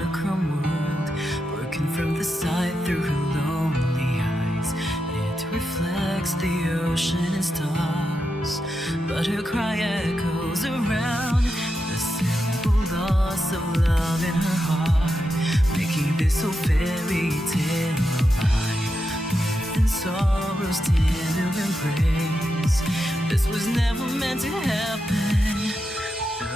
monochrome world, working from the side through her lonely eyes. It reflects the ocean and stars, but her cry echoes around the simple loss of love in her heart, making this whole fairy tale alive. Within sorrow's tender embrace, this was never meant to happen. The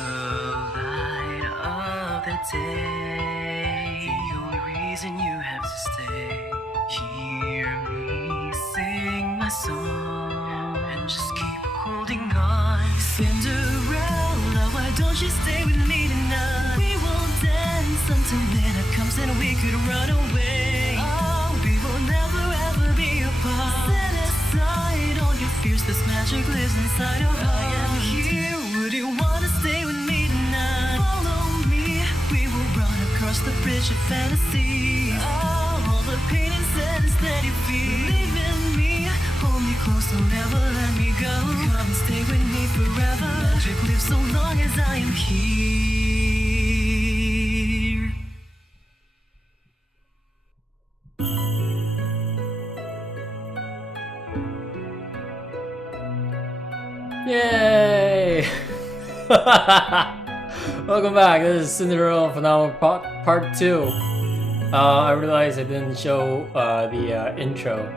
light of the day, the only reason you have to stay. Hear me sing my song and just keep holding on. Cinderella, why don't you stay with me tonight? We will dance until midnight comes and we could run away. Oh, we will never ever be apart. Set aside all your fears, this magic lives inside of us. I am here, would you wanna stay with me tonight? Follow me, we will run across the bridge of fantasy. Oh, all the pain and sadness that you feel, believe in me, hold me close, don't ever let me go. Come and stay with me forever. Magic lives so long as I am here. Yay! Welcome back. This is Cinderella Phenomenal Part 2. I realized I didn't show the intro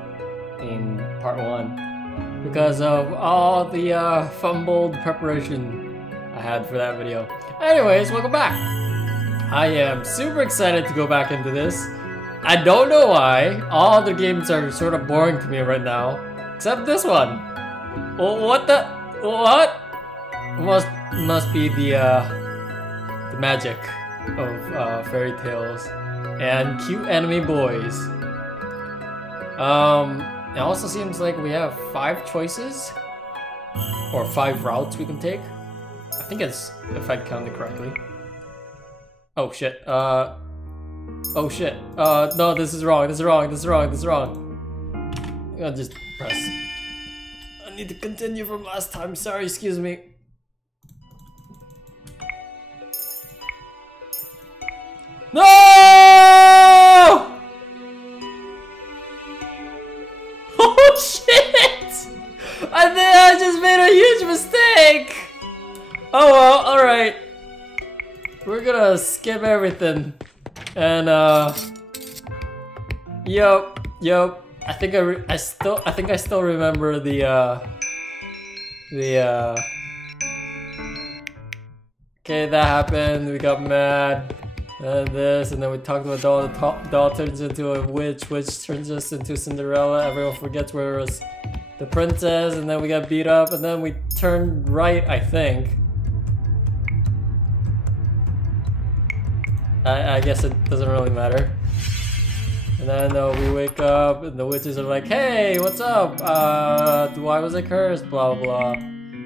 in Part 1 because of all the fumbled preparation I had for that video. Anyways, welcome back. I am super excited to go back into this. I don't know why. All the games are sort of boring to me right now, except this one. Well, what the? What? Must be the magic of fairy tales and cute anime boys. It also seems like we have 5 choices or 5 routes we can take. I think it's, if I counted correctly. Oh shit. Oh shit. No, this is wrong. This is wrong. This is wrong. This is wrong. I'll just press. I need to continue from last time. Sorry, excuse me. No! Oh shit! I think I just made a huge mistake. Oh well, all right. We're gonna skip everything, and yup. I think I still remember the okay, that happened, we got mad, and this, and then we talked about doll turns into a witch turns us into Cinderella, everyone forgets where it was the princess, and then we got beat up, and then we turned right, I think. I guess it doesn't really matter. And then we wake up and the witches are like, hey, what's up? Why was I cursed? Blah, blah, blah.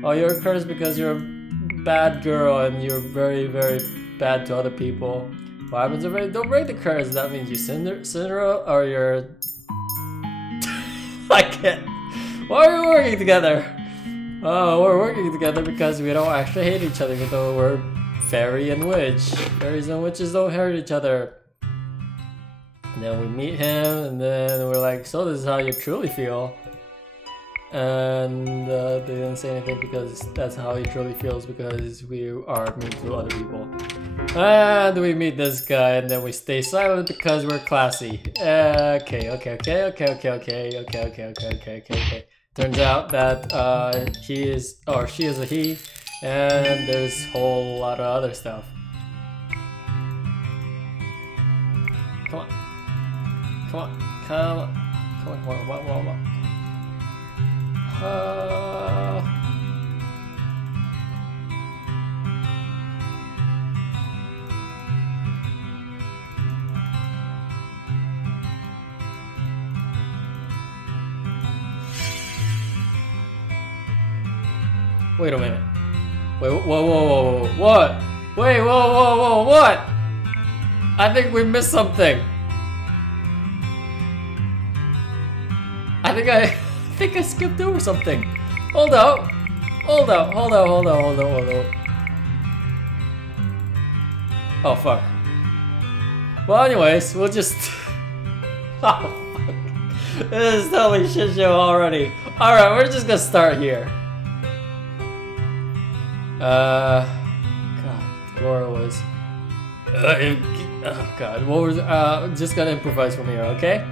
Oh, you're cursed because you're a bad girl and you're very, very bad to other people. What happens if you don't break the curse? That means you're Cinderella or you're... I can't. Why are we working together? Oh, we're working together because we don't actually hate each other, even though we're fairy and witch. Fairies and witches don't hurt each other. And then we meet him, and then we're like, so this is how you truly feel. And they didn't say anything because that's how he truly feels, because we are mean to other people. And we meet this guy, and then we stay silent because we're classy. Okay. Turns out that he is, or she is a he, and there's a whole lot of other stuff. Come on. Wait a minute. Wait, whoa, what? Wait, whoa, what? I think we missed something. I think I skipped over something. Hold up. Oh fuck. Well, anyways, we'll just. Oh, fuck. This is totally shit show already. Alright, we're just gonna start here. God, Laura was. Oh god, what was. Just gonna improvise from here, okay?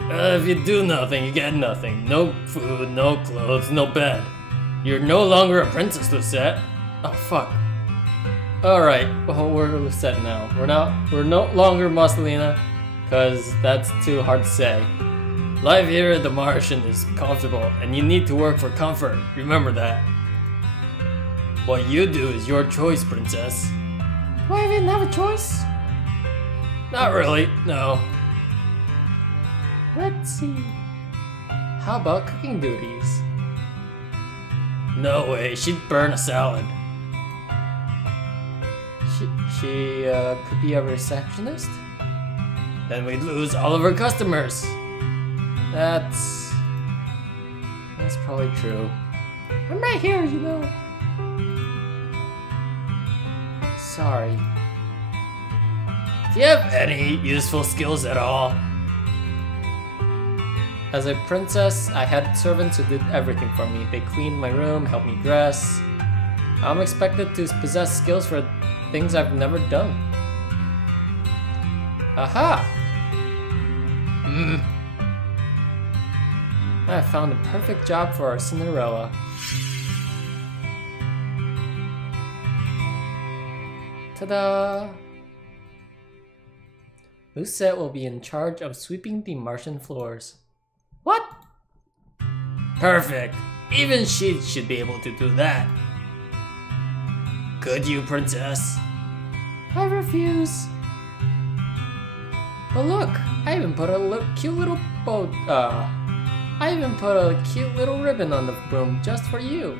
If you do nothing, you get nothing. No food, no clothes, no bed. You're no longer a princess, Lucette. Oh fuck. Alright, well, we're Lucette now. We're no longer Marcelina, cause that's too hard to say. Life here at the Martian is comfortable, and you need to work for comfort. Remember that. What you do is your choice, princess. Do I even have a choice? Not really, no. Let's see. How about cooking duties? No way, she'd burn a salad. She could be a receptionist? Then we'd lose all of our customers. That's probably true. I'm right here, you know. Sorry. Do you have any useful skills at all? As a princess, I had servants who did everything for me. They cleaned my room, helped me dress. I'm expected to possess skills for things I've never done. Aha! I found the perfect job for our Cinderella. Ta-da! Lucette will be in charge of sweeping the Martian floors. What? Perfect! Even she should be able to do that. Could you, princess? I refuse. But look, I even put a cute little ribbon on the broom just for you.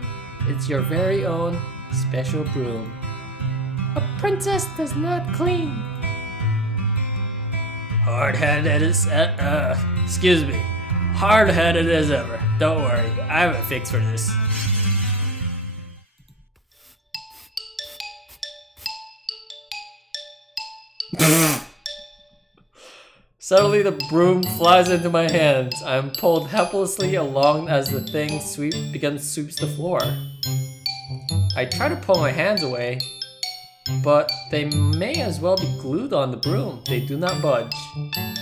It's your very own special broom. A princess does not clean. Hard-headed as excuse me. Hard-headed as ever. Don't worry, I have a fix for this. Suddenly the broom flies into my hands. I'm pulled helplessly along as the thing sweeps the floor. I try to pull my hands away, but they may as well be glued on the broom. They do not budge.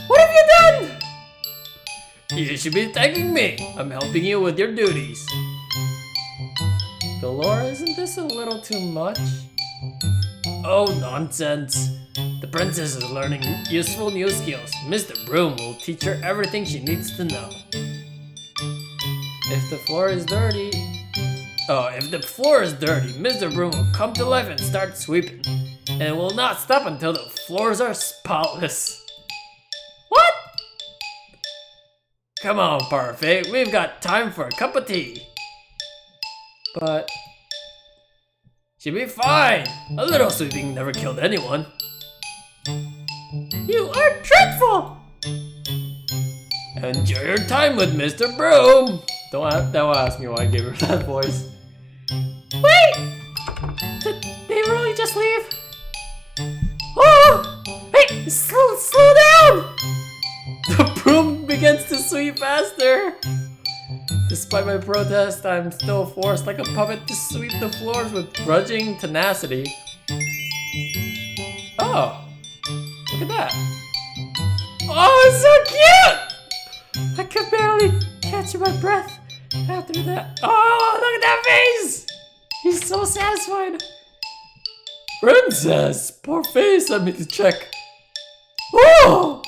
What have you done? You should be thanking me. I'm helping you with your duties. Dolora, isn't this a little too much? Oh, nonsense. The princess is learning useful new skills. Mr. Broom will teach her everything she needs to know. If the floor is dirty, Mr. Broom will come to life and start sweeping. And it will not stop until the floors are spotless. What? Come on, Parfait, we've got time for a cup of tea. But she'll be fine. A little sweeping never killed anyone. You are dreadful! Enjoy your time with Mr. Broom! Don't ask me why I gave her that voice. Wait! Did they really just leave? Oh! Hey! Slow down! The broom begins to sweep faster! Despite my protest, I'm still forced like a puppet to sweep the floors with grudging tenacity. Oh! Look at that. Oh, it's so cute! I could barely catch my breath after that. Oh, look at that face! He's so satisfied. Princess! Poor face, let me check. Oh!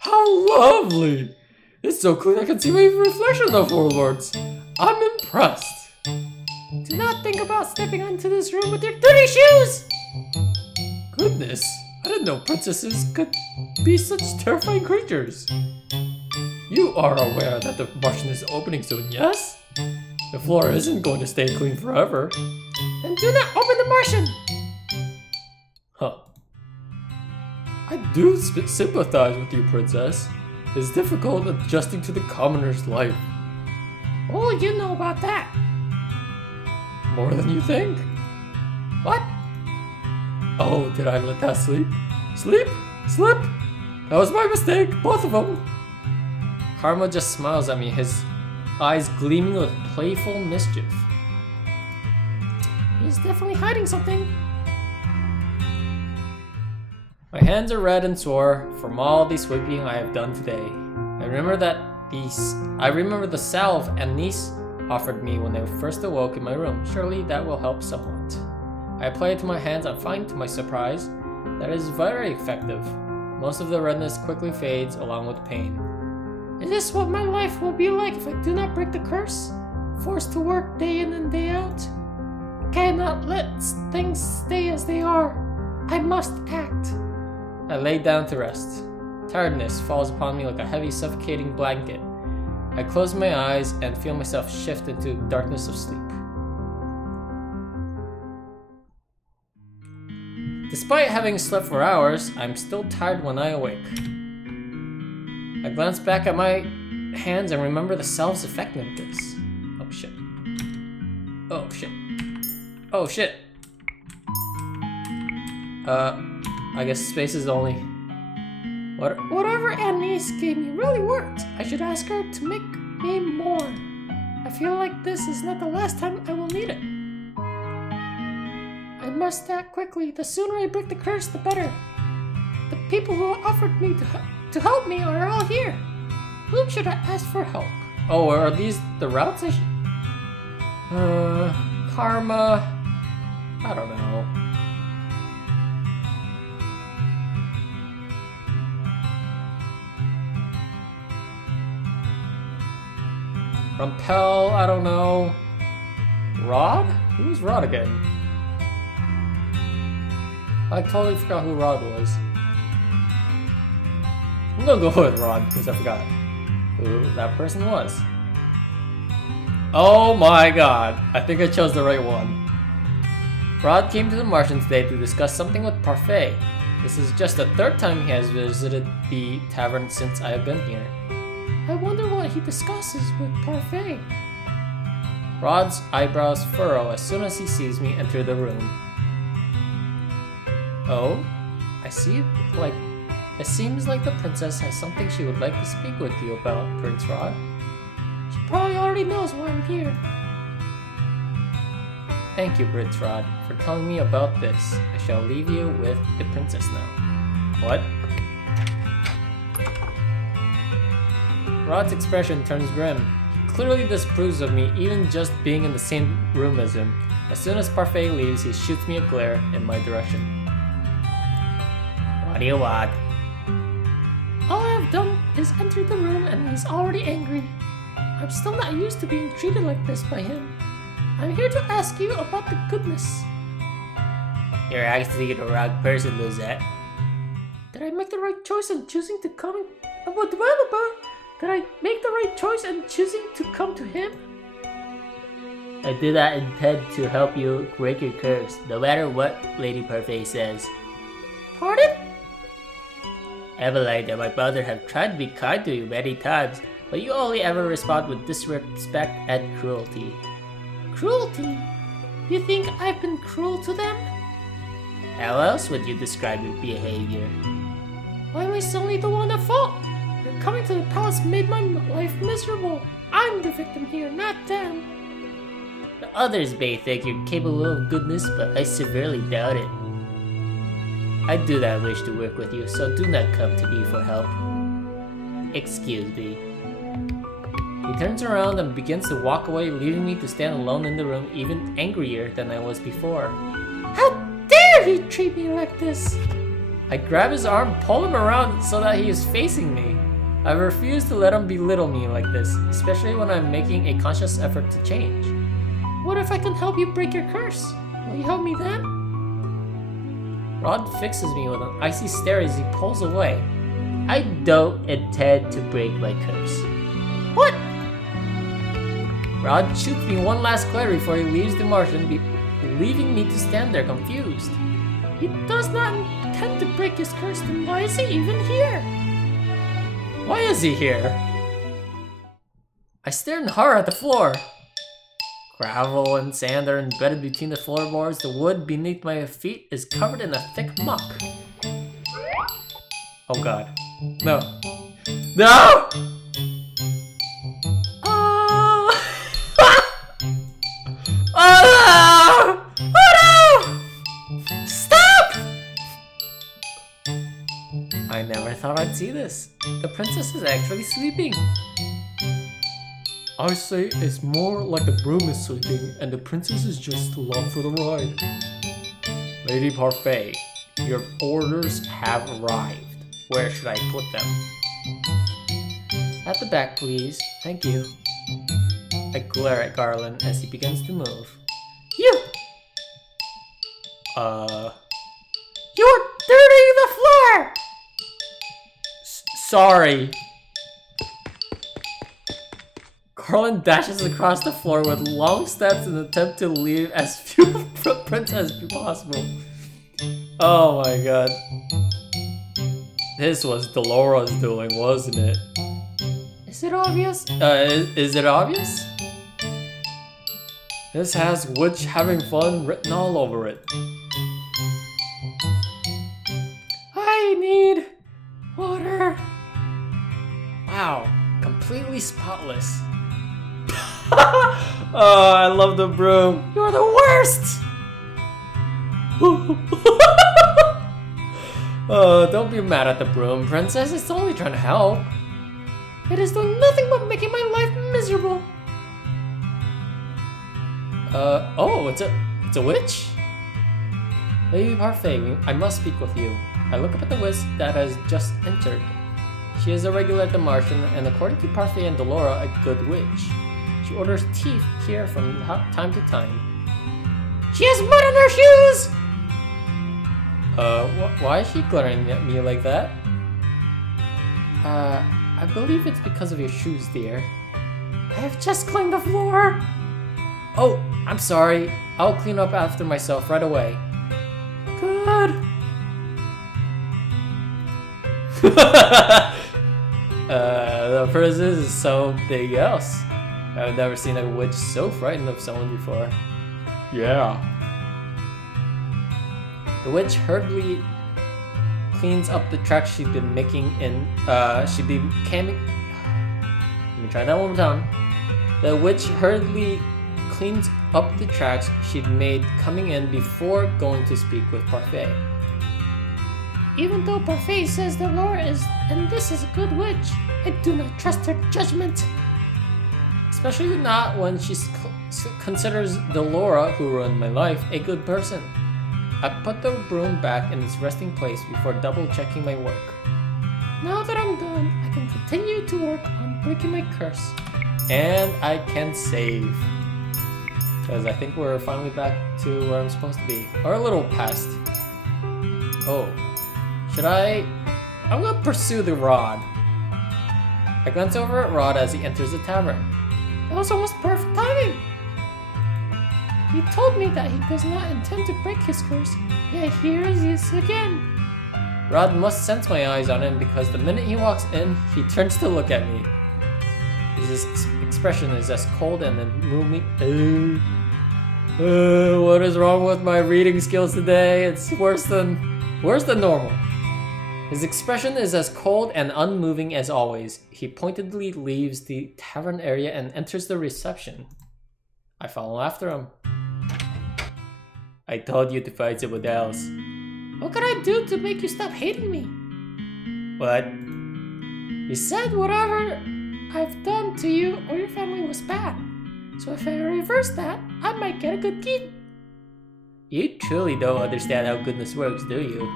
How lovely! It's so clean I can see my reflection in the floorboards. I'm impressed. Do not think about stepping onto this room with your dirty shoes! Goodness, I didn't know princesses could be such terrifying creatures. You are aware that the Martian is opening soon, yes? The floor isn't going to stay clean forever. Then do not open the Martian! Huh. I do sympathize with you, princess. It's difficult adjusting to the commoner's life. Oh, you know about that. More than you think. What? Oh, did I let that sleep? Sleep? Slip! That was my mistake, both of them. Karma just smiles at me, his eyes gleaming with playful mischief. He's definitely hiding something. My hands are red and sore from all the sweeping I have done today. I remember the salve Anise offered me when I first awoke in my room. Surely that will help somewhat. I apply it to my hands and find, to my surprise, that it is very effective. Most of the redness quickly fades along with pain. Is this what my life will be like if I do not break the curse? Forced to work day in and day out? I cannot let things stay as they are. I must act. I lay down to rest. Tiredness falls upon me like a heavy, suffocating blanket. I close my eyes and feel myself shift into darkness of sleep. Despite having slept for hours, I'm still tired when I awake. I glance back at my hands and remember the salve's effectiveness. Oh shit. Oh shit. Oh shit. I guess space is only... Whatever Anise gave me really worked. I should ask her to make me more. I feel like this is not the last time I will need it. I must act quickly. The sooner I break the curse, the better. The people who offered me to help me are all here. Whom should I ask for help? Oh, are these the routes I should... Karma... I don't know. Rumpel, I don't know. Rod? Who's Rod again? I totally forgot who Rod was. I'm gonna go with Rod because I forgot who that person was. Oh my god, I think I chose the right one. Rod came to the Martian today to discuss something with Parfait. This is just the third time he has visited the tavern since I have been here. I wonder what he discusses with Parfait. Rod's eyebrows furrow as soon as he sees me enter the room. Oh, I see it seems like the princess has something she would like to speak with you about, Prince Rod. She probably already knows why I'm here. Thank you, Prince Rod, for telling me about this. I shall leave you with the princess now. What? Rod's expression turns grim. He clearly disapproves of me even just being in the same room as him. As soon as Parfait leaves, he shoots me a glare in my direction. What do you want? All I have done is enter the room and he's already angry. I'm still not used to being treated like this by him. I'm here to ask you about the goodness. You're actually the wrong person, Lizette. Did I make the right choice in choosing to come? Did I make the right choice in choosing to come to him? I do not intend to help you break your curse, no matter what Lady Parfait says. Pardon? Eveline and my mother have tried to be kind to you many times, but you only ever respond with disrespect and cruelty. Cruelty? You think I've been cruel to them? How else would you describe your behavior? Why am I suddenly the one at fault? Your coming to the palace made my life miserable. I'm the victim here, not them. The others may think you're capable of goodness, but I severely doubt it. I do not wish to work with you, so do not come to me for help. Excuse me. He turns around and begins to walk away, leaving me to stand alone in the room, even angrier than I was before. How dare he treat me like this? I grab his arm, pull him around so that he is facing me. I refuse to let him belittle me like this, especially when I'm making a conscious effort to change. What if I can help you break your curse? Will you help me then? Rod fixes me with an icy stare as he pulls away. I don't intend to break my curse. What? Rod shoots me one last glare before he leaves the Martian, leaving me to stand there confused. He does not intend to break his curse, then why is he even here? Why is he here? I stare in horror at the floor. Gravel and sand are embedded between the floorboards. The wood beneath my feet is covered in a thick muck. Oh god. No. No! Oh! Oh no! Oh no! Stop! I never thought I'd see this. The princess is actually sleeping. I say it's more like the broom is sleeping and the princess is just along for the ride. Lady Parfait, your orders have arrived. Where should I put them? At the back, please. Thank you. I glare at Garland as he begins to move. You! You're dirtying the floor! Sorry. Garland dashes across the floor with long steps in an attempt to leave as few footprints as possible. Oh my god. This was Delora's doing, wasn't it? Is it obvious? Is it obvious? This has witch having fun written all over it. I need water. Wow, completely spotless. Oh, I love the broom. You're the worst! Oh, don't be mad at the broom, princess. It's only trying to help. It is doing nothing but making my life miserable. Oh, it's a witch? Lady Parfait, I must speak with you. I look up at the witch that has just entered. She is a regular at the Martian, and according to Parfait and Delora, a good witch. She orders tea here from time to time. She has mud on her shoes! Why is she glaring at me like that? I believe it's because of your shoes, dear. I have just cleaned the floor. Oh, I'm sorry. I'll clean up after myself right away. Good. The princess is something else. I've never seen a witch so frightened of someone before. Yeah. The witch hurriedly cleans up the tracks she'd been making in, Let me try that one more time. The witch hurriedly cleans up the tracks she'd made coming in before going to speak with Parfait. Even though Parfait says that Laura is, and this is a good witch, I do not trust her judgment. Especially not when she considers Delora, who ruined my life, a good person. I put the broom back in its resting place before double-checking my work. Now that I'm done, I can continue to work on breaking my curse. And I can save. Because I think we're finally back to where I'm supposed to be. Or a little past. Oh. Should I? I'm gonna pursue the Rod. I glance over at Rod as he enters the tavern. That was almost perfect timing. He told me that he does not intend to break his curse, yet here he is again. Rod must sense my eyes on him because the minute he walks in, he turns to look at me. His expression is as cold and unmoving. What is wrong with my reading skills today? It's worse than normal. His expression is as cold and unmoving as always. He pointedly leaves the tavern area and enters the reception. I follow after him. I told you to find someone else. What can I do to make you stop hating me? What? You said whatever I've done to you or your family was bad. So if I reverse that, I might get a good kid. You truly don't understand how goodness works, do you?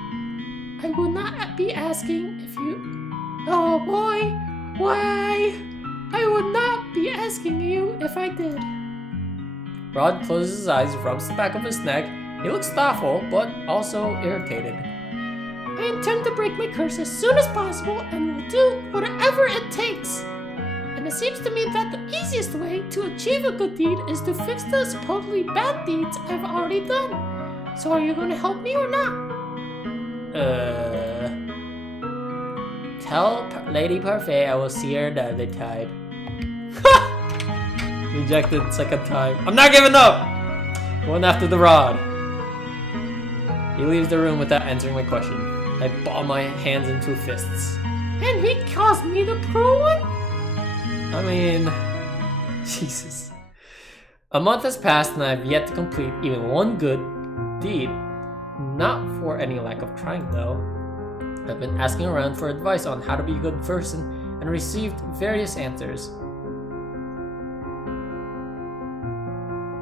I will not be asking if you... Oh boy, why? I would not be asking you if I did. Rod closes his eyes, rubs the back of his neck. He looks thoughtful, but also irritated. I intend to break my curse as soon as possible and will do whatever it takes. And it seems to me that the easiest way to achieve a good deed is to fix the supposedly bad deeds I've already done. So are you going to help me or not? Tell Lady Parfait I will see her another time. Rejected second time. I'm not giving up! Going after the Rod. He leaves the room without answering my question. I ball my hands into fists. And he calls me the cruel one? I mean, Jesus. A month has passed and I've yet to complete even one good deed. Not for any lack of trying though. I've been asking around for advice on how to be a good person and received various answers.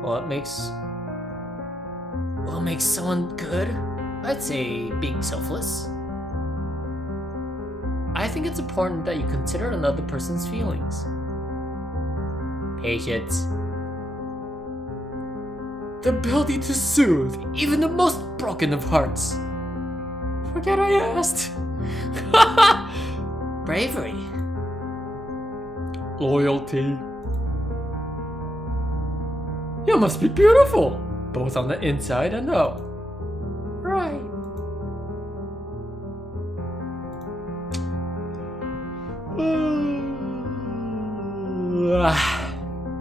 What makes someone good? I'd say being selfless. I think it's important that you consider another person's feelings. Patience. The ability to soothe even the most broken of hearts. Forget I asked. Bravery. Loyalty. You must be beautiful, both on the inside and out. Right.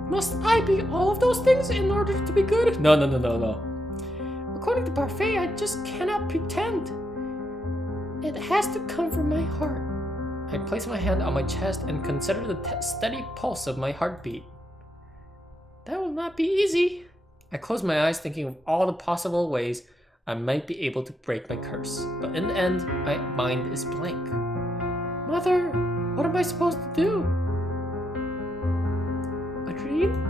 Must I be all of those things in order to be good? No. According to Parfait, I just cannot pretend. It has to come from my heart. I place my hand on my chest and consider the steady pulse of my heartbeat. That will not be easy. I close my eyes thinking of all the possible ways I might be able to break my curse, but in the end, my mind is blank. Mother, what am I supposed to do? A dream?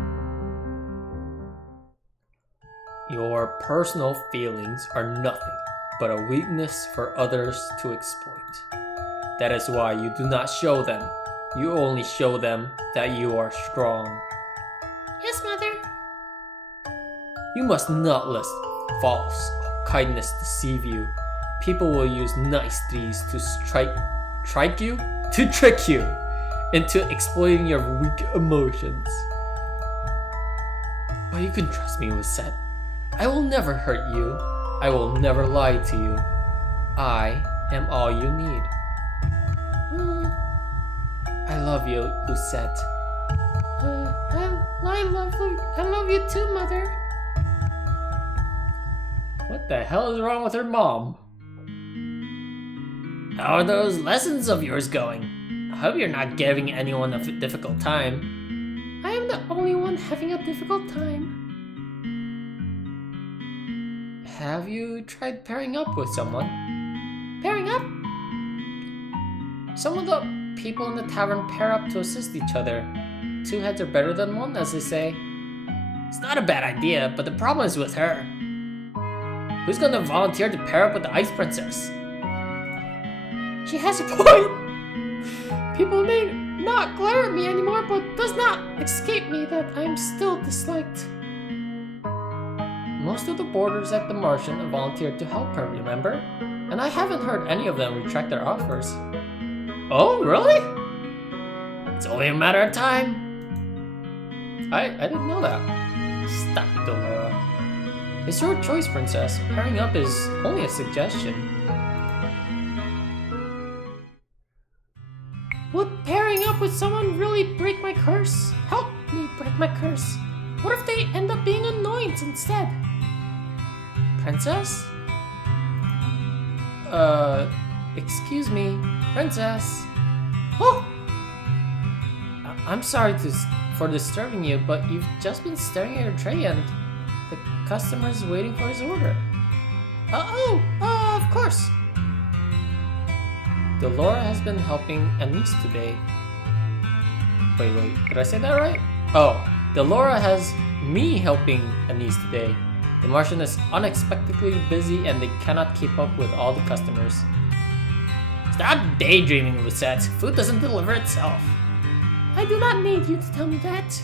Your personal feelings are nothing but a weakness for others to exploit. That is why you do not show them. You only show them that you are strong. Yes, Mother. You must not let false kindness deceive you. People will use niceties to trick you into exploiting your weak emotions. But you can trust me, Lucette. I will never hurt you. I will never lie to you. I am all you need. I love you, Lucette. I love you too, Mother. What the hell is wrong with her mom? How are those lessons of yours going? I hope you're not giving anyone a difficult time. I am the only one having a difficult time. Have you tried pairing up with someone? Pairing up? Some of the people in the tavern pair up to assist each other. Two heads are better than one, as they say. It's not a bad idea, but the problem is with her. Who's gonna volunteer to pair up with the Ice Princess? She has a point! People may not glare at me anymore, but does not escape me that I'm still disliked. Most of the boarders at the Martian have volunteered to help her, remember? And I haven't heard any of them retract their offers. Oh, really? It's only a matter of time. I didn't know that. Stop it, Dolora. It's your choice, Princess. Pairing up is only a suggestion. Would pairing up with someone really break my curse? Help me break my curse. What if they end up being annoyance instead? Princess? Excuse me, Princess. Oh! I'm sorry for disturbing you, but you've just been staring at your tray and the customer's waiting for his order. Of course. Dolora has been helping Anise today. Wait, did I say that right? Oh, Dolora has me helping Anise today. The Martian is unexpectedly busy and they cannot keep up with all the customers. Stop daydreaming, Lucette. Food doesn't deliver itself. I do not need you to tell me that.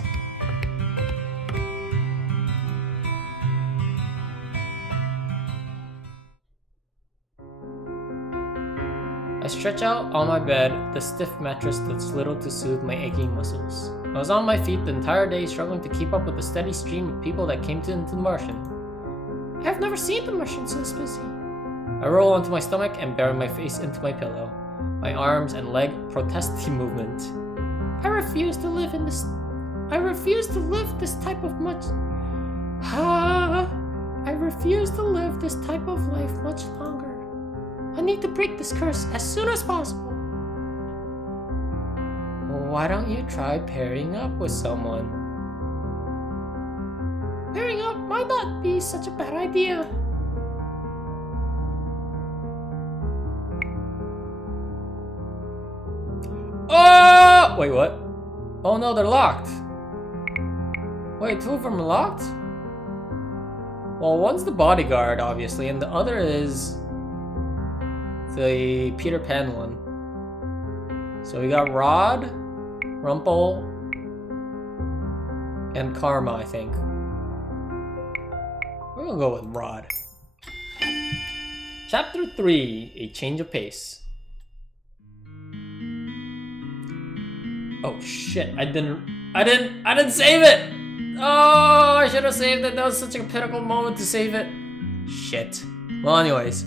I stretch out on my bed, the stiff mattress that's little to soothe my aching muscles. I was on my feet the entire day, struggling to keep up with the steady stream of people that came into the Martian. I've never seen the Martian so busy. I roll onto my stomach and bury my face into my pillow. My arms and leg protest the movement. I refuse to live this type of I refuse to live this type of life much longer. I need to break this curse as soon as possible. Why don't you try pairing up with someone? Pairing up might not be such a bad idea. Oh! Wait, what? Oh no, they're locked. Wait, 2 of them are locked? Well, one's the bodyguard, obviously, and the other is the Peter Pan one. So we got Rod, Rumple, and Karma, I think. We're gonna go with Rod. Chapter 3, A Change of Pace. Oh shit, I didn't save it! Oh, I should have saved it. That was such a pitiful moment to save it. Shit. Well, anyways.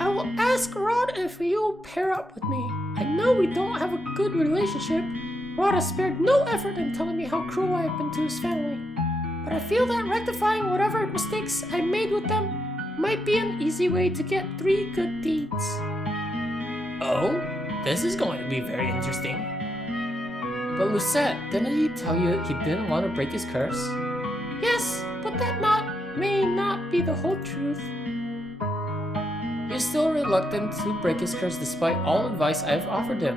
I will ask Rod if you'll pair up with me. I know we don't have a good relationship. Rod has spared no effort in telling me how cruel I have been to his family. But I feel that rectifying whatever mistakes I made with them might be an easy way to get 3 good deeds. Oh, this is going to be very interesting. But Lucette, didn't he tell you he didn't want to break his curse? Yes, but that may not be the whole truth. You're still reluctant to break his curse despite all advice I've offered him.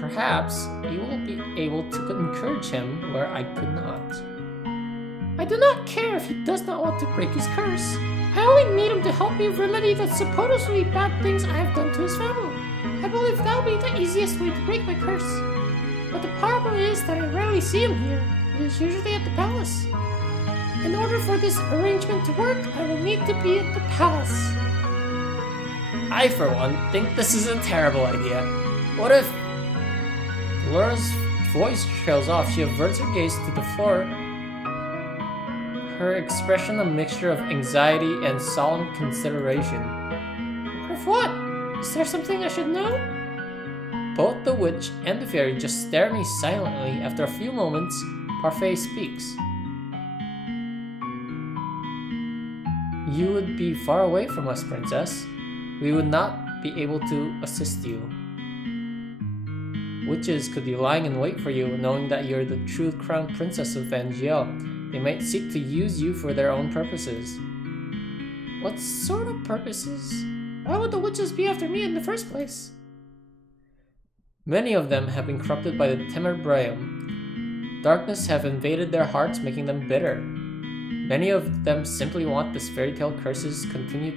Perhaps you will be able to encourage him where I could not. I do not care if he does not want to break his curse. I only need him to help me remedy the supposedly bad things I have done to his family. I believe that will be the easiest way to break my curse. But the problem is that I rarely see him here. He is usually at the palace. In order for this arrangement to work, I will need to be at the palace. I, for one, think this is a terrible idea. What if Laura's voice trails off? She averts her gaze to the floor. Her expression a mixture of anxiety and solemn consideration. What if what? Is there something I should know? Both the witch and the fairy just stare at me silently. After a few moments, Parfait speaks. You would be far away from us, princess. We would not be able to assist you. Witches could be lying in wait for you, knowing that you're the true crown princess of Vangiel. They might seek to use you for their own purposes. What sort of purposes? Why would the witches be after me in the first place? Many of them have been corrupted by the Tenebrium. Darkness have invaded their hearts, making them bitter. Many of them simply want this fairy tale curses continue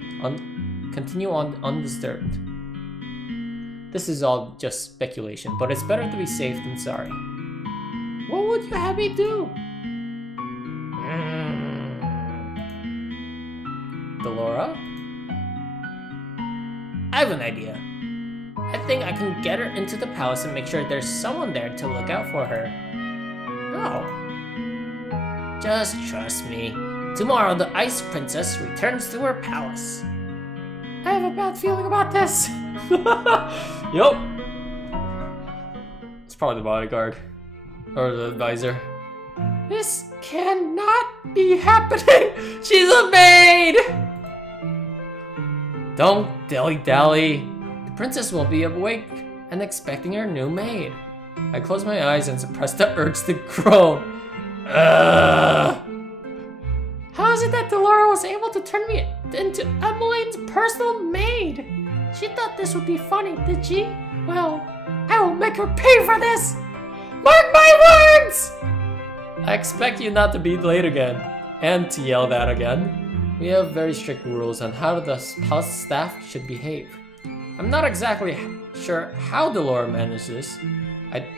on undisturbed. This is all just speculation, but it's better to be safe than sorry. What would you have me do? Delora? I have an idea. I think I can get her into the palace and make sure there's someone there to look out for her. Oh. Just trust me. Tomorrow the Ice Princess returns to her palace. I have a bad feeling about this. Yup. It's probably the bodyguard. Or the advisor. This cannot be happening. She's a maid! Don't dilly-dally. The princess will be awake and expecting her new maid. I close my eyes and suppress the urge to groan. Ugh. How is it that Delora was able to turn me into Emmeline's personal maid? She thought this would be funny, did she? Well, I will make her pay for this! Mark my words! I expect you not to be late again, and to yell that again. We have very strict rules on how the palace staff should behave. I'm not exactly sure how Delora managed this.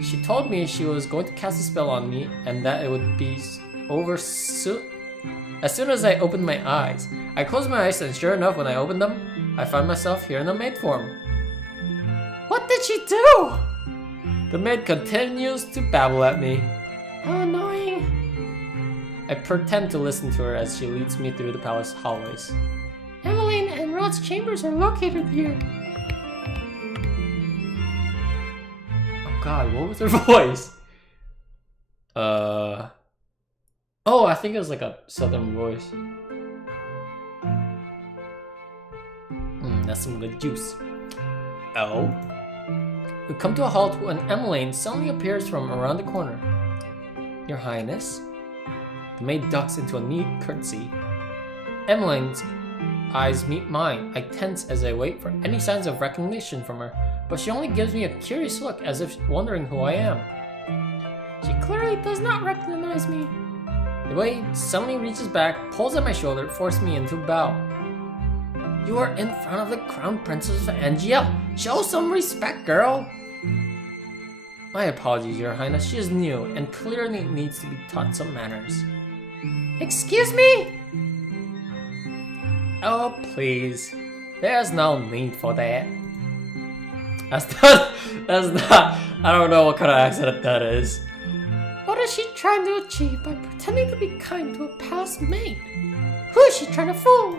She told me she was going to cast a spell on me and that it would be over soon. As soon as I opened my eyes, I closed my eyes and sure enough, when I opened them, I found myself here in the maid form. What did she do? The maid continues to babble at me. How annoying. I pretend to listen to her as she leads me through the palace hallways. Emmeline and Rod's chambers are located here. Oh god, what was her voice? Oh, I think it was like a southern voice. That's some good juice. Oh. We come to a halt when Emmeline suddenly appears from around the corner. Your Highness? The maid ducks into a neat curtsy. Emmeline's eyes meet mine. I tense as I wait for any signs of recognition from her, but she only gives me a curious look as if wondering who I am. She clearly does not recognize me. The maid suddenly reaches back, pulls at my shoulder, forcing me into a bow. You are in front of the Crown Princess of Angia. Show some respect, girl. My apologies, Your Highness. She is new and clearly needs to be taught some manners. Excuse me? Oh, please. There's no need for that. That's not, I don't know what kind of accent that is. What is she trying to achieve by pretending to be kind to a palace maid? Who is she trying to fool?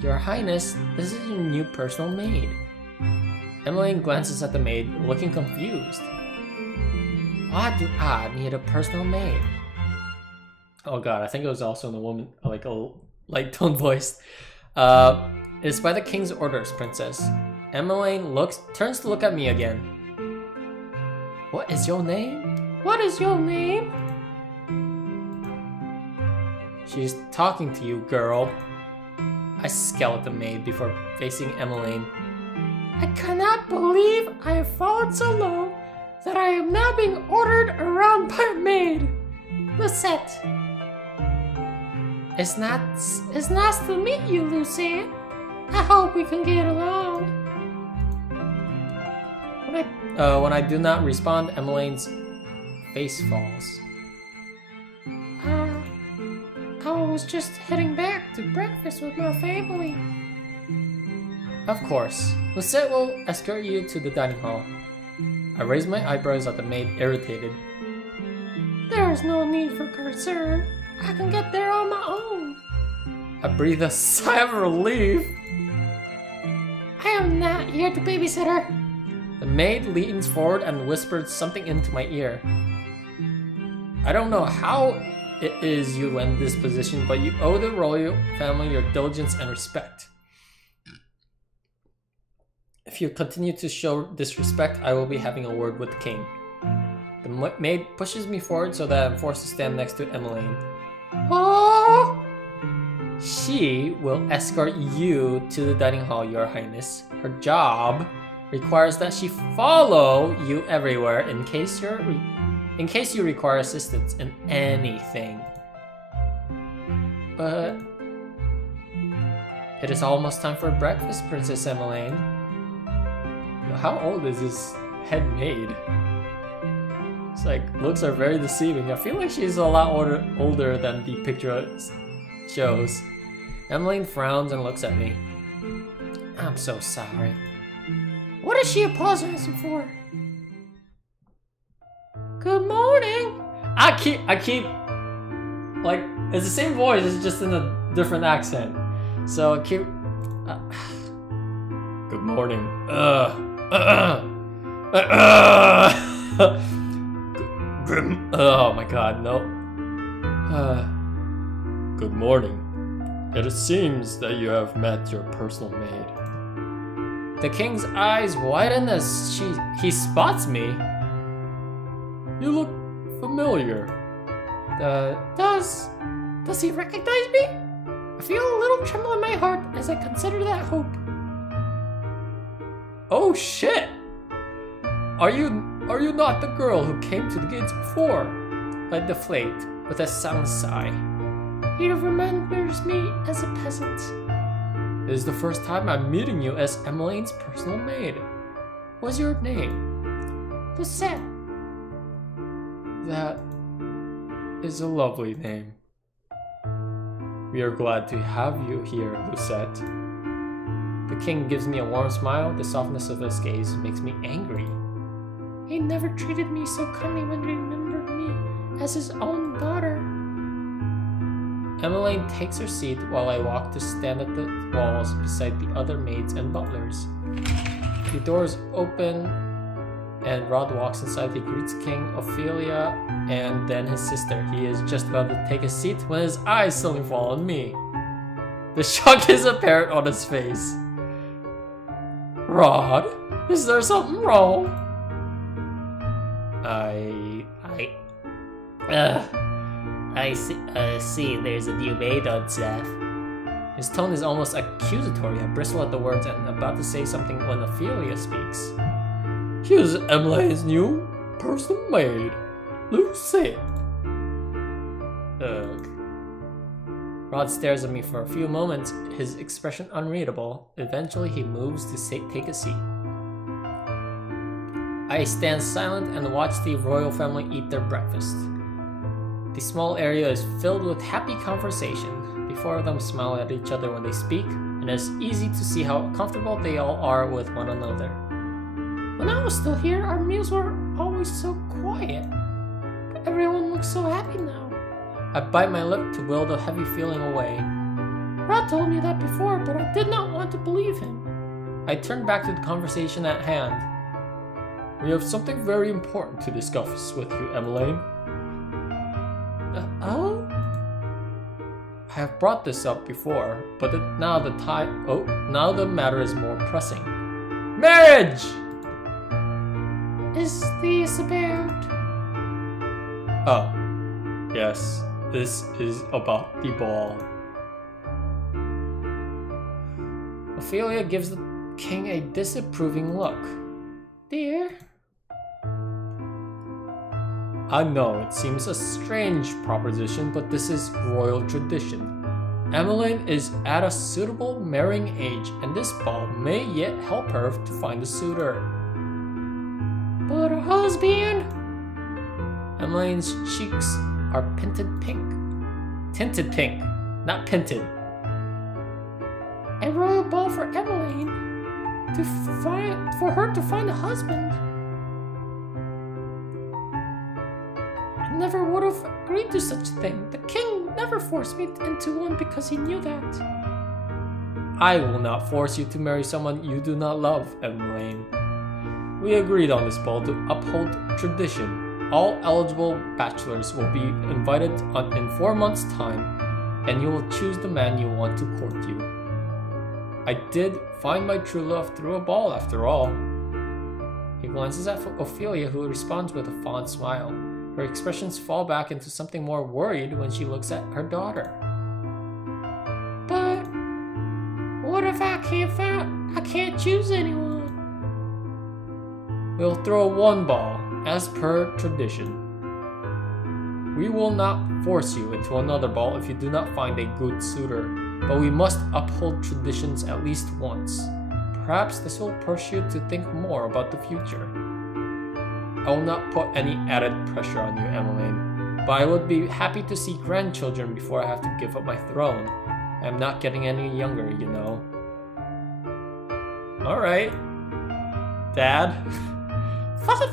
Your Highness, this is your new personal maid. Emmeline glances at the maid, looking confused. Why do I need a personal maid? Oh god, I think it was also in a woman, like a light tone voice. It is by the king's orders, princess. Emmeline turns to look at me again. What is your name? What is your name? She's talking to you, girl. I scowl at the maid before facing Emmeline. I cannot believe I have fallen so low that I am now being ordered around by a maid. Lucette. It's nice to meet you, Lucette. I hope we can get along. When I do not respond, Emmeline's face falls. I was just heading back to breakfast with my family. Of course. Lucette will escort you to the dining hall. I raise my eyebrows at the maid, irritated. There is no need for concern. I can get there on my own. I breathe a sigh of relief. I am not here to babysit her. The maid leans forward and whispers something into my ear. I don't know how it is you land this position, but you owe the royal family your diligence and respect. If you continue to show disrespect, I will be having a word with the king. The maid pushes me forward so that I'm forced to stand next to Emmeline. Oh! She will escort you to the dining hall, Your Highness. Her job requires that she follow you everywhere in case you require assistance in anything. But it is almost time for breakfast, Princess Emmeline. How old is this head maid? It's like, looks are very deceiving. I feel like she's a lot older than the picture shows. Emmeline frowns and looks at me. I'm so sorry. What is she apologizing for? Good morning. I keep like, it's the same voice, it's just in a different accent. So I keep good morning. Oh my god, no. Good morning. It seems that you have met your personal maid. The king's eyes widen as he spots me. You look familiar. Does he recognize me? I feel a little tremble in my heart as I consider that hope. Oh shit! Are you not the girl who came to the gates before? I deflate with a sound sigh. He remembers me as a peasant. It is the first time I'm meeting you as Emmeline's personal maid. What's your name? Lucette. That is a lovely name. We are glad to have you here, Lucette. The king gives me a warm smile. The softness of his gaze makes me angry. He never treated me so kindly when he remembered me as his own daughter. Emmeline takes her seat while I walk to stand at the walls beside the other maids and butlers. The doors open and Rod walks inside. He greets King Ophelia and then his sister. He is just about to take a seat when his eyes suddenly fall on me. The shock is apparent on his face. Rod, is there something wrong? I see there's a new maid on staff. His tone is almost accusatory. I bristle at the words and am about to say something when Ophelia speaks. Here's Emily's new personal maid, Lucy. Ugh. Rod stares at me for a few moments, his expression unreadable. Eventually, he moves to take a seat. I stand silent and watch the royal family eat their breakfast. The small area is filled with happy conversation. The four of them smile at each other when they speak, and it's easy to see how comfortable they all are with one another. When I was still here, our meals were always so quiet. But everyone looks so happy now. I bite my lip to will the heavy feeling away. Rod told me that before, but I did not want to believe him. I turn back to the conversation at hand. We have something very important to discuss with you, Emmeline. Oh? I have brought this up before, but now the matter is more pressing. Marriage! Is this about... Oh, yes, this is about the ball. Ophelia gives the king a disapproving look. Dear? I know it seems a strange proposition, but this is royal tradition. Emmeline is at a suitable marrying age, and this ball may yet help her to find a suitor. But her husband? Emmeline's cheeks are tinted pink, not pinted. A royal ball for Emmeline? For her to find a husband? I never would have agreed to such a thing. The king never forced me into one because he knew that. I will not force you to marry someone you do not love, Emmeline. We agreed on this ball to uphold tradition. All eligible bachelors will be invited in 4 months' time, and you will choose the man you want to court you. I did find my true love through a ball, after all. He glances at Ophelia, who responds with a fond smile. Her expressions fall back into something more worried when she looks at her daughter. But what if I can't choose anyone? We'll throw one ball, as per tradition. We will not force you into another ball if you do not find a good suitor, but we must uphold traditions at least once. Perhaps this will push you to think more about the future. I will not put any added pressure on you, Emmeline, but I would be happy to see grandchildren before I have to give up my throne. I am not getting any younger, you know. Alright. Dad? Father!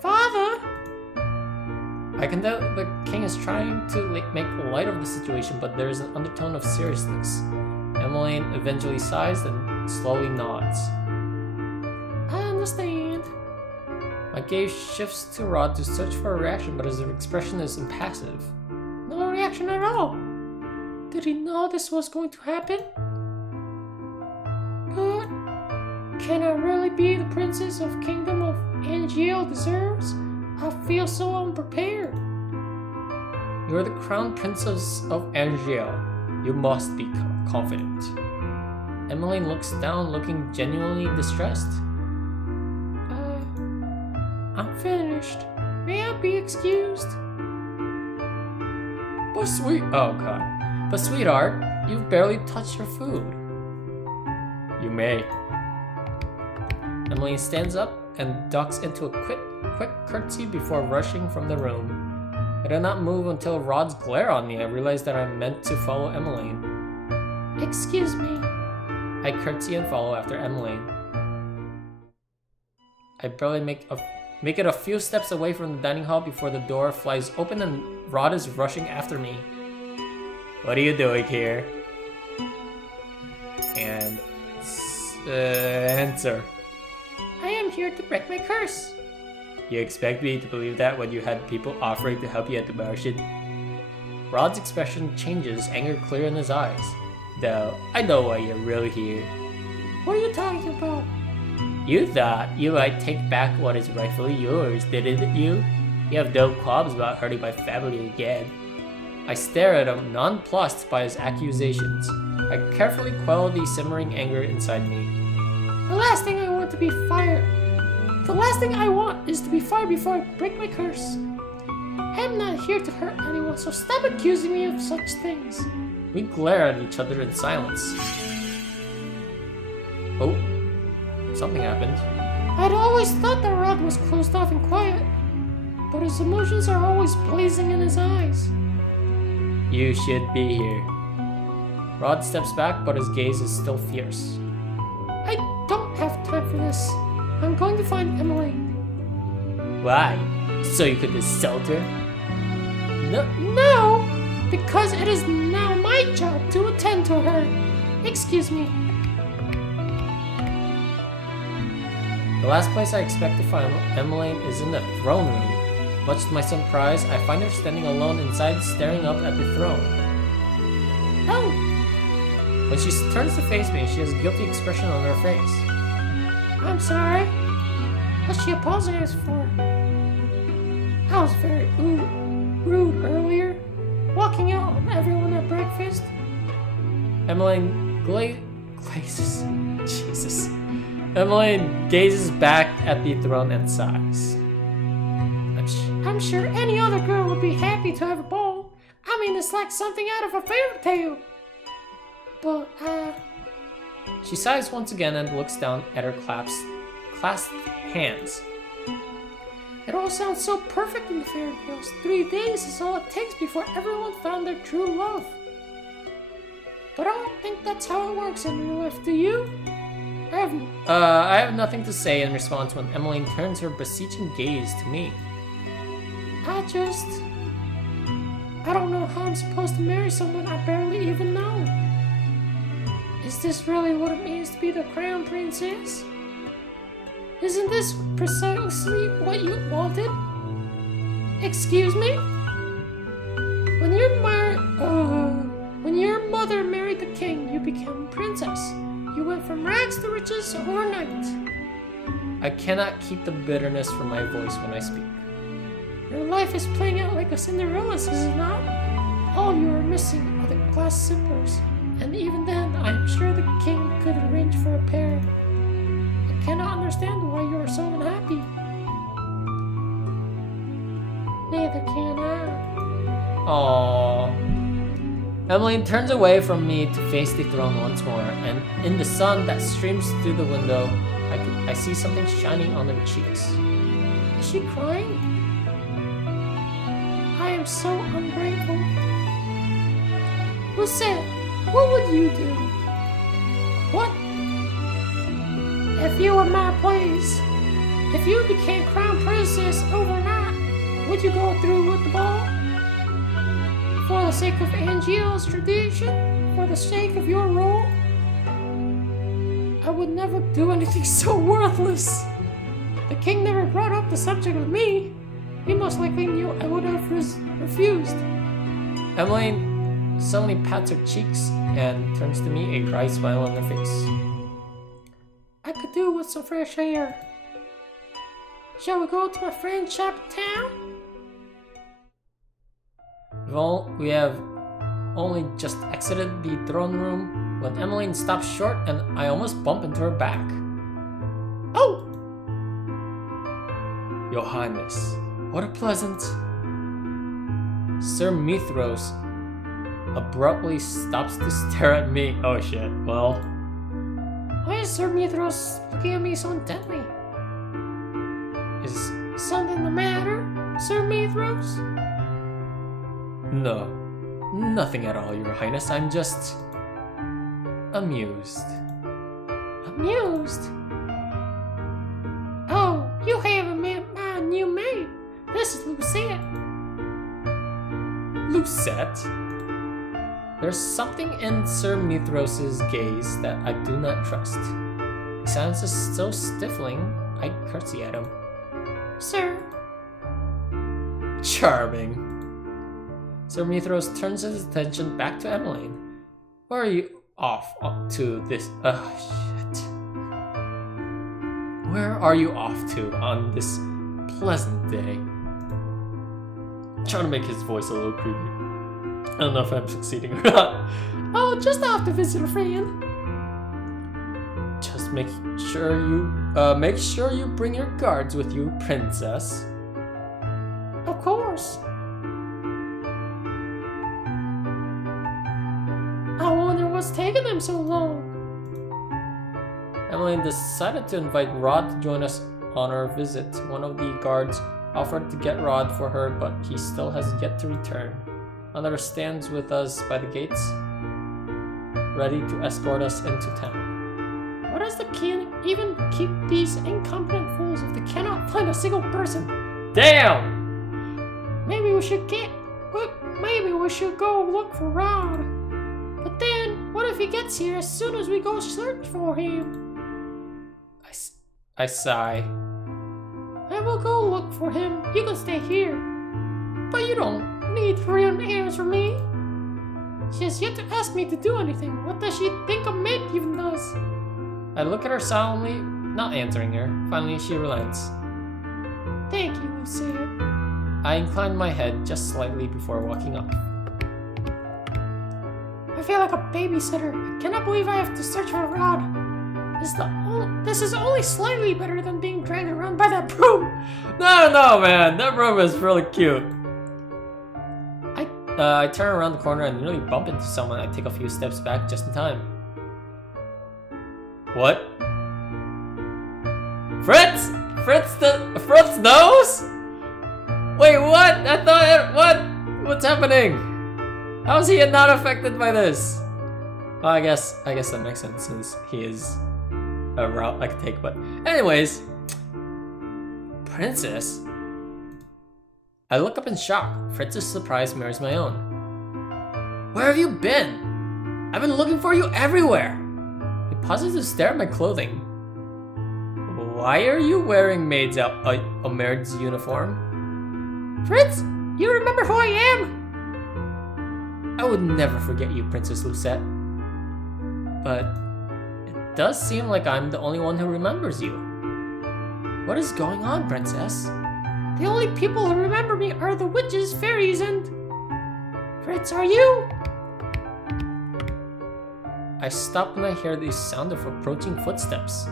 Father! I can tell the king is trying to make light of the situation, but there is an undertone of seriousness. Emmeline eventually sighs and slowly nods. I understand. My gaze shifts to Rod to search for a reaction, but his expression is impassive. No reaction at all. Did he know this was going to happen? But can I really be the princess of Kingdom of Angel deserves? I feel so unprepared. You are the crown princess of Angel. You must be confident. Emmeline looks down, looking genuinely distressed. I'm finished. May I be excused? But sweetheart, you've barely touched your food. You may. Emmeline stands up and ducks into a quick curtsy before rushing from the room. I did not move until Rod's glare on me. I realized that I meant to follow Emmeline. Excuse me. I curtsy and follow after Emmeline. I barely make it a few steps away from the dining hall before the door flies open and Rod is rushing after me. What are you doing here? And answer. I am here to break my curse. You expect me to believe that when you had people offering to help you at the mansion? Rod's expression changes, anger clear in his eyes. Though, I know why you're really here. What are you talking about? You thought you might take back what is rightfully yours, didn't you? You have no qualms about hurting my family again. I stare at him, nonplussed by his accusations. I carefully quell the simmering anger inside me. The last thing I want to be fired. The last thing I want is to be fired before I break my curse. I'm not here to hurt anyone, so stop accusing me of such things. We glare at each other in silence. Oh, something happened. I'd always thought that Rod was closed off and quiet, but his emotions are always blazing in his eyes. You should be here. Rod steps back, but his gaze is still fierce. I don't have time for this. I'm going to find Emmeline. Why? So you could insult her? No, because it is now my job to attend to her. Excuse me. The last place I expect to find Emmeline is in the throne room. Much to my surprise, I find her standing alone inside, staring up at the throne. Oh, When she turns to face me, she has a guilty expression on her face. I'm sorry. What's she apologizing for? I was very rude earlier, walking out on everyone at breakfast. Emmeline glazes. Jesus. Emmeline gazes back at the throne and sighs. I'm sure any other girl would be happy to have a ball. I mean, it's like something out of a fairy tale. But, She sighs once again and looks down at her clasped hands. It all sounds so perfect in the fairy tales. 3 days is all it takes before everyone found their true love. But I don't think that's how it works in real life, do you? I have nothing to say in response when Emmeline turns her beseeching gaze to me. I don't know how I'm supposed to marry someone I barely even know. Is this really what it means to be the crown princess? Isn't this precisely what you wanted? Excuse me? When your mother married the king, you became princess. You went from rags to riches overnight. I cannot keep the bitterness from my voice when I speak. Your life is playing out like a Cinderella's, is it not? All you are missing are the glass slippers, and even then, I am sure the king could arrange for a pair. I cannot understand why you are so unhappy. Neither can I. Aww. Emmeline turns away from me to face the throne once more, and in the sun that streams through the window, I see something shining on her cheeks. Is she crying? I am so ungrateful. Lucette, what would you do? What? If you were my place, if you became crown princess overnight, would you go through with the ball? For the sake of Angio's tradition? For the sake of your role? I would never do anything so worthless. The king never brought up the subject of me. He most likely knew I would have refused. Emmeline suddenly pats her cheeks and turns to me, a wry smile on her face. I could do with some fresh air. Shall we go to my friend's shop in town? We have only just exited the throne room when Emmeline stops short and I almost bump into her back. Oh! Your Highness, what a pleasant... Sir Mithros abruptly stops to stare at me. Oh shit, well... Why is Sir Mithros looking at me so intently? Is... Something the matter, Sir Mithros? No, nothing at all, Your Highness. I'm just... amused. Amused? Oh, you haven't met my new maid. This is Lucette. Lucette? There's something in Sir Mithros' gaze that I do not trust. His silence is so stifling, I curtsy at him. Sir. Charming. Sir Mithros turns his attention back to Emmeline. Where are you off to this? Shit. Where are you off to on this pleasant day? I'm trying to make his voice a little creepy. I don't know if I'm succeeding or not. Oh, just off to visit a friend. Just make sure you bring your guards with you, princess. Of course. I wonder what's taking them so long. Emmeline decided to invite Rod to join us on our visit. One of the guards offered to get Rod for her, but he still has yet to return. Another stands with us by the gates, ready to escort us into town. Why does the king even keep these incompetent fools if they cannot find a single person? Damn! Maybe we should go look for Rod. But then, what if he gets here as soon as we go search for him? I sigh. I will go look for him. You can stay here. But you don't need to answer me. She has yet to ask me to do anything. What does she think a maid even does? I look at her solemnly, not answering her. Finally, she relents. Thank you, Lucia. I incline my head just slightly before walking up. I feel like a babysitter. I cannot believe I have to search for Rod. This is only slightly better than being dragged around by that broom. No, man. That broom is really cute. I turn around the corner and nearly bump into someone. I take a few steps back just in time. What? Fritz? Fritz knows? Wait, what? I thought what? What's happening? How is he not affected by this? Well, I guess that makes sense since he is a route I could take. But anyways, princess. I look up in shock. Fritz's surprise mirrors my own. Where have you been? I've been looking for you everywhere. He pauses to stare at my clothing. Why are you wearing maid's uniform? Fritz, you remember who I am? I would never forget you, Princess Lucette. But it does seem like I'm the only one who remembers you. What is going on, princess? The only people who remember me are the witches, fairies, and... Fritz, are you? I stop when I hear the sound of approaching footsteps.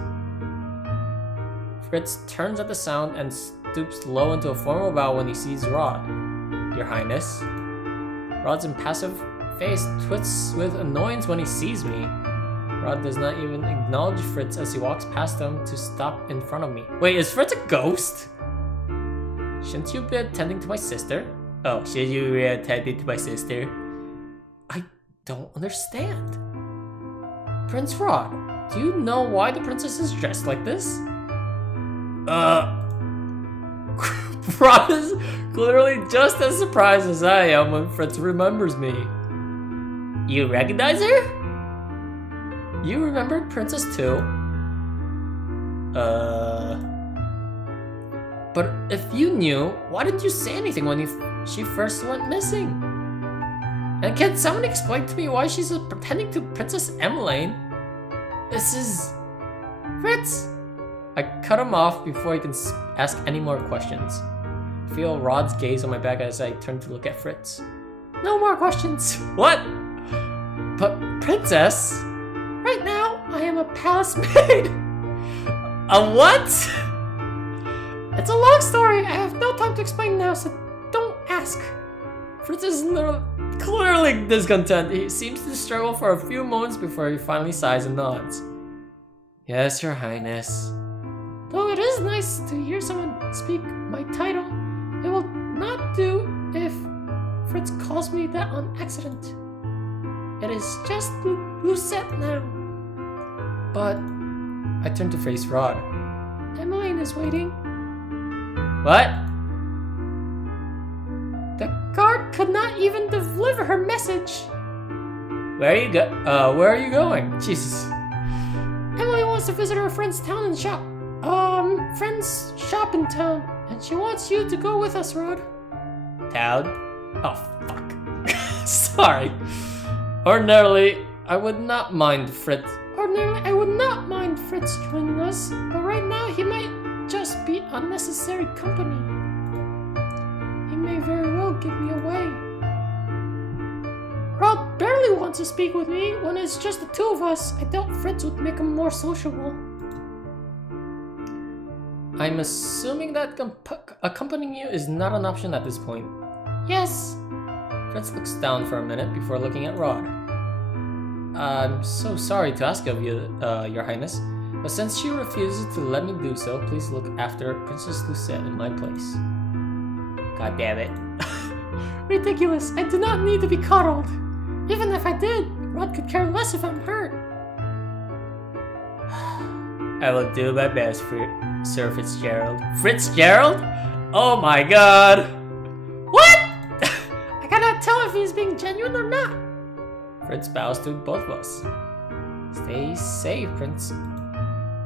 Fritz turns at the sound and stoops low into a formal bow when he sees Rod. Your Highness. Rod's impassive face twists with annoyance when he sees me. Rod does not even acknowledge Fritz as he walks past him to stop in front of me. Wait, is Fritz a ghost? Shouldn't you be attending to my sister? Oh, should you be attending to my sister? I don't understand. Prince Rod, do you know why the princess is dressed like this? Rod is clearly just as surprised as I am when Fritz remembers me. You recognize her? You remembered Princess too? But if you knew, why didn't you say anything when she first went missing? And can someone explain to me why she's pretending to Princess Emmeline? This is... Fritz! I cut him off before he can ask any more questions. I feel Rod's gaze on my back as I turn to look at Fritz. No more questions. What? But princess? Right now, I am a palace maid. A what? It's a long story. I have no time to explain now, so don't ask. Fritz is clearly discontent. He seems to struggle for a few moments before he finally sighs and nods. Yes, Your Highness. Though it is nice to hear someone speak my title, it will not do if Fritz calls me that on accident. It is just Lucette now. But I turn to face Rod. Emmeline is waiting. What? The guard could not even deliver her message. Where are you going? Jesus. Emily wants to visit her friend's town and shop. Friend's shop in town. And she wants you to go with us, Rod. Town? Oh, fuck. Sorry. Ordinarily, I would not mind Fritz. Ordinarily, I would not mind Fritz joining us, but right now he might just be unnecessary company. He may very well give me away. Rod barely wants to speak with me. When it's just the two of us, I doubt Fritz would make him more sociable. I'm assuming that accompanying you is not an option at this point. Yes. Fritz looks down for a minute before looking at Rod. I'm so sorry to ask of you, Your Highness, but since she refuses to let me do so, please look after Princess Lucette in my place. God damn it. Ridiculous. I do not need to be coddled. Even if I did, Rod could care less if I'm hurt. I will do my best for Sir Fitzgerald. Fitzgerald? Oh my god! What? I cannot tell if he's being genuine or not. Fritz bows to both of us. Stay safe, Prince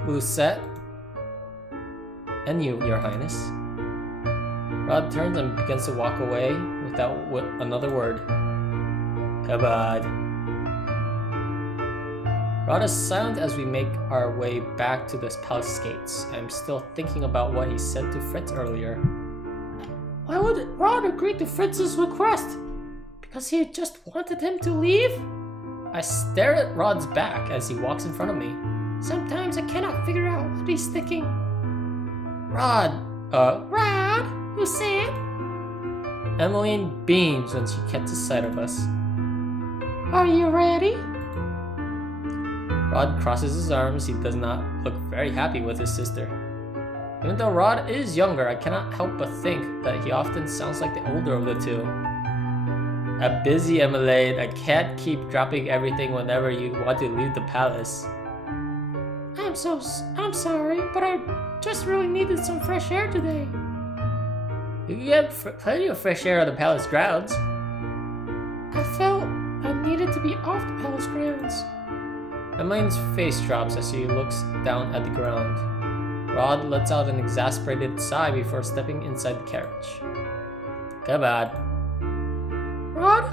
Lucette. And you, Your Highness. Rod turns and begins to walk away without another word. Come on. Rod is silent as we make our way back to the palace gates. I'm still thinking about what he said to Fritz earlier. Why would Rod agree to Fritz's request? Because he just wanted him to leave? I stare at Rod's back as he walks in front of me. Sometimes I cannot figure out what he's thinking. Rod, Rod, you say it? Emmeline beams when she catches sight of us. Are you ready? Rod crosses his arms. He does not look very happy with his sister. Even though Rod is younger, I cannot help but think that he often sounds like the older of the two. I'm busy, Emmeline. I can't keep dropping everything whenever you want to leave the palace. I'm sorry, but I just really needed some fresh air today. You can get plenty of fresh air on the palace grounds. I felt I needed to be off the palace grounds. Emmeline's face drops as she looks down at the ground. Rod lets out an exasperated sigh before stepping inside the carriage. Come on. Rod?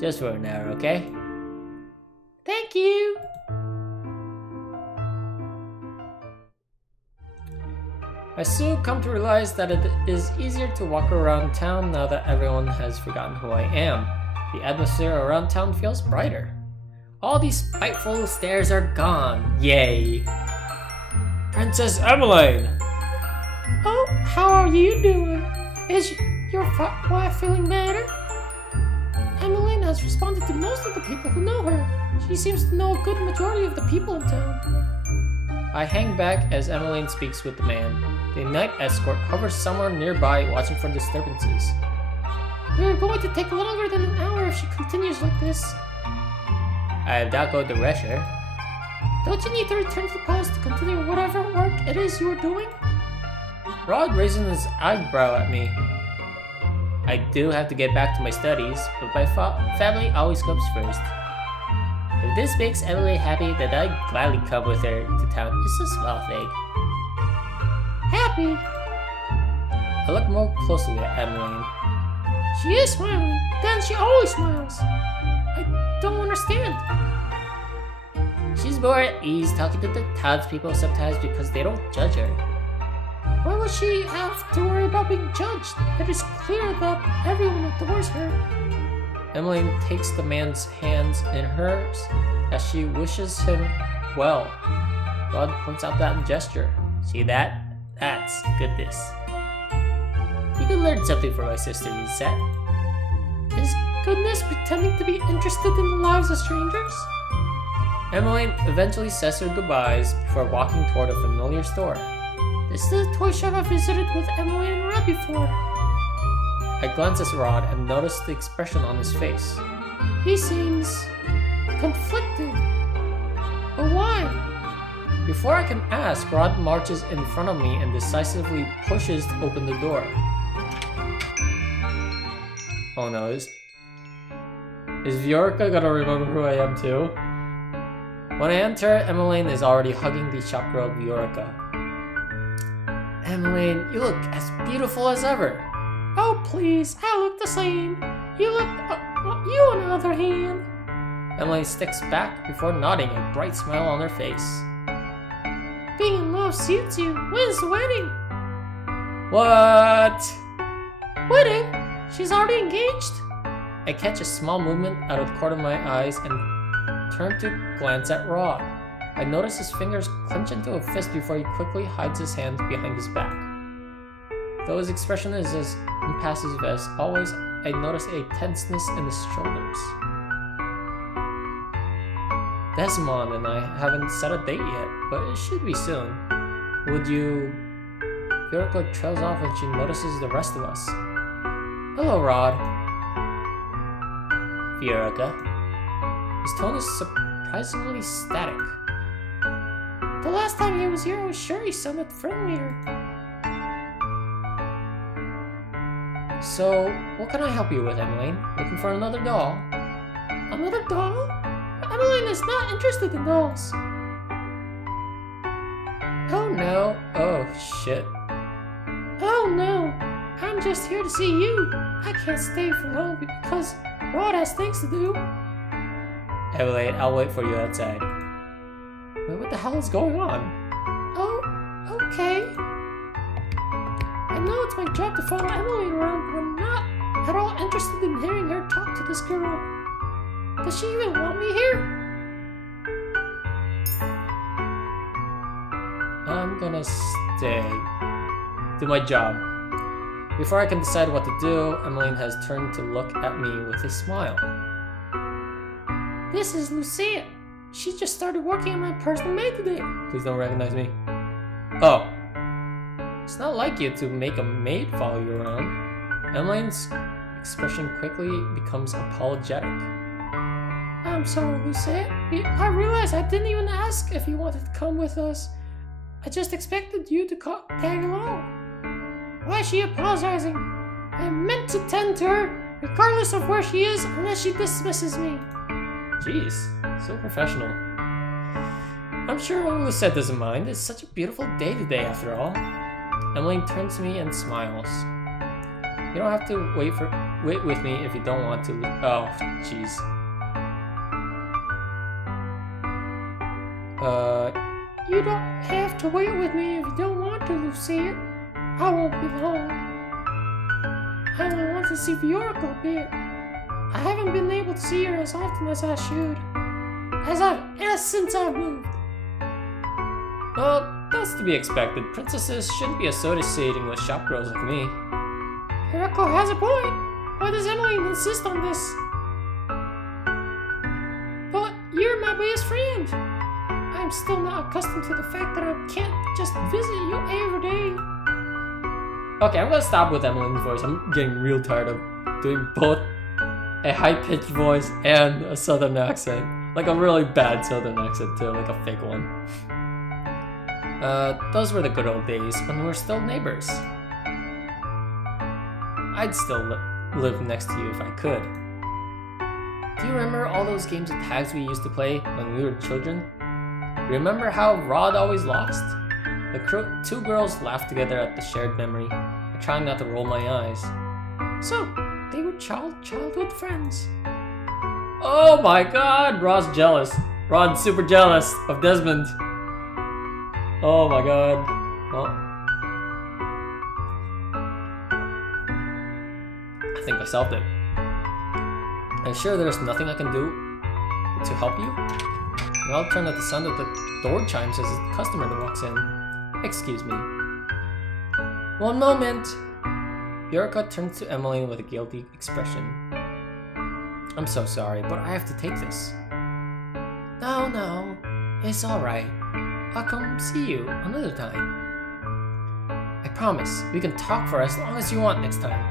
Just for an hour, okay? Thank you. I soon come to realize that it is easier to walk around town now that everyone has forgotten who I am. The atmosphere around town feels brighter. All these spiteful stares are gone. Yay! Princess Emmeline! Oh, how are you doing? Is your wife feeling better? Emmeline has responded to most of the people who know her. She seems to know a good majority of the people in town. I hang back as Emmeline speaks with the man. The night escort hovers somewhere nearby watching for disturbances. We're going to take longer than an hour if she continues like this. I am not going to rush her. Don't you need to return to the palace to continue whatever work it is you are doing? Rod raises his eyebrow at me. I do have to get back to my studies, but my family always comes first. If this makes Emily happy, then I'd gladly come with her to town. It's a small thing. Happy? I look more closely at Emmeline. She is smiling. Then she always smiles. I don't understand. She's more at ease talking to the townspeople sometimes because they don't judge her. Why would she have to worry about being judged? It is clear that everyone adores her. Emmeline takes the man's hands in hers as she wishes him well. Rod points out that gesture. See that? That's goodness. You can learn something from my sister, Lisette. Is goodness pretending to be interested in the lives of strangers? Emmeline eventually says her goodbyes before walking toward a familiar store. This is the toy shop I visited with Emily and Rod before. I glance at Rod and notice the expression on his face. He seems conflicted. But why? Before I can ask, Rod marches in front of me and decisively pushes open the door. Oh no, is Viorica gonna remember who I am too? When I enter, Emmeline is already hugging the shopgirl Viorica. Emmeline, you look as beautiful as ever. Oh, please, I look the same. You on the other hand. Emily sticks back before nodding, a bright smile on her face. Being in love suits you. When's the wedding? What? Wedding? She's already engaged? I catch a small movement out of the corner of my eyes and turn to glance at Rod. I notice his fingers clench into a fist before he quickly hides his hands behind his back. Though his expression is as impassive as always, I notice a tenseness in his shoulders. Desmond and I haven't set a date yet, but it should be soon. Would you... Yuriko trails off when she notices the rest of us. Hello, Rod. Viorica. His tone is surprisingly static. The last time he was here, I was sure he sounded friendlier. So, what can I help you with, Emmeline? Looking for another doll? Another doll? Emmeline is not interested in dolls. Oh no. Oh shit. Oh no, I'm just here to see you. I can't stay for long because Rod has things to do. Emily, I'll wait for you outside. Wait, what the hell is going on? Oh, okay. I know it's my job to follow Emily around, but I'm not at all interested in hearing her talk to this girl. Does she even want me here? I'm gonna stay. Do my job. Before I can decide what to do, Emmeline has turned to look at me with a smile. This is Lucia. She just started working on my personal maid today. Please don't recognize me. Oh. It's not like you to make a maid follow you around. Emmeline's expression quickly becomes apologetic. I'm sorry, Lucia. I realized I didn't even ask if you wanted to come with us. I just expected you to tag along. Why is she apologizing? I meant to tend to her, regardless of where she is, unless she dismisses me. Jeez, so professional. I'm sure Lucette doesn't mind. It's such a beautiful day today, after all. Emmeline turns to me and smiles. You don't have to wait with me if you don't want to. Oh, jeez. You don't have to wait with me if you don't want to, Lucia. I won't be long. I only want to see Viorica a bit. I haven't been able to see her as often as I should. Since I've moved. Well, that's to be expected. Princesses shouldn't be associating with shopgirls like me. Viorica has a point. Why does Emily insist on this? But you're my best friend. I'm still not accustomed to the fact that I can't just visit you every day. Okay, I'm gonna stop with Emmeline's voice. I'm getting real tired of doing both a high-pitched voice and a southern accent. Like a really bad southern accent too, like a fake one. Those were the good old days when we were still neighbors. I'd still live next to you if I could. Do you remember all those games of tags we used to play when we were children? Remember how Rod always lost? The two girls laughed together at the shared memory. I tried not to roll my eyes. So, they were childhood friends. Oh my god! Rod's jealous. Rod's super jealous of Desmond. Oh my god. Well, I think I solved it. Are you sure there's nothing I can do to help you? I'll turn at the sound of the door chimes as a customer walks in. Excuse me. One moment. Viorica turns to Emmeline with a guilty expression. I'm so sorry, but I have to take this. No, it's alright. I'll come see you another time. I promise, we can talk for as long as you want next time.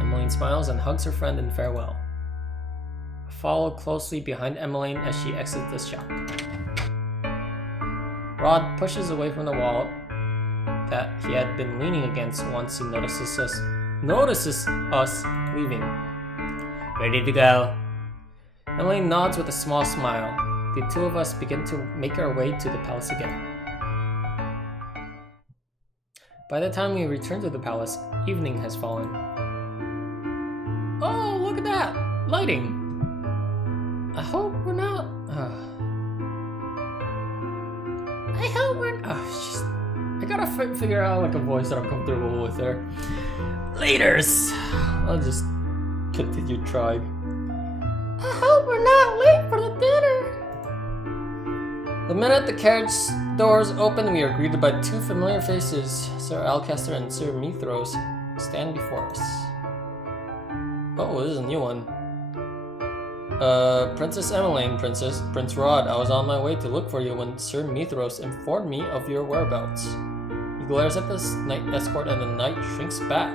Emmeline smiles and hugs her friend in farewell. I follow closely behind Emmeline as she exits the shop. Rod pushes away from the wall that he had been leaning against once he notices us leaving. Ready to go? Emmeline nods with a small smile. The two of us begin to make our way to the palace again. By the time we return to the palace, evening has fallen. lighting. I hope we're not... I hope we're... I gotta figure out like a voice that I'm comfortable with there. Laters! I'll just continue trying. I hope we're not late for the dinner. The minute the carriage doors open, we are greeted by two familiar faces. Sir Alcaster and Sir Mithros stand before us. Oh, this is a new one. Princess Emmeline, Prince Rod, I was on my way to look for you when Sir Mithros informed me of your whereabouts. He glares at the knight escort and the knight shrinks back.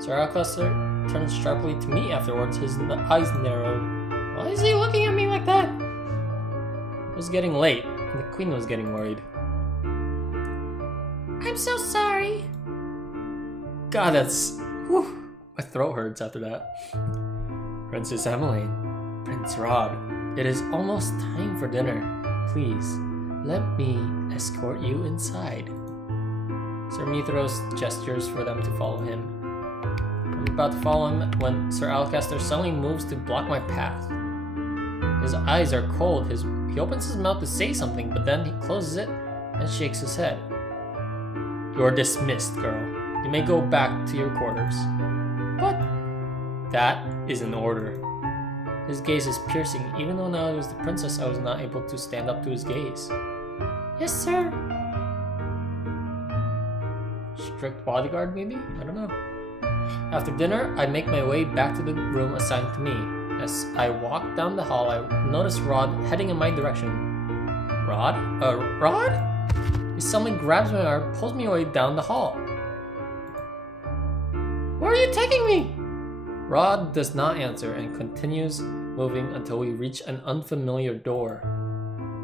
Sir Alcaster turns sharply to me afterwards, his eyes narrowed. Why is he looking at me like that? It was getting late, and the queen was getting worried. I'm so sorry. God, that's... Whew, my throat hurts after that. Princess Emmeline, Prince Rod, it is almost time for dinner. Please, let me escort you inside. Sir Mithros gestures for them to follow him. I'm about to follow him when Sir Alcaster suddenly moves to block my path. His eyes are cold. He opens his mouth to say something, but then he closes it and shakes his head. You're dismissed, girl. You may go back to your quarters. But that is an order. His gaze is piercing. Even though now I was the princess, I was not able to stand up to his gaze. Yes, sir. Strict bodyguard, maybe? I don't know. After dinner, I make my way back to the room assigned to me. As I walk down the hall, I notice Rod heading in my direction. Rod? Rod? He suddenly grabs my arm, pulls me away down the hall. Where are you taking me? Rod does not answer and continues moving until we reach an unfamiliar door.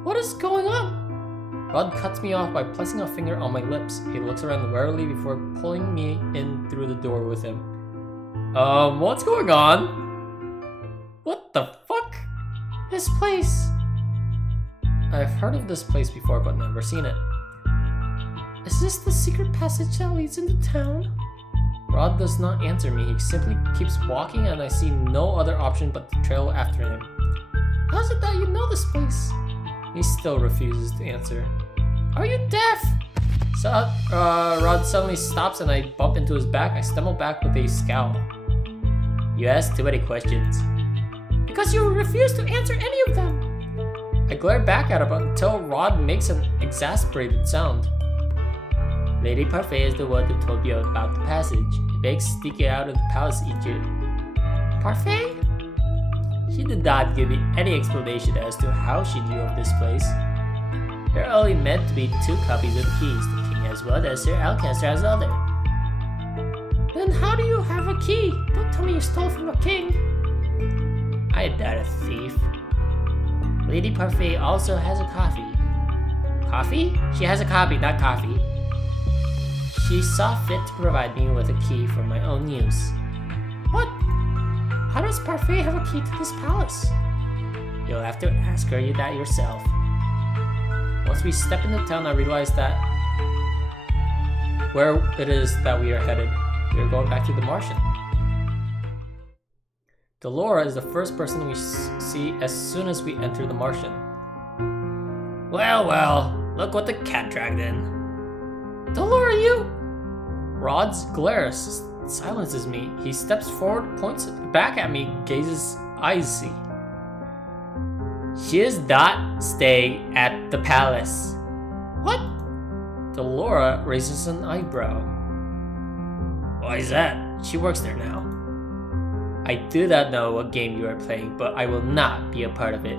What is going on? Rod cuts me off by placing a finger on my lips. He looks around warily before pulling me in through the door with him. What's going on? What the fuck? This place. I've heard of this place before, but never seen it. Is this the secret passage that leads into town? Rod does not answer me. He simply keeps walking and I see no other option but to trail after him. How is it that you know this place? He still refuses to answer. Are you deaf? So, Rod suddenly stops and I bump into his back. I stumble back with a scowl. You ask too many questions. Because you refuse to answer any of them. I glare back at him until Rod makes an exasperated sound. Lady Parfait is the one who told you about the passage. It makes sneaking out of the palace easier. Parfait? She did not give me any explanation as to how she knew of this place. There are only meant to be 2 copies of the keys. The king has one and Sir Alcaster has the other. Then how do you have a key? Don't tell me you stole from a king. I am not a thief. Lady Parfait also has a coffee. Coffee? She has a copy, not coffee. She saw fit to provide me with a key for my own use. What? How does Parfait have a key to this palace? You'll have to ask her that yourself. Once we step into town, I realize that where it is that we are headed. We are going back to the Martian. Delora is the first person we see as soon as we enter the Martian. Well, well, look what the cat dragged in. Delora, you! Rod's glare silences me. He steps forward, points back at me, gazes icy. She is not staying at the palace. What? Delora raises an eyebrow. Why is that? She works there now. I do not know what game you are playing, but I will not be a part of it.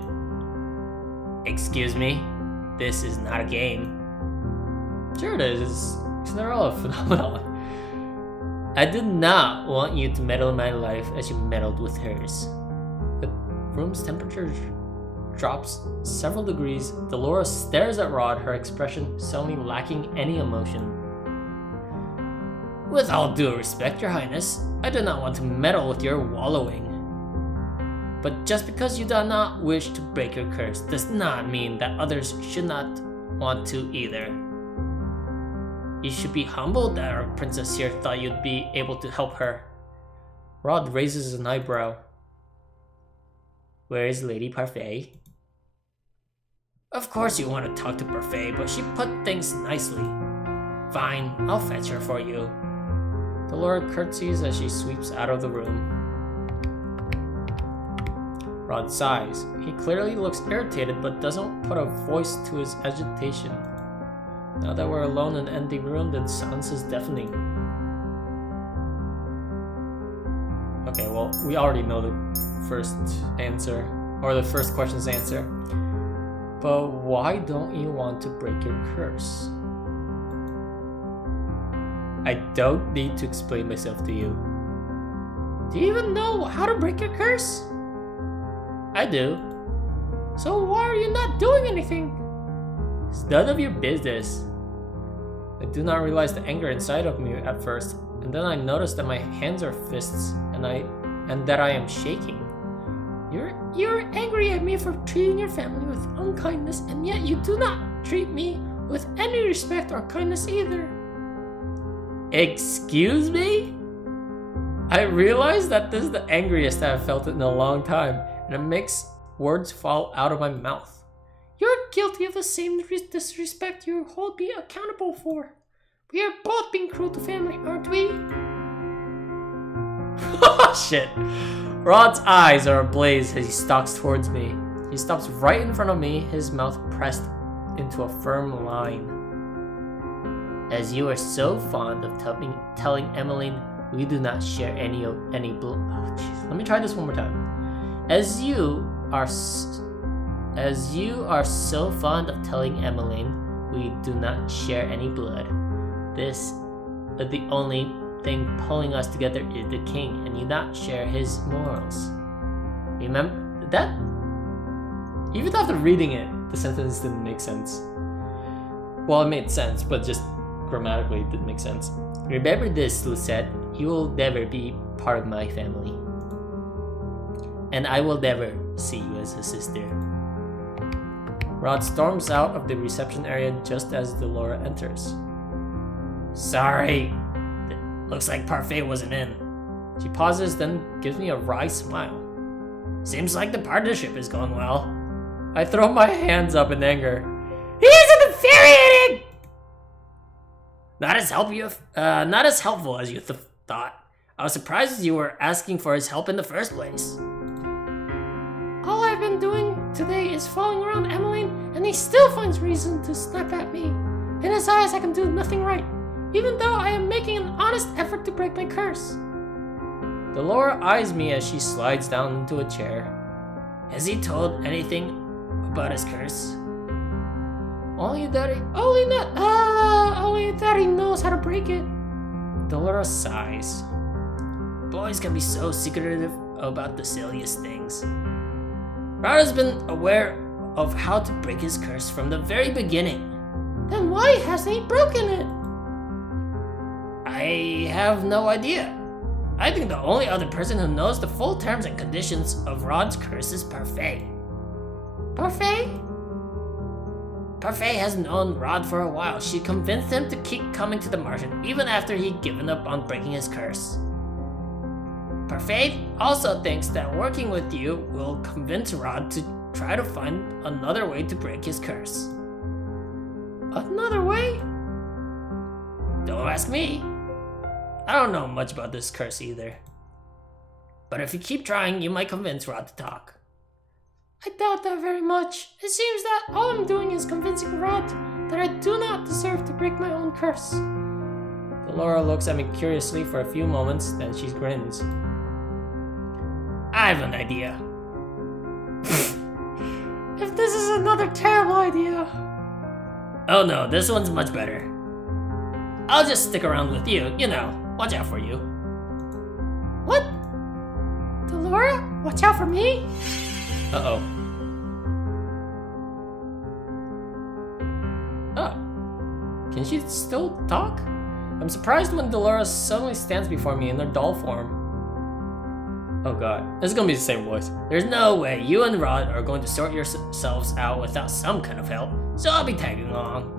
Excuse me? This is not a game. Sure it is. It's Cinderella phenomenon. I do not want you to meddle in my life as you meddled with hers. The room's temperature drops several degrees. Delora stares at Rod, her expression suddenly lacking any emotion. With all due respect, Your Highness, I do not want to meddle with your wallowing. But just because you do not wish to break your curse does not mean that others should not want to either. You should be humbled that our princess here thought you'd be able to help her. Rod raises an eyebrow. Where is Lady Parfait? Of course you want to talk to Parfait, but she put things nicely. Fine, I'll fetch her for you. Delora curtsies as she sweeps out of the room. Rod sighs. He clearly looks irritated but doesn't put a voice to his agitation. Now that we're alone in an empty room, the silence is deafening. Okay, well, we already know the first answer, or the first question's answer. But why don't you want to break your curse? I don't need to explain myself to you. Do you even know how to break your curse? I do. So why are you not doing anything? It's none of your business. I do not realize the anger inside of me at first, and then I notice that my hands are fists, and that I am shaking. You're angry at me for treating your family with unkindness, and yet you do not treat me with any respect or kindness either. Excuse me? I realize that this is the angriest I've felt in a long time, and it makes words fall out of my mouth. You're guilty of the same disrespect you hold me accountable for. We are both being cruel to family, aren't we? Oh shit. Rod's eyes are ablaze as he stalks towards me. He stops right in front of me, his mouth pressed into a firm line. As you are so fond of telling Emmeline we do not share any blood. Oh jeez. Let me try this one more time. As you are so fond of telling Emmeline we do not share any blood, this the only thing pulling us together is the king, and you not share his morals. Remember that? Even after reading it, the sentence didn't make sense. Well, it made sense, but just grammatically it didn't make sense. Remember this, Lucette. You will never be part of my family. And I will never see you as a sister. Rod storms out of the reception area just as Delora enters. Sorry. Looks like Parfait wasn't in. She pauses, then gives me a wry smile. Seems like the partnership is going well. I throw my hands up in anger. He isn't infuriating! Not as helpful as you thought. I was surprised you were asking for his help in the first place. All I've been doing today is following around Emmeline, and he still finds reason to snap at me. In his eyes, I can do nothing right, even though I am making an honest effort to break my curse. Delora eyes me as she slides down into a chair. Has he told anything about his curse? Only that he knows how to break it. Delora sighs. Boys can be so secretive about the silliest things. Rod has been aware of how to break his curse from the very beginning. Then why hasn't he broken it? I have no idea. I think the only other person who knows the full terms and conditions of Rod's curse is Parfait. Parfait? Parfait has known Rod for a while. She convinced him to keep coming to the market even after he'd given up on breaking his curse. Parfait also thinks that working with you will convince Rod to try to find another way to break his curse. Another way? Don't ask me. I don't know much about this curse either. But if you keep trying, you might convince Rod to talk. I doubt that very much. It seems that all I'm doing is convincing Rod that I do not deserve to break my own curse. Delora looks at me curiously for a few moments, then she grins. I have an idea. If this is another terrible idea. Oh no, this one's much better. I'll just stick around with you, watch out for you. What? Delora? Watch out for me? Uh-oh. Oh. Can she still talk? I'm surprised when Delora suddenly stands before me in her doll form. Oh god, this is gonna be the same voice. There's no way you and Rod are going to sort yourselves out without some kind of help, so I'll be tagging along.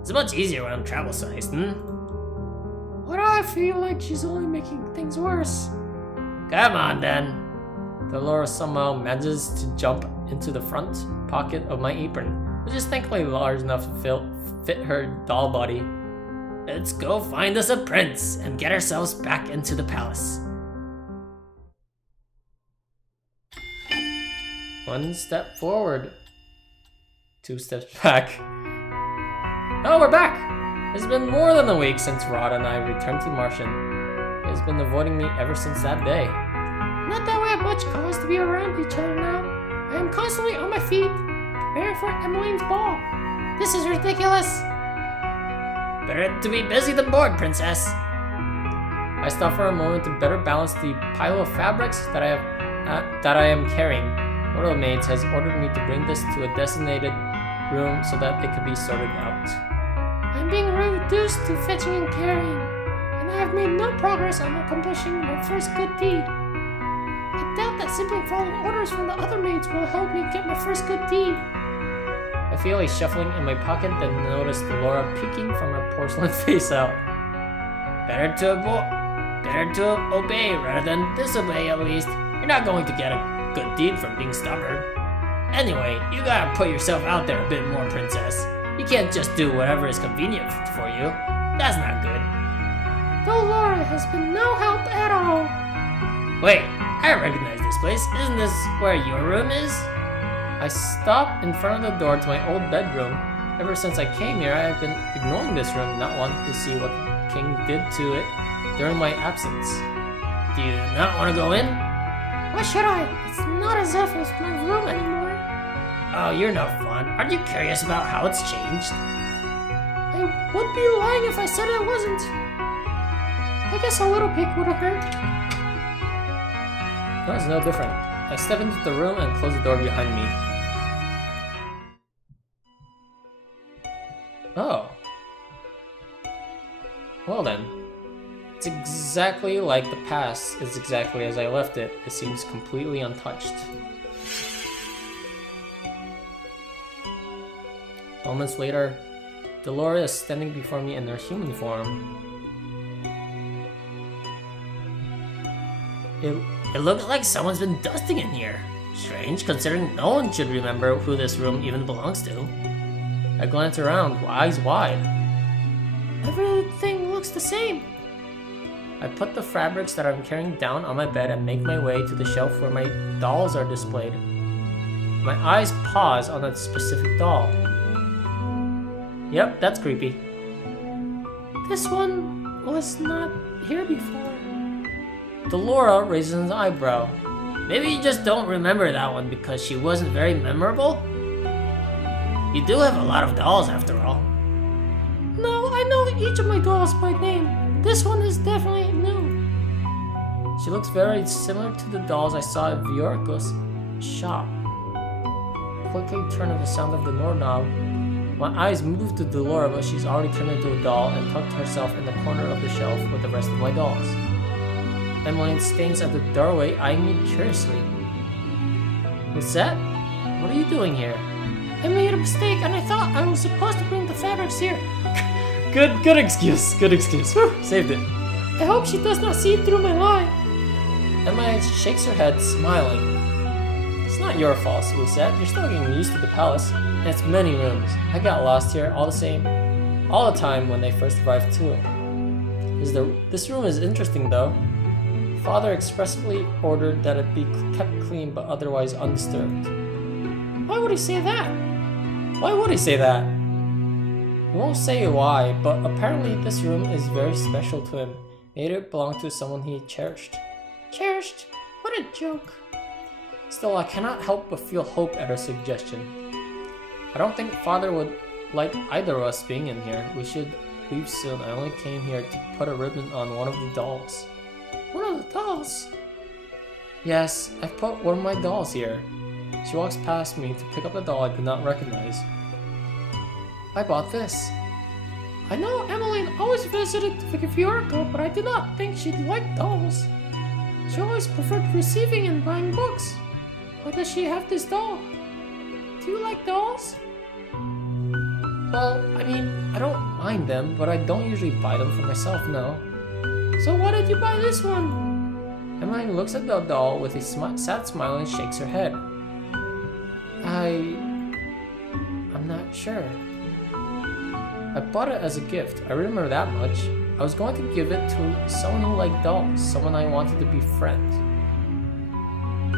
It's much easier when I'm travel-sized, Why do I feel like she's only making things worse? Come on then. Delora somehow manages to jump into the front pocket of my apron, which is thankfully large enough to fit her doll body. Let's go find us a prince and get ourselves back into the palace. One step forward, 2 steps back. Oh, we're back! It's been more than a week since Rod and I returned to Martian. He has been avoiding me ever since that day. Not that we have much cause to be around each other now. I am constantly on my feet, preparing for Emmeline's ball. This is ridiculous. Better to be busy than bored, princess. I stopped for a moment to better balance the pile of fabrics that I am carrying. One of the maids has ordered me to bring this to a designated room so that it can be sorted out. I'm being reduced to fetching and carrying, and I have made no progress on accomplishing my first good deed. I doubt that simply following orders from the other maids will help me get my first good deed. I feel a shuffling in my pocket, then notice Delora peeking from her porcelain face out. Better to obey rather than disobey, at least. You're not going to get a good deed from being stubborn. Anyway, you gotta put yourself out there a bit more, princess. You can't just do whatever is convenient for you. That's not good. Delora has been no help at all. Wait, I recognize this place. Isn't this where your room is? I stopped in front of the door to my old bedroom. Ever since I came here, I have been ignoring this room, not wanting to see what the king did to it during my absence. Do you not want to go in? Why should I? It's not as if it's my room anymore. Oh, you're no fun. Aren't you curious about how it's changed? I would be lying if I said I wasn't. I guess a little peek would have hurt. No, it's no different. I step into the room and close the door behind me. Oh. Well then. It's exactly like the past. It's exactly as I left it. It seems completely untouched. Moments later, Delora is standing before me in her human form. It looks like someone's been dusting in here. Strange, considering no one should remember who this room even belongs to. I glance around, eyes wide. Everything looks the same. I put the fabrics that I'm carrying down on my bed and make my way to the shelf where my dolls are displayed. My eyes pause on a specific doll. Yep, that's creepy. This one was not here before. Delora raises an eyebrow. Maybe you just don't remember that one because she wasn't very memorable? You do have a lot of dolls after all. No, I know each of my dolls by name. This one is definitely new. She looks very similar to the dolls I saw at Viorco's shop. Quickly turn of the sound of the doorknob. My eyes move to Delora, but she's already turned into a doll and tucked herself in the corner of the shelf with the rest of my dolls. Emmeline stands at the doorway, eyeing me curiously. Lisette? What are you doing here? I made a mistake and I thought I was supposed to bring the fabrics here. Good excuse. Whew, saved it. I hope she does not see through my lie. Emma shakes her head, smiling. It's not your fault, Lucette. You're still getting used to the palace. And it's many rooms. I got lost here all the time when they first arrived too. This room is interesting though. Father expressly ordered that it be kept clean but otherwise undisturbed. Why would he say that? Why would he say that? He won't say why, but apparently this room is very special to him. Made it belong to someone he cherished. Cherished? What a joke. Still, I cannot help but feel hope at her suggestion. I don't think Father would like either of us being in here. We should leave soon. I only came here to put a ribbon on one of the dolls. One of the dolls? Yes, I put one of my dolls here. She walks past me to pick up a doll I did not recognize. I bought this. I know Emmeline always visited Viorco, but I did not think she'd like dolls. She always preferred receiving and buying books. Why does she have this doll? Do you like dolls? Well, I mean, I don't mind them, but I don't usually buy them for myself, no. So why did you buy this one? Emily looks at the doll with a sad smile and shakes her head. I'm not sure. I bought it as a gift. I remember that much. I was going to give it to someone who liked dolls, someone I wanted to befriend.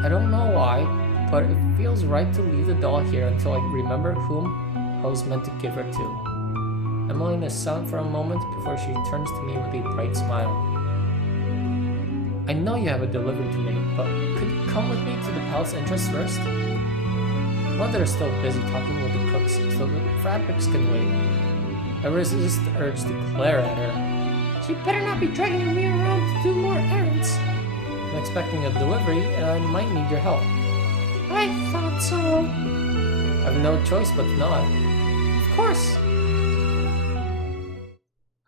I don't know why, but it feels right to leave the doll here until I remember whom I was meant to give her to. Emmeline is silent for a moment before she turns to me with a bright smile. I know you have a delivery to make, but could you come with me to the palace entrance first? Mother is still busy talking with the cooks, so the fabrics can wait. I resist the urge to glare at her. She better not be dragging me around to do more errands. I'm expecting a delivery, and I might need your help. I thought so. I have no choice but to nod. Of course.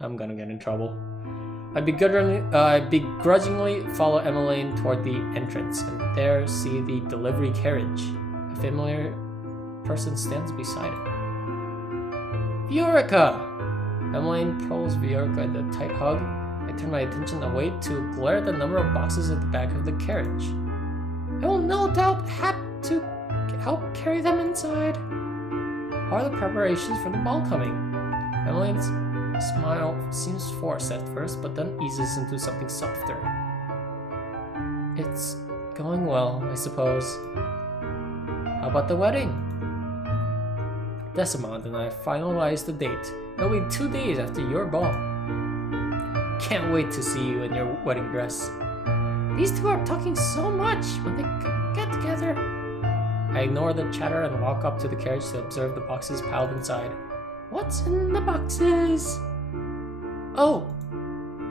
I'm gonna get in trouble. I begrudgingly follow Emmeline toward the entrance, and there see the delivery carriage. A familiar person stands beside it. Viorica! Emmeline pulls Viorica in a tight hug. I turn my attention away to glare at the number of boxes at the back of the carriage. I will no doubt have to help carry them inside. How are the preparations for the ball coming? Emmeline's smile seems forced at first, but then eases into something softer. It's going well, I suppose. How about the wedding? Decimond and I finalized the date. It'll be 2 days after your ball. Can't wait to see you in your wedding dress. These two are talking so much when they get together. I ignore the chatter and walk up to the carriage to observe the boxes piled inside. What's in the boxes? Oh!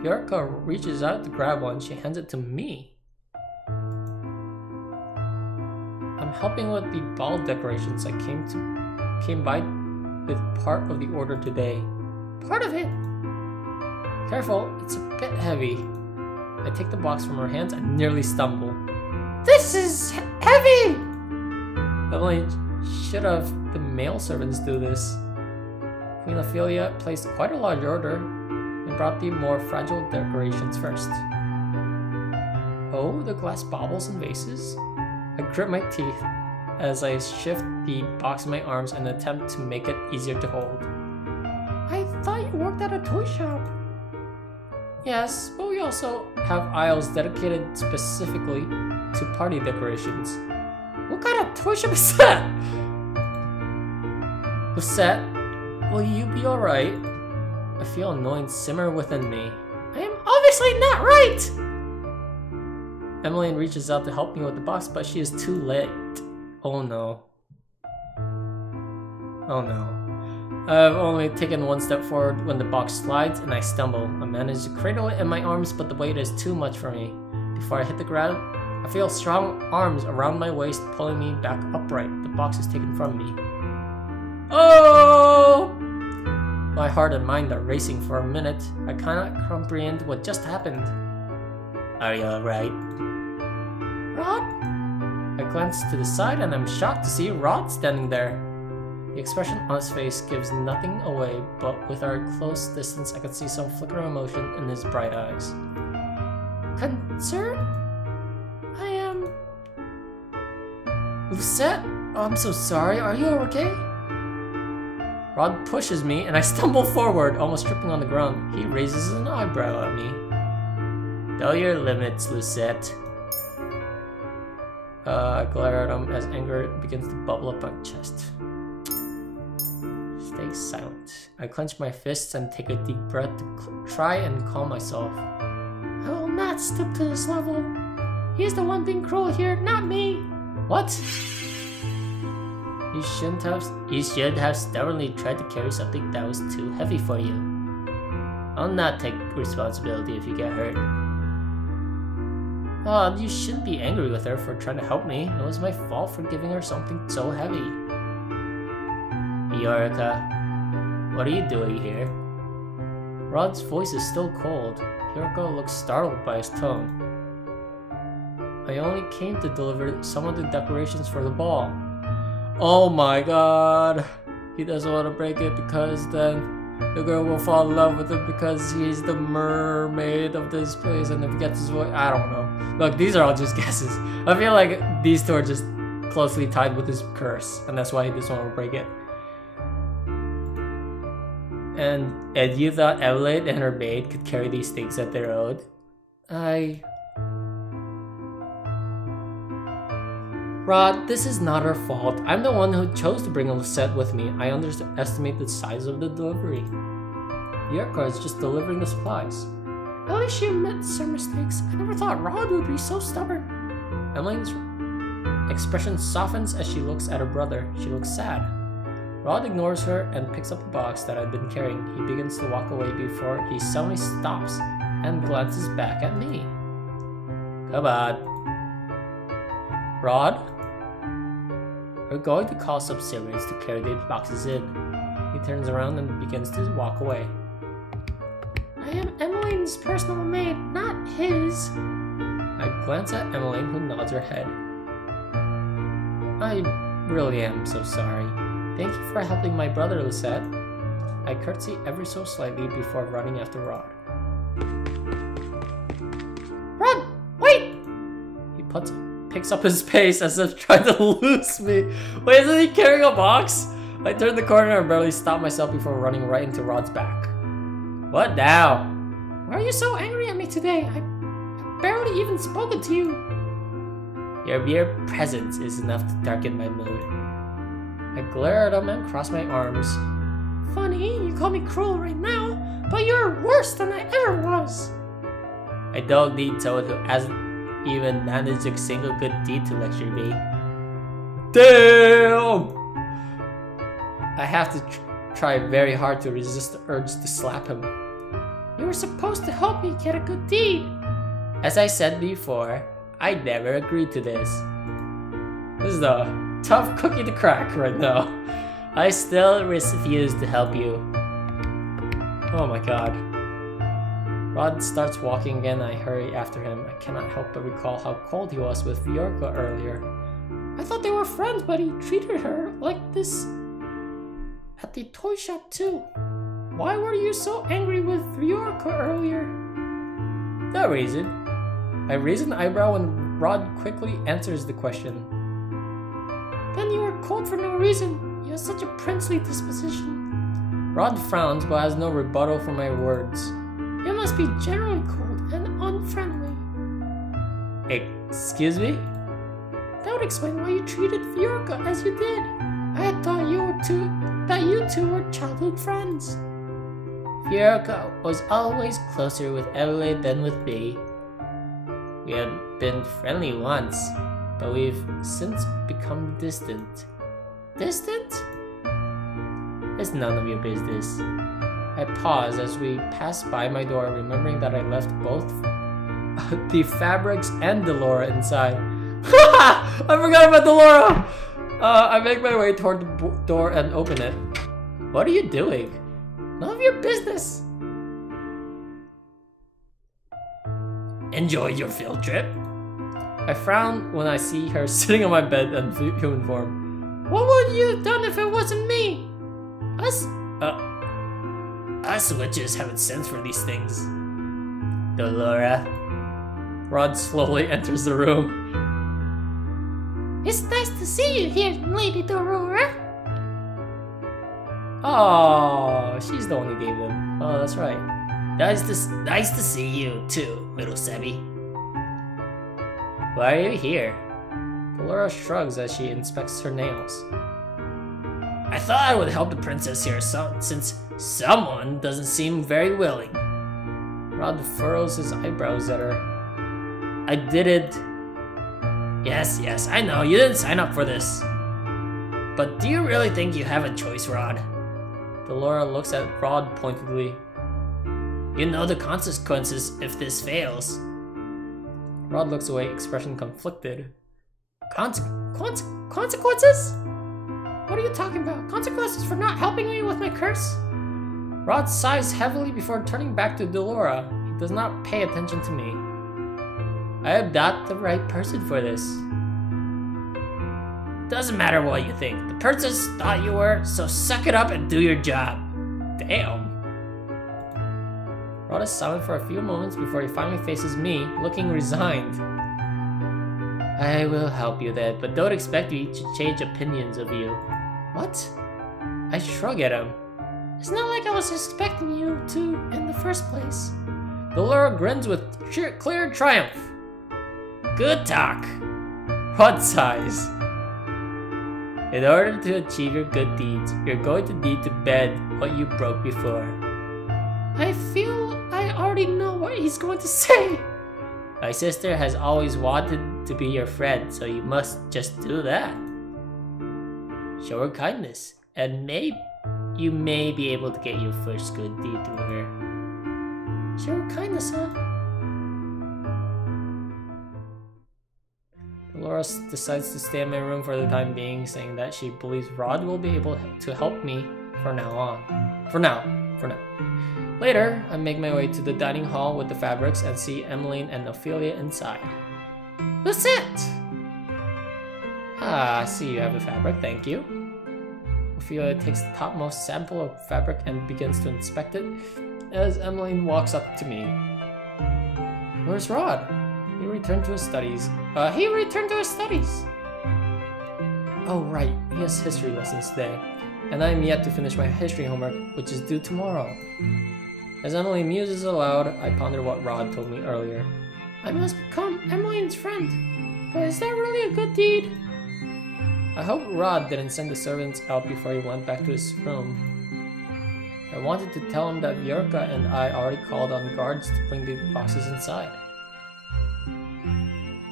Viorica reaches out to grab one. She hands it to me. I'm helping with the ball decorations. I came by with part of the order today. Part of it? Careful, it's a bit heavy. I take the box from her hands and nearly stumble. This is heavy! Emily should have the male servants do this. Queen Ophelia placed quite a large order and brought the more fragile decorations first. Oh, the glass baubles and vases? I grit my teeth as I shift the box in my arms and attempt to make it easier to hold. I thought you worked at a toy shop. Yes, but we also have aisles dedicated specifically to party decorations. What kind of toy shop is that? Lucette, will you be alright? I feel annoyance simmer within me. I am obviously not right! Emmeline reaches out to help me with the box, but she is too late. Oh no. Oh no. I've only taken one step forward when the box slides and I stumble. I manage to cradle it in my arms, but the weight is too much for me. Before I hit the ground, I feel strong arms around my waist pulling me back upright. The box is taken from me. Oh! My heart and mind are racing for a minute. I cannot comprehend what just happened. Are you alright? Rod? I glance to the side and I'm shocked to see Rod standing there. The expression on his face gives nothing away, but with our close distance I can see some flicker of emotion in his bright eyes. Concern? I am... Lucette? Oh, I'm so sorry. Are you okay? Rod pushes me and I stumble forward, almost tripping on the ground. He raises an eyebrow at me. Know your limits, Lucette. I glare at him as anger begins to bubble up my chest. Stay silent. I clench my fists and take a deep breath to try and calm myself. I will not stoop to this level. He's the one being cruel here, not me. What? You should have stubbornly tried to carry something that was too heavy for you. I'll not take responsibility if you get hurt. Oh, you shouldn't be angry with her for trying to help me. It was my fault for giving her something so heavy. Viorica, what are you doing here? Rod's voice is still cold. Viorica looks startled by his tone. I only came to deliver some of the decorations for the ball. Oh my god. He doesn't want to break it because then the girl will fall in love with him because he's the mermaid of this place, and if he gets his voice, I don't know. Look, these are all just guesses. I feel like these two are just closely tied with his curse, and that's why this one will break it. And you thought Evelyn and her maid could carry these things at their own? Rod, this is not her fault. I'm the one who chose to bring Lisette with me. I underestimate the size of the delivery. Yurka is just delivering the supplies. At least you admits her mistakes. I never thought Rod would be so stubborn. Emmeline's expression softens as she looks at her brother. She looks sad. Rod ignores her and picks up the box that I've been carrying. He begins to walk away before he suddenly stops and glances back at me. Come on. Rod? We're going to call some servants to carry the boxes in. He turns around and begins to walk away. I am Emmeline's personal maid, not his. I glance at Emmeline, who nods her head. I really am so sorry. Thank you for helping my brother, Lisette. I curtsy ever so slightly before running after Rod. Rod, wait! He picks up his pace as if trying to lose me. Wait, isn't he carrying a box? I turn the corner and barely stop myself before running right into Rod's back. What now? Why are you so angry at me today? I barely even spoken to you. Your mere presence is enough to darken my mood. I glare at him and cross my arms. Funny, you call me cruel right now, but you're worse than I ever was. I don't need someone who hasn't even managed a single good deed to lecture me. Damn! I have to try very hard to resist the urge to slap him. You were supposed to help me get a good deed. As I said before, I never agreed to this. This is a tough cookie to crack right now. I still refuse to help you. Oh my god. Rod starts walking again. I hurry after him. I cannot help but recall how cold he was with Viorka earlier. I thought they were friends, but he treated her like this at the toy shop too. Why were you so angry with Viorka earlier? No reason. I raise an eyebrow when Rod quickly answers the question. Then you were cold for no reason. You have such a princely disposition. Rod frowns but has no rebuttal for my words. You must be generally cold and unfriendly. Excuse me? That would explain why you treated Viorka as you did. I had thought that you two were childhood friends. Viorka was always closer with Evelyn than with me. We had been friendly once, but we've since become distant. Distant? It's none of your business. I pause as we pass by my door, remembering that I left both the fabrics and Delora inside. I forgot about Delora! I make my way toward the door and open it. What are you doing? None of your business. Enjoy your field trip? I frown when I see her sitting on my bed in human form. What would you have done if it wasn't me? Us witches haven't sense for these things. Delora. Rod slowly enters the room. It's nice to see you here, Lady Delora. Oh, she's the one who gave them. Oh, that's right. Nice to see you too, little Sebby. Why are you here? Delora shrugs as she inspects her nails. I thought I would help the princess here since someone doesn't seem very willing. Rod furrows his eyebrows at her. I didn't. Yes, I know, you didn't sign up for this. But do you really think you have a choice, Rod? Delora looks at Rod pointedly. You know the consequences if this fails. Rod looks away, expression conflicted. Consequences? What are you talking about? Consequences for not helping me with my curse? Rod sighs heavily before turning back to Delora. He does not pay attention to me. I am not the right person for this. Doesn't matter what you think. The princess thought you were, so suck it up and do your job. Damn. Rod is silent for a few moments before he finally faces me, looking resigned. I will help you then, but don't expect me to change opinions of you. What? I shrug at him. It's not like I was expecting you to in the first place. Dolora grins with clear triumph. Good talk. Rod sighs. In order to achieve your good deeds, you're going to need to bend what you broke before. I feel I already know what he's going to say. My sister has always wanted to be your friend, so you must just do that. Show her kindness, and you may be able to get your first good deed through her. Show her kindness, huh? Dolores decides to stay in my room for the time being, saying that she believes Rod will be able to help me for now. Later, I make my way to the dining hall with the fabrics and see Emmeline and Ophelia inside. Who's it? Ah, I see you have the fabric, thank you. Ophelia takes the topmost sample of fabric and begins to inspect it as Emmeline walks up to me. Where's Rod? He returned to his studies. Oh right, he has history lessons today, and I am yet to finish my history homework, which is due tomorrow. As Emily muses aloud, I ponder what Rod told me earlier. I must become Emmeline's friend, but is that really a good deed? I hope Rod didn't send the servants out before he went back to his room. I wanted to tell him that Bjorka and I already called on guards to bring the boxes inside.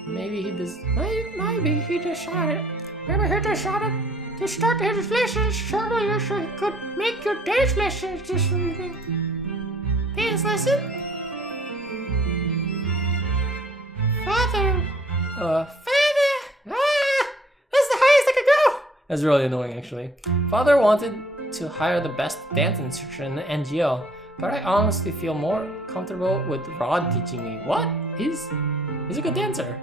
Maybe he does. Maybe he decided to start his lessons earlier so he could make your dance lessons this evening. Dance lesson? Father! Father! That's the highest I could go! That's really annoying, actually. Father wanted to hire the best dance instructor in the NGL, but I honestly feel more comfortable with Rod teaching me. What? He's a good dancer.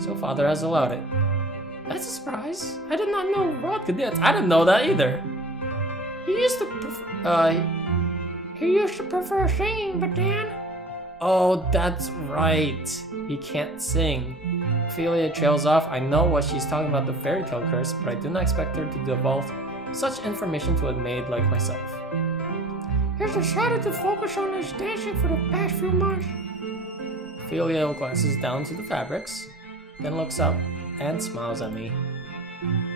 So Father has allowed it. That's a surprise. I did not know Rod could dance. I didn't know that either. He used to prefer singing, but Dan... Oh, that's right. He can't sing. Ophelia trails off. I know what she's talking about, the fairy tale curse, but I do not expect her to divulge such information to a maid like myself. He's decided to focus on his dancing for the past few months. Ophelia glances down to the fabrics, then looks up and smiles at me.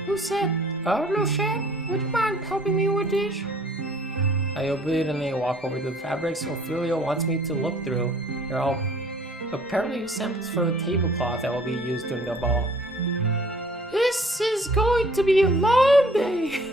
Who said, Lucette, would you mind helping me with these? I obediently walk over to the fabrics Ophelia wants me to look through. They're all apparently samples for the tablecloth that will be used during the ball. This is going to be a long day!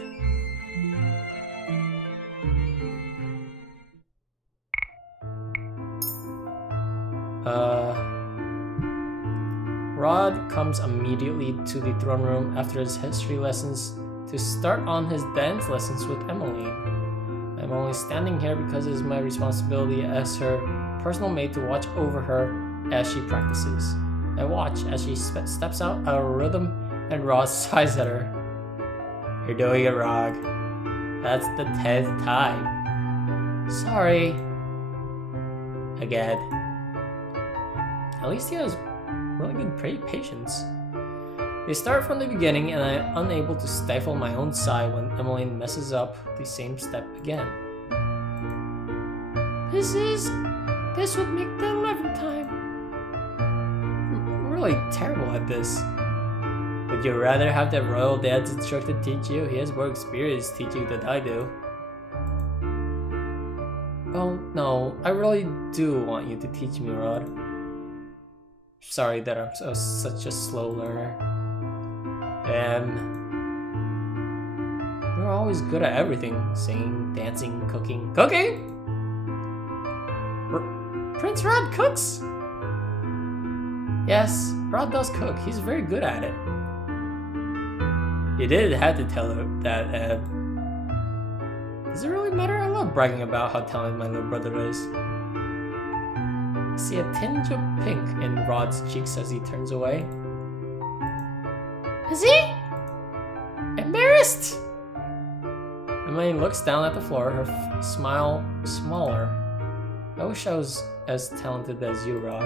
Rod comes immediately to the throne room after his history lessons to start on his dance lessons with Emmeline. I'm only standing here because it is my responsibility as her personal maid to watch over her as she practices. I watch as she steps out of rhythm and Rod sighs at her. You're doing it wrong. That's the 10th time. Sorry. Again. At least he has really good patience. They start from the beginning and I am unable to stifle my own sigh when Emmeline messes up the same step again. This would make the 11th time. I'm really terrible at this. Would you rather have the royal dance instructor teach you? He has more experience teaching than I do. Well, no, I really do want you to teach me, Rod. Sorry that I'm such a slow learner. You're always good at everything. Singing, dancing, cooking. Cooking? Prince Rod cooks? Yes, Rod does cook. He's very good at it. You didn't have to tell her that, Does it really matter? I love bragging about how talented my little brother is. I see a tinge of pink in Rod's cheeks as he turns away. Is he? Embarrassed? Emily looks down at the floor, her smile smaller. I wish I was as talented as you, Rod.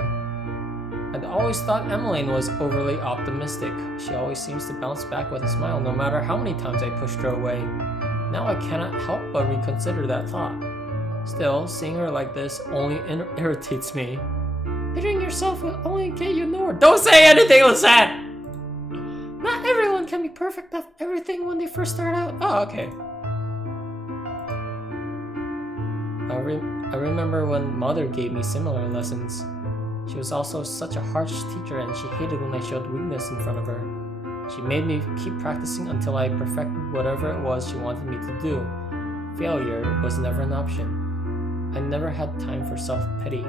I'd always thought Emmeline was overly optimistic. She always seems to bounce back with a smile no matter how many times I pushed her away. Now I cannot help but reconsider that thought. Still, seeing her like this only irritates me. Pitying yourself will only get you nowhere. Don't say anything, Lisette! Not everyone can be perfect at everything when they first start out. Oh, okay. I remember when Mother gave me similar lessons. She was also such a harsh teacher and she hated when I showed weakness in front of her. She made me keep practicing until I perfected whatever it was she wanted me to do. Failure was never an option. I never had time for self-pity.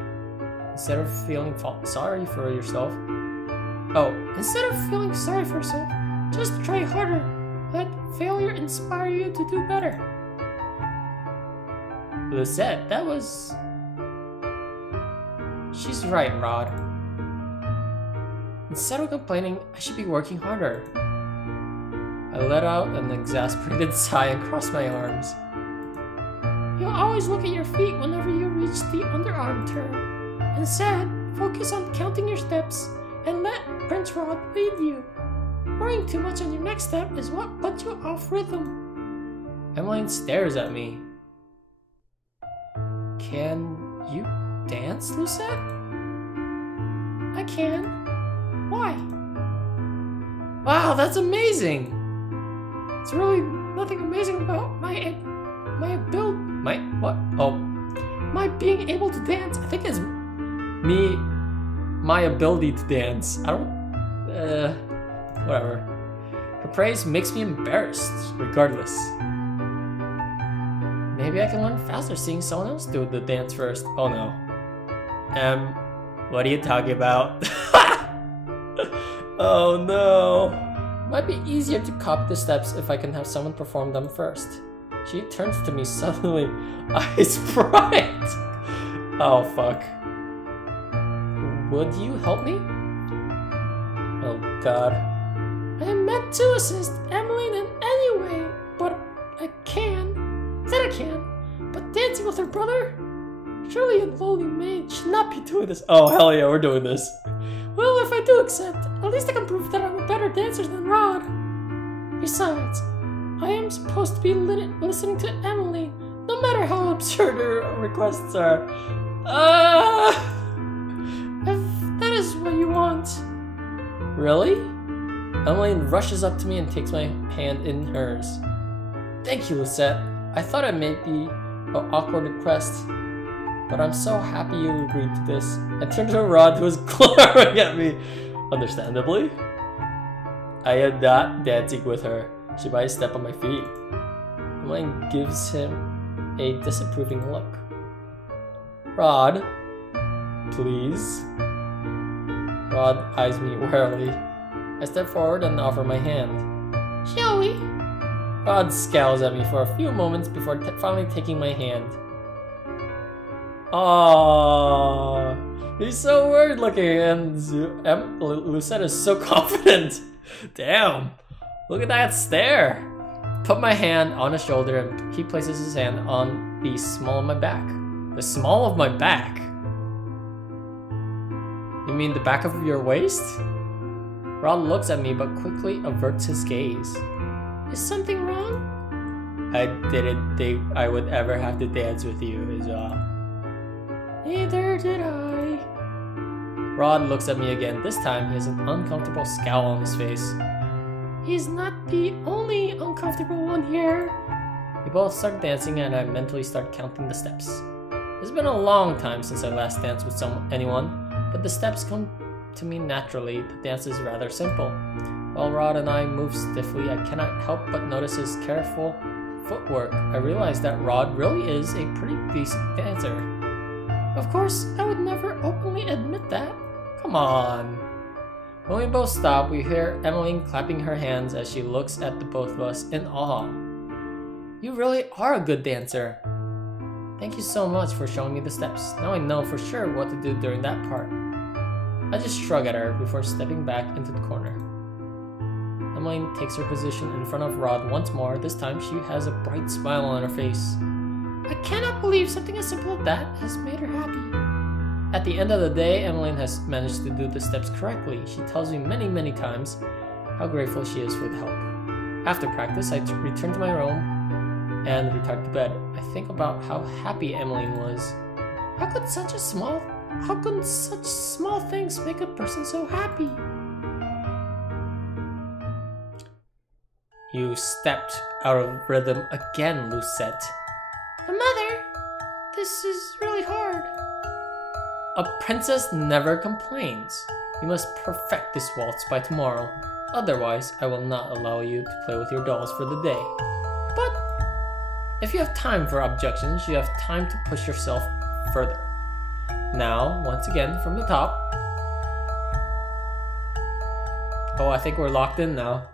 Instead of feeling sorry for yourself, instead of feeling sorry for yourself, just try harder. Let failure inspire you to do better. Lisette, that was... She's right, Rod. Instead of complaining, I should be working harder. I let out an exasperated sigh and crossed my arms. You'll always look at your feet whenever you reach the underarm turn. Instead, focus on counting your steps and let Prince Rod lead you. Worrying too much on your next step is what puts you off rhythm. Emmeline stares at me. Can you dance, Lucette? I can. Why? Wow, that's amazing! It's really nothing amazing about my ability. My what? Oh. My being able to dance. I think it's my ability to dance. I don't... whatever. Her praise makes me embarrassed, regardless. Maybe I can learn faster seeing someone else do the dance first. Oh no. What are you talking about? Oh no. Might be easier to copy the steps if I can have someone perform them first. She turns to me suddenly, eyes bright. Oh fuck. Would you help me? Oh god. I am meant to assist Emmeline in any way, but I can. Said I can. But dancing with her brother? Surely a lonely maid should not be doing this. Oh hell yeah, we're doing this. Well, if I do accept, at least I can prove that I'm a better dancer than Rod. Besides, I am supposed to be listening to Emily, no matter how absurd her requests are. If that is what you want. Really? Emily rushes up to me and takes my hand in hers. Thank you, Lisette. I thought it may be an awkward request, but I'm so happy you agreed to this. I turned to Rod, who was glaring at me. Understandably. I am not dancing with her. She might step on my feet. Emily gives him a disapproving look. Rod, please. Rod eyes me warily. I step forward and offer my hand. Shall we? Rod scowls at me for a few moments before finally taking my hand. Aww, he's so weird looking, and Lucette is so confident. Damn, look at that stare. Put my hand on his shoulder and he places his hand on the small of my back. The small of my back? You mean the back of your waist? Rod looks at me but quickly averts his gaze. Is something wrong? I didn't think I would ever have to dance with you, is all. Neither did I. Rod looks at me again. This time he has an uncomfortable scowl on his face. He's not the only uncomfortable one here. We both start dancing and I mentally start counting the steps. It's been a long time since I last danced with anyone, but the steps come to me naturally. The dance is rather simple. While Rod and I move stiffly, I cannot help but notice his careful footwork. I realize that Rod really is a pretty decent dancer. Of course, I would never openly admit that. Come on. When we both stop, we hear Emmeline clapping her hands as she looks at the both of us in awe. You really are a good dancer. Thank you so much for showing me the steps. Now I know for sure what to do during that part. I just shrug at her before stepping back into the corner. Emmeline takes her position in front of Rod once more. This time she has a bright smile on her face. I cannot believe something as simple as that has made her happy. At the end of the day, Emmeline has managed to do the steps correctly. She tells me many times how grateful she is for the help. After practice, I return to my room and retire to bed. I think about how happy Emmeline was. How could such small things make a person so happy? You stepped out of rhythm again, Lucette. But Mother, this is really hard. A princess never complains. You must perfect this waltz by tomorrow. Otherwise, I will not allow you to play with your dolls for the day. But if you have time for objections, you have time to push yourself further. Now, once again, from the top. Oh, I think we're locked in now.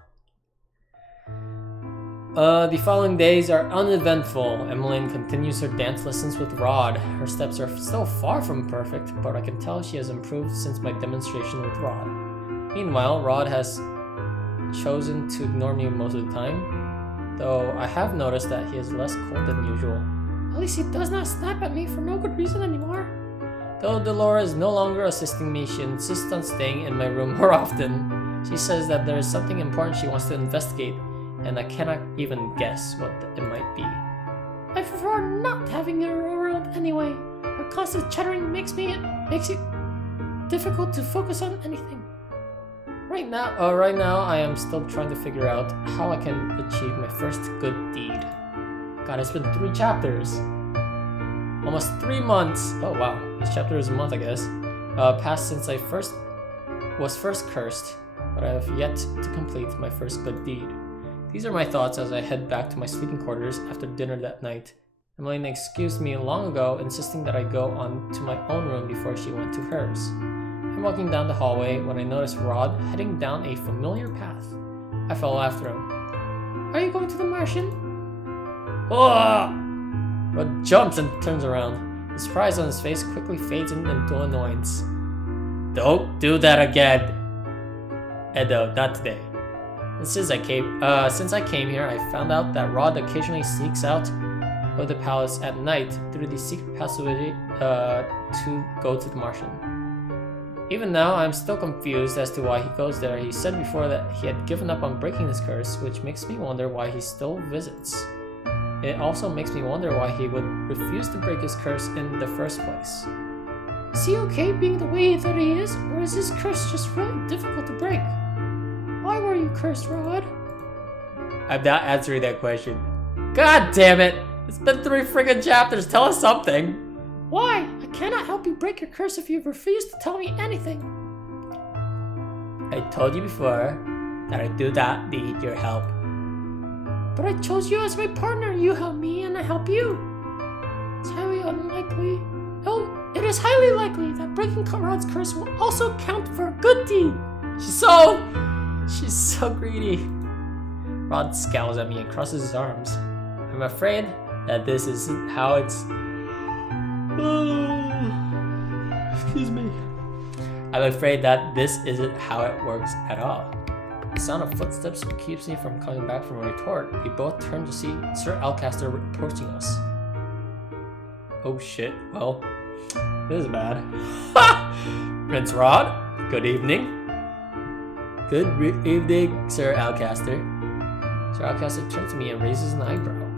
The following days are uneventful. Emmeline continues her dance lessons with Rod. Her steps are still far from perfect, but I can tell she has improved since my demonstration with Rod. Meanwhile, Rod has chosen to ignore me most of the time, though I have noticed that he is less cold than usual. At least he does not snap at me for no good reason anymore. Though Delora is no longer assisting me, she insists on staying in my room more often. She says that there is something important she wants to investigate, and I cannot even guess what it might be. I prefer not having her around anyway. Her constant chattering makes it difficult to focus on anything. Right now I am still trying to figure out how I can achieve my first good deed. God, it's been 3 chapters. Almost 3 months. Oh wow, this chapter is a month, I guess. Passed since I was first cursed, but I have yet to complete my first good deed. These are my thoughts as I head back to my sleeping quarters after dinner that night. Emmeline excused me long ago, insisting that I go on to my own room before she went to hers. I'm walking down the hallway when I notice Rod heading down a familiar path. I follow after him. Are you going to the Martian? Oh! Rod jumps and turns around. The surprise on his face quickly fades into annoyance. Don't do that again! Edo, not today. And since I came here, I found out that Rod occasionally sneaks out of the palace at night through the secret passageway to go to the Martian. Even now, I'm still confused as to why he goes there. He said before that he had given up on breaking his curse, which makes me wonder why he still visits. It also makes me wonder why he would refuse to break his curse in the first place. Is he okay being the way that he is, or is his curse just really difficult to break? Why were you cursed, Rod? I'm not answering that question. God damn it! It's been 3 friggin' chapters, tell us something! Why? I cannot help you break your curse if you refuse to tell me anything. I told you before that I do not need your help. But I chose you as my partner. You help me and I help you. It's highly unlikely. Oh, it is highly likely that breaking Rod's curse will also count for a good deed. She's so greedy. Rod scowls at me and crosses his arms. I'm afraid that this isn't how it's... Excuse me. I'm afraid that this isn't how it works at all. The sound of footsteps keeps me from coming back from a retort. We both turn to see Sir Alcaster approaching us. Oh shit, well, this is bad. Prince Rod, good evening. Good evening, Sir Alcaster. Sir Alcaster turns to me and raises an eyebrow.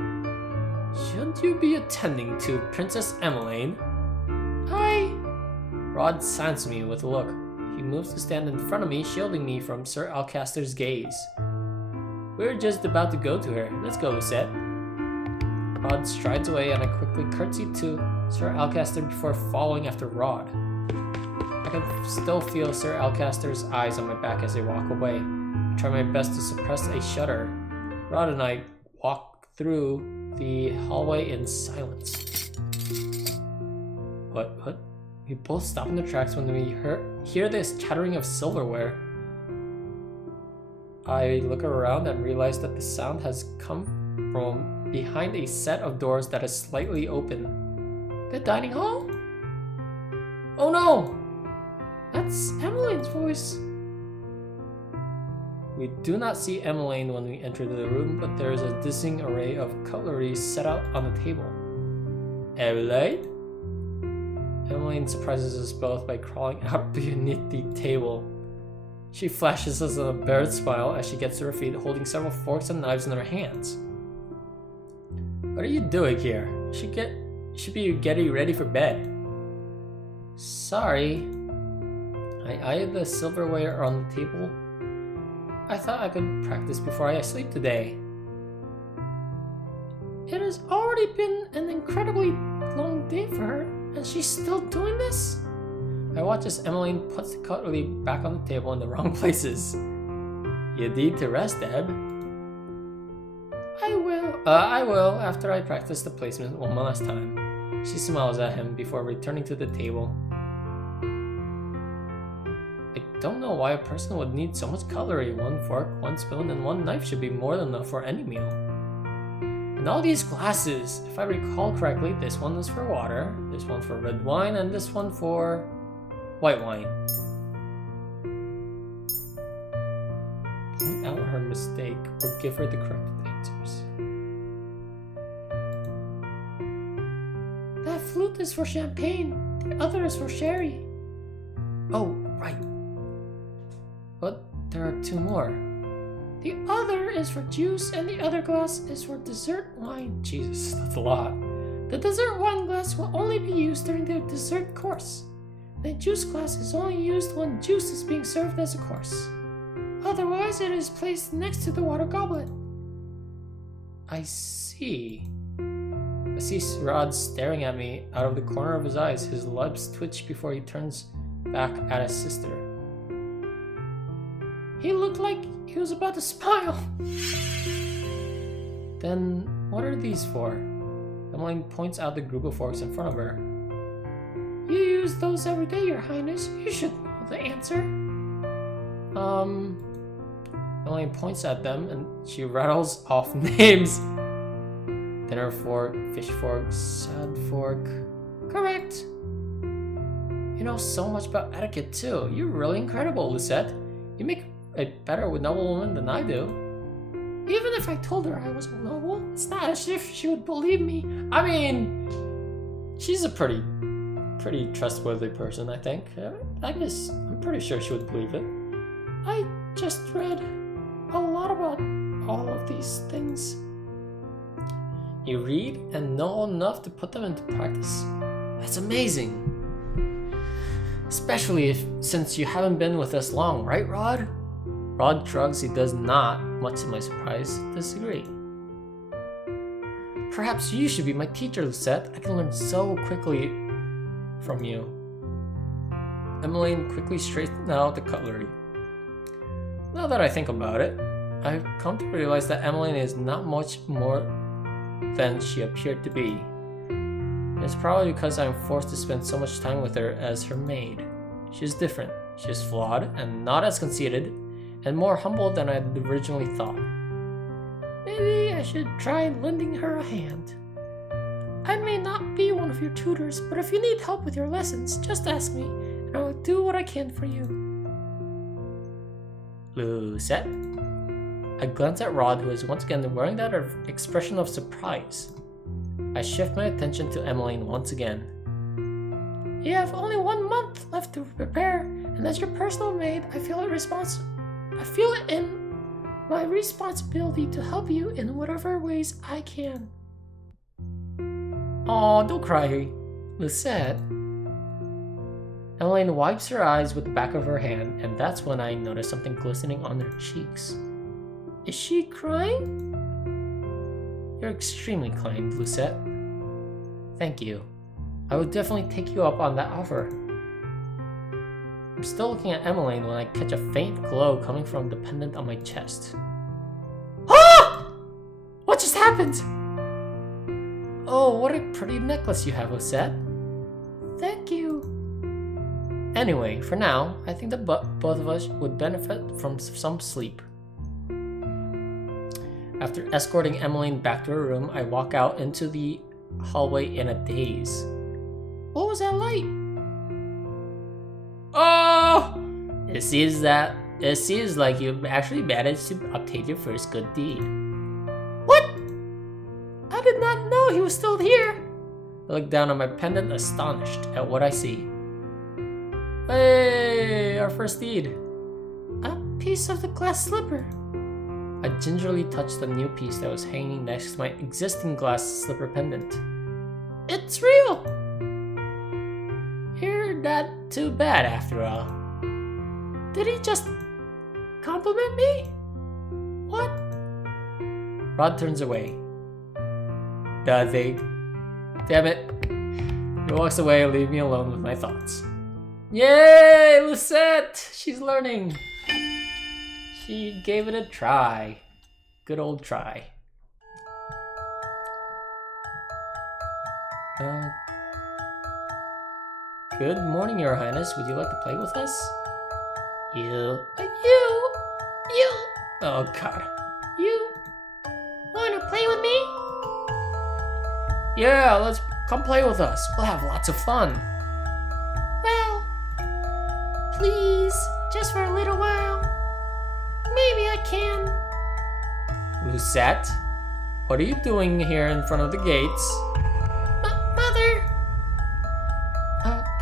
Shouldn't you be attending to Princess Emmeline? Rod sighs me with a look. He moves to stand in front of me, shielding me from Sir Alcaster's gaze. We're just about to go to her. Let's go, Lucette. Rod strides away and I quickly curtsy to Sir Alcaster before following after Rod. I can still feel Sir Alcaster's eyes on my back as I walk away. I try my best to suppress a shudder. Rod and I walk through the hallway in silence. What? We both stop in the tracks when we hear this chattering of silverware. I look around and realize that the sound has come from behind a set of doors that is slightly open. The dining hall? Oh no! That's Emmeline's voice. We do not see Emmeline when we enter the room, but there is a dizzying array of cutlery set out on the table. Emily? Emmeline surprises us both by crawling out beneath the table. She flashes us an embarrassed smile as she gets to her feet, holding several forks and knives in her hands. What are you doing here? You should be getting ready for bed. Sorry. I eyed the silverware on the table. I thought I could practice before I sleep today. It has already been an incredibly long day for her, and she's still doing this? I watch as Emmeline puts the cutlery back on the table in the wrong places. You need to rest, Eb. I will after I practice the placement one last time. She smiles at him before returning to the table. I don't know why a person would need so much cutlery. 1 fork, 1 spoon, and 1 knife should be more than enough for any meal. And all these glasses, if I recall correctly, this one is for water, this one for red wine, and this one for white wine. Point out her mistake or give her the correct answers. That flute is for champagne, the other is for sherry. Oh, right. But there are 2 more. The other is for juice and the other glass is for dessert wine. Jesus, that's a lot. The dessert wine glass will only be used during the dessert course. The juice glass is only used when juice is being served as a course. Otherwise, it is placed next to the water goblet. I see. I see Rod staring at me out of the corner of his eyes. His lips twitch before he turns back at his sister. He looked like he was about to smile. Then what are these for? Emmeline points out the group of forks in front of her. You use those every day, Your Highness. You should know the answer. Emmeline points at them and she rattles off names. Dinner fork, fish fork, salad fork. Correct. You know so much about etiquette too. You're really incredible, Lucette. You make a better noblewoman than I do. Even if I told her I was a noble, it's not as if she would believe me. I mean, she's a pretty trustworthy person, I think. I guess I'm pretty sure she would believe it. I just read a lot about all of these things. You read and know enough to put them into practice? That's amazing. Especially since you haven't been with us long, right, Rod? Rod shrugs. He does not, much to my surprise, disagree. Perhaps you should be my teacher, Lucette. I can learn so quickly from you. Emmeline quickly straightened out the cutlery. Now that I think about it, I've come to realize that Emmeline is not much more than she appeared to be. It's probably because I'm forced to spend so much time with her as her maid. She's different. She's flawed and not as conceited, and more humble than I had originally thought. Maybe I should try lending her a hand. I may not be one of your tutors, but if you need help with your lessons, just ask me, and I will do what I can for you. Lucette? I glance at Rod, who is once again wearing that expression of surprise. I shift my attention to Emmeline once again. You have only 1 month left to prepare, and as your personal maid, I feel it in my responsibility to help you in whatever ways I can. Aw, don't cry, Lucette. Emmeline wipes her eyes with the back of her hand, and that's when I notice something glistening on her cheeks. Is she crying? You're extremely kind, Lucette. Thank you. I will definitely take you up on that offer. I'm still looking at Emmeline when I catch a faint glow coming from the pendant on my chest. Ah! What just happened? Oh, what a pretty necklace you have, Lucette. Thank you. Anyway, for now, I think that both of us would benefit from some sleep. After escorting Emmeline back to her room, I walk out into the hallway in a daze. What was that light? Oh! It seems like you've actually managed to obtain your first good deed. What? I did not know he was still here. I look down on my pendant, astonished at what I see. Hey, our first deed. A piece of the glass slipper. I gingerly touched the new piece that was hanging next to my existing glass slipper pendant. It's real! You're not too bad after all. Did he just compliment me? What? Rod turns away. Nothing. Damn it. He walks away, leaving me alone with my thoughts. Yay, Lucette! She's learning. She gave it a try. Good old try. Good morning, Your Highness. Would you like to play with us? You. Oh, God. You wanna play with me? Yeah, let's come play with us. We'll have lots of fun. Well, please, just for a little while. Maybe I can. Lucette, what are you doing here in front of the gates? Mother!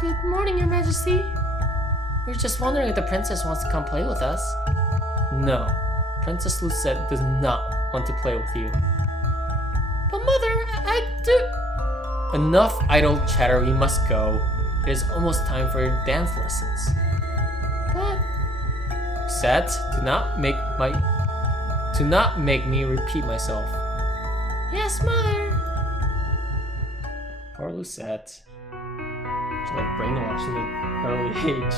Good morning, Your Majesty. We're just wondering if the princess wants to come play with us. No, Princess Lucette does not want to play with you. But Mother, I do... Enough idle chatter, we must go. It is almost time for your dance lessons. But... Lucette, do not make me repeat myself. Yes, Mother. Poor Lucette. She's like brainwashed in an early age.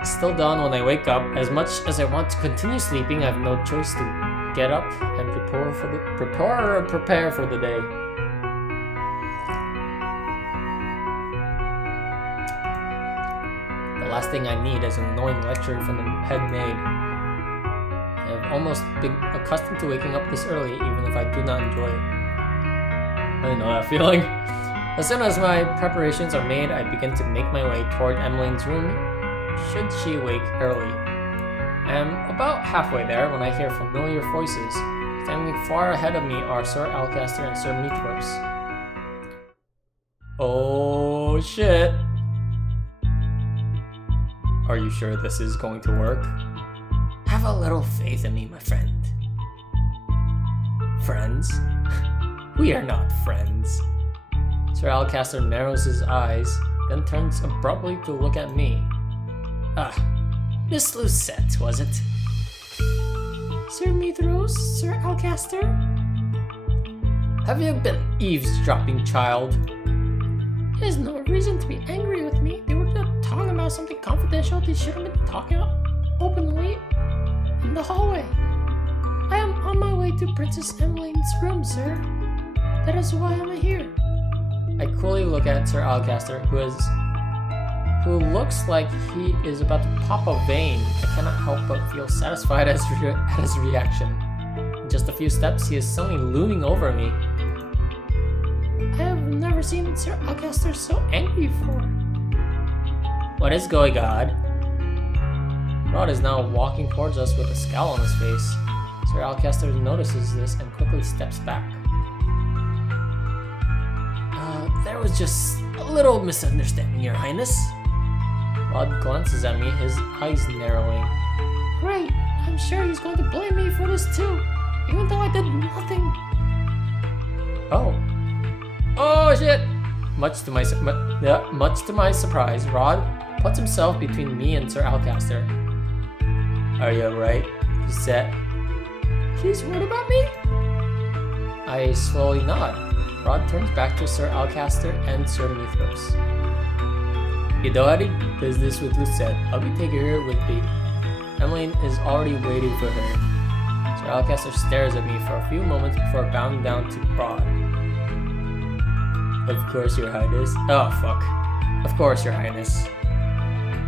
It's still dawn when I wake up. As much as I want to continue sleeping, I have no choice to get up and prepare for the day. The last thing I need is an annoying lecture from the head maid. I have almost been accustomed to waking up this early, even if I do not enjoy it. I know that feeling. As soon as my preparations are made, I begin to make my way toward Emmeline's room, should she wake early. I am about halfway there when I hear familiar voices. Standing far ahead of me are Sir Alcaster and Sir Mithros. Oh shit! Are you sure this is going to work? Have a little faith in me, my friend. Friends? We are not friends. Sir Alcaster narrows his eyes, then turns abruptly to look at me. Ah, Miss Lucette, was it? Sir Mithros, Sir Alcaster? Have you been eavesdropping, child? There's no reason to be angry with me. They were just talking about something confidential they should have been talking about openly in the hallway. I am on my way to Princess Emmeline's room, sir. That is why I'm here. I coolly look at Sir Alcaster, who looks like he is about to pop a vein. I cannot help but feel satisfied at his reaction. In just a few steps, he is suddenly looming over me. I have never seen Sir Alcaster so angry before. What is going on? Rod is now walking towards us with a scowl on his face. Sir Alcaster notices this and quickly steps back. There was just a little misunderstanding, Your Highness. Rod glances at me, his eyes narrowing. Great, I'm sure he's going to blame me for this too, even though I did nothing. Oh shit! Much to my surprise, Rod puts himself between me and Sir Alcaster. Are you alright? He said. He's worried about me? I slowly nod. Rod turns back to Sir Alcaster and Sir Mithros. You don't have any business with Lucette. I'll be taking her with me. Emmeline is already waiting for her. Sir Alcaster stares at me for a few moments before bowing down to Rod. Of course, Your Highness. Oh, fuck. Of course, Your Highness.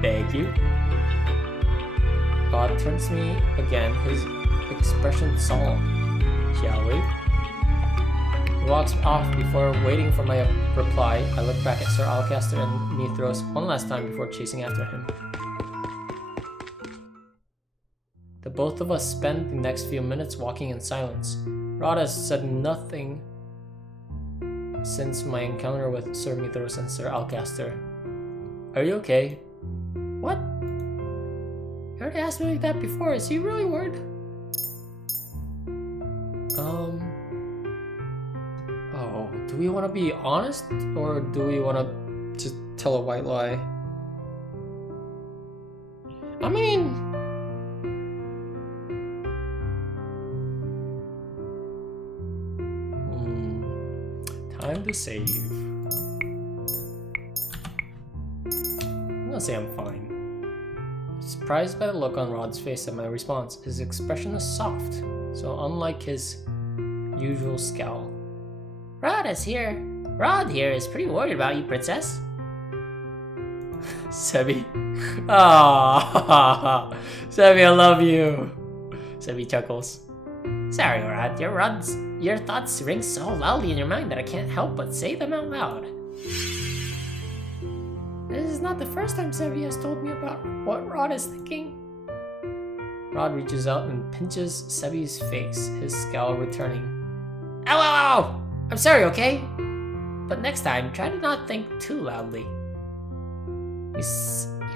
Thank you. Rod turns to me again, his expression solemn. Shall we? He walks off before waiting for my reply. I look back at Sir Alcaster and Mithros one last time before chasing after him. The both of us spend the next few minutes walking in silence. Rod has said nothing since my encounter with Sir Mithras and Sir Alcaster. Are you okay? What? You already asked me like that before. Is he really worried? Oh, do we want to be honest or do we want to just tell a white lie? I mean, time to save. I'm gonna say I'm fine. Surprised by the look on Rod's face at my response, his expression is soft, so unlike his usual scowl. Rod here is pretty worried about you, princess. Sebi. Ah, Sebi, I love you. Sebi chuckles. Sorry, Rod. Your thoughts ring so loudly in your mind that I can't help but say them out loud. this is not the first time Sebi has told me about what Rod is thinking. Rod reaches out and pinches Sebi's face, his scowl returning. Ow, ow, ow! I'm sorry, okay? But next time, try to not think too loudly. You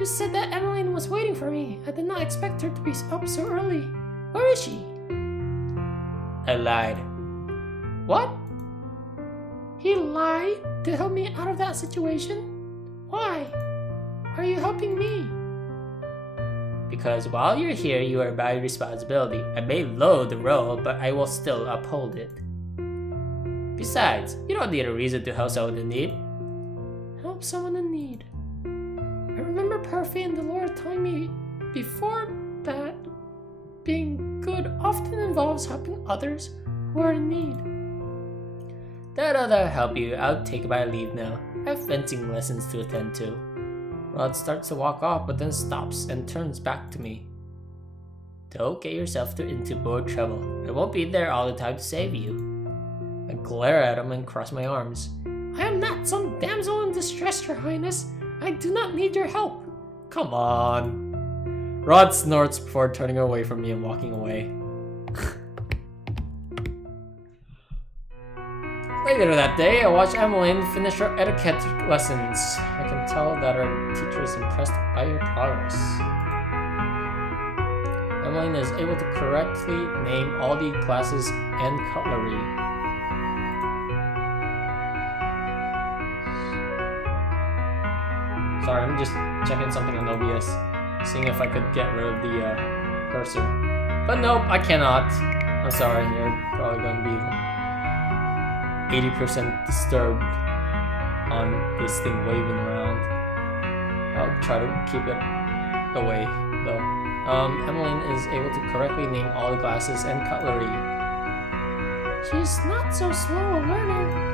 said that Emmeline was waiting for me. I did not expect her to be up so early. Where is she? I lied. What? He lied to help me out of that situation? Why? Are you helping me? Because while you're here, you are my responsibility. I may loathe the role, but I will still uphold it. Besides, you don't need a reason to help someone in need. Help someone in need. I remember Parfait and Delora telling me before that being good often involves helping others who are in need. That other help you, I'll take my leave now. I have fencing lessons to attend to. Rod starts to walk off, but then stops and turns back to me. Don't get yourself into more trouble. I won't be there all the time to save you. I glare at him and cross my arms. I am not some damsel in distress, Your Highness. I do not need your help. Come on. Rod snorts before turning away from me and walking away. Later that day, I watched Emmeline finish her etiquette lessons. I can tell that her teacher is impressed by her progress. Emmeline is able to correctly name all the glasses and cutlery. Sorry, I'm just checking something on OBS, seeing if I could get rid of the cursor. But nope, I cannot. I'm sorry, you're probably going to be 80% disturbed on this thing waving around. I'll try to keep it away, though. Emmeline is able to correctly name all the glasses and cutlery. She's not so slow a learner.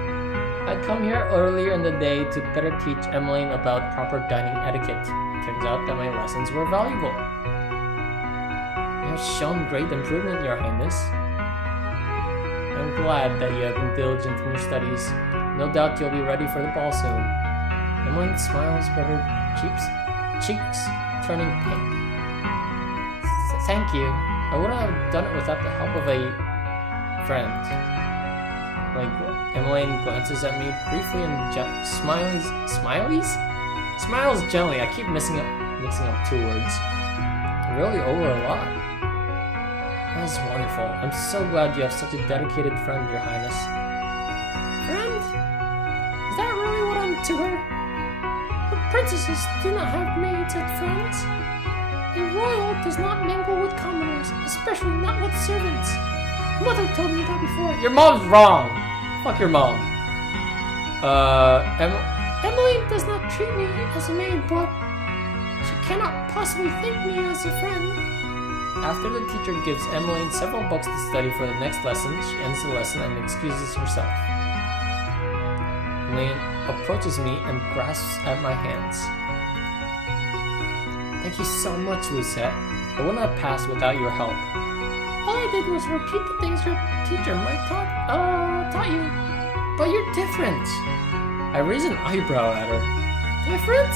I'd come here earlier in the day to better teach Emmeline about proper dining etiquette. Turns out that my lessons were valuable. You have shown great improvement, Your Highness. I'm glad that you have been diligent in your studies. No doubt you'll be ready for the ball soon. Emmeline smiles, but her cheeks turning pink. Thank you. I wouldn't have done it without the help of a friend. Emmeline glances at me briefly and smiles gently. I keep mixing up two words. I really owe her a lot. That is wonderful. I'm so glad you have such a dedicated friend, Your Highness. Friend? Is that really what I'm to her? But princesses do not have maids and friends. A royal does not mingle with commoners, especially not with servants. Mother told me that before. Your mom's wrong! Fuck your mom. Emmeline does not treat me as a maid, but she cannot possibly think me as a friend. After the teacher gives Emmeline several books to study for the next lesson, she ends the lesson and excuses herself. Emmeline approaches me and grasps at my hands. Thank you so much, Lucette. I wouldn't have passed without your help. All I did was repeat the things your teacher might taught you. But you're different. I raise an eyebrow at her. Different?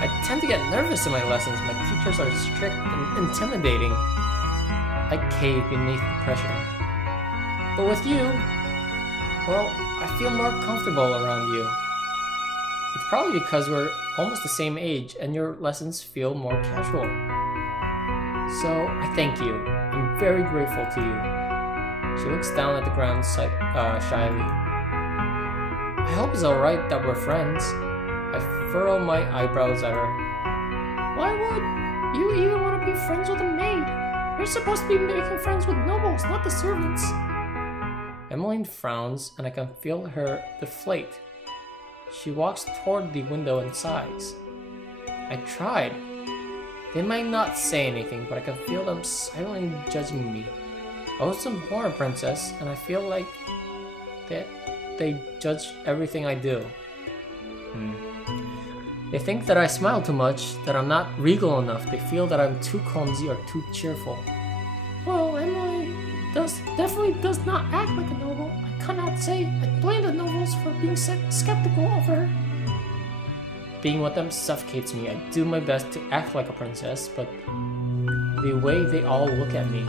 I tend to get nervous in my lessons. My teachers are strict and intimidating. I cave beneath the pressure. But with you, Well, I feel more comfortable around you. It's probably because we're almost the same age and your lessons feel more casual. So, I thank you. I'm very grateful to you. She looks down at the ground shyly. I hope it's alright that we're friends. I furrow my eyebrows at her. Why would you even want to be friends with a maid? You're supposed to be making friends with nobles, not the servants. Emmeline frowns and I can feel her deflate. She walks toward the window and sighs. I tried. They might not say anything, but I can feel them silently judging me. I wasn't born a princess, and I feel like that they judge everything I do. They think that I smile too much, that I'm not regal enough. They feel that I'm too clumsy or too cheerful. Well, Emily definitely does not act like a noble. I cannot say I blame the nobles for being skeptical of her. Being with them suffocates me. I do my best to act like a princess, but the way they all look at me,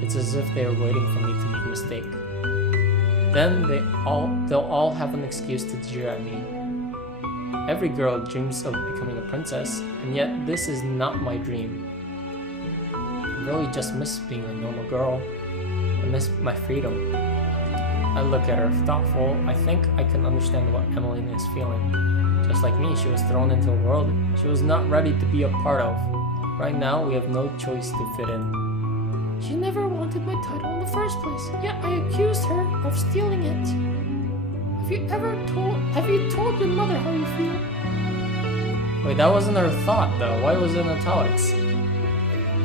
it's as if they are waiting for me to make a mistake. Then they'll all have an excuse to jeer at me. Every girl dreams of becoming a princess, and yet this is not my dream. I really just miss being a normal girl. I miss my freedom. I look at her, thoughtful. I think I can understand what Emmeline is feeling. Just like me, she was thrown into a world she was not ready to be a part of. Right now, we have no choice to fit in. She never wanted my title in the first place, yet I accused her of stealing it. Have you told your mother how you feel? Wait, that wasn't her thought though. Why was it in italics?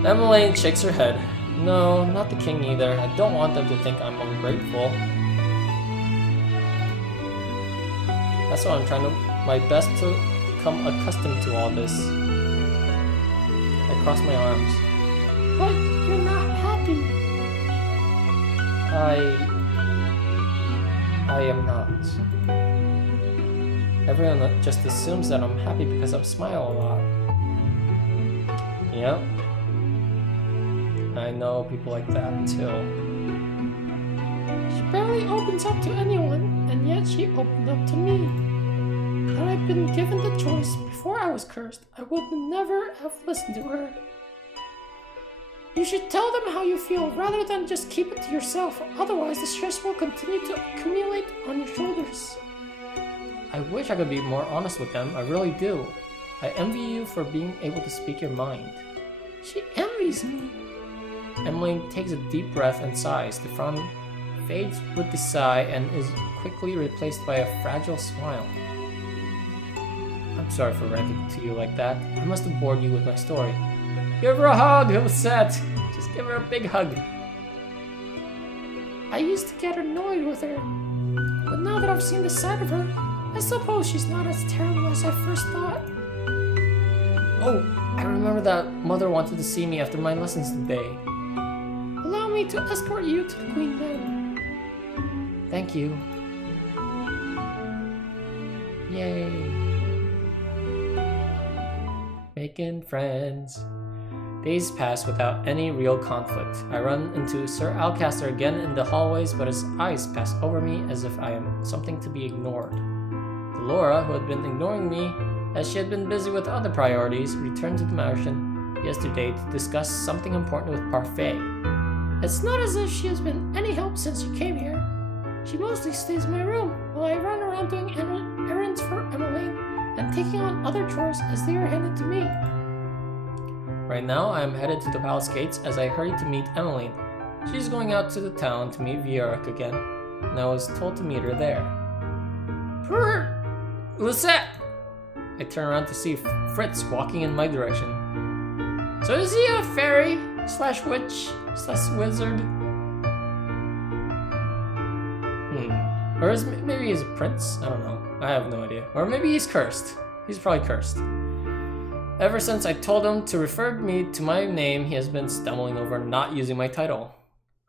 Emmeline shakes her head. No, not the king either. I don't want them to think I'm ungrateful. That's why I'm trying my best to become accustomed to all this. I cross my arms. But you're not happy. I am not. Everyone just assumes that I'm happy because I smile a lot. Yep. I know people like that too. She barely opens up to anyone, and yet she opened up to me. Had I been given the choice before I was cursed, I would never have listened to her. You should tell them how you feel rather than just keep it to yourself, otherwise the stress will continue to accumulate on your shoulders. I wish I could be more honest with them, I really do. I envy you for being able to speak your mind. She envies me. Emmeline takes a deep breath and sighs. The frown fades with the sigh and is quickly replaced by a fragile smile. I'm sorry for ranting to you like that. I must have bored you with my story. Give her a hug, Josette! Just give her a big hug. I used to get annoyed with her, but now that I've seen the side of her, I suppose she's not as terrible as I first thought. Oh, I remember that Mother wanted to see me after my lessons today. Allow me to escort you to the Queen then. Thank you. Yay. Making friends. Days pass without any real conflict. I run into Sir Alcaster again in the hallways, but his eyes pass over me as if I am something to be ignored. Delora, who had been ignoring me as she had been busy with other priorities, returned to the mansion yesterday to discuss something important with Parfait. It's not as if she has been any help since you came here. She mostly stays in my room while I run around doing errands for Emmeline and taking on other chores as they are handed to me. Right now, I am headed to the palace gates as I hurry to meet Emmeline. She's going out to the town to meet Vieric again, and I was told to meet her there. Brr! Lisette! I turn around to see Fritz walking in my direction. So is he a fairy / witch / wizard? Or maybe he's a prince? I don't know. I have no idea. Or maybe he's cursed. He's probably cursed. Ever since I told him to refer me to my name, he has been stumbling over not using my title.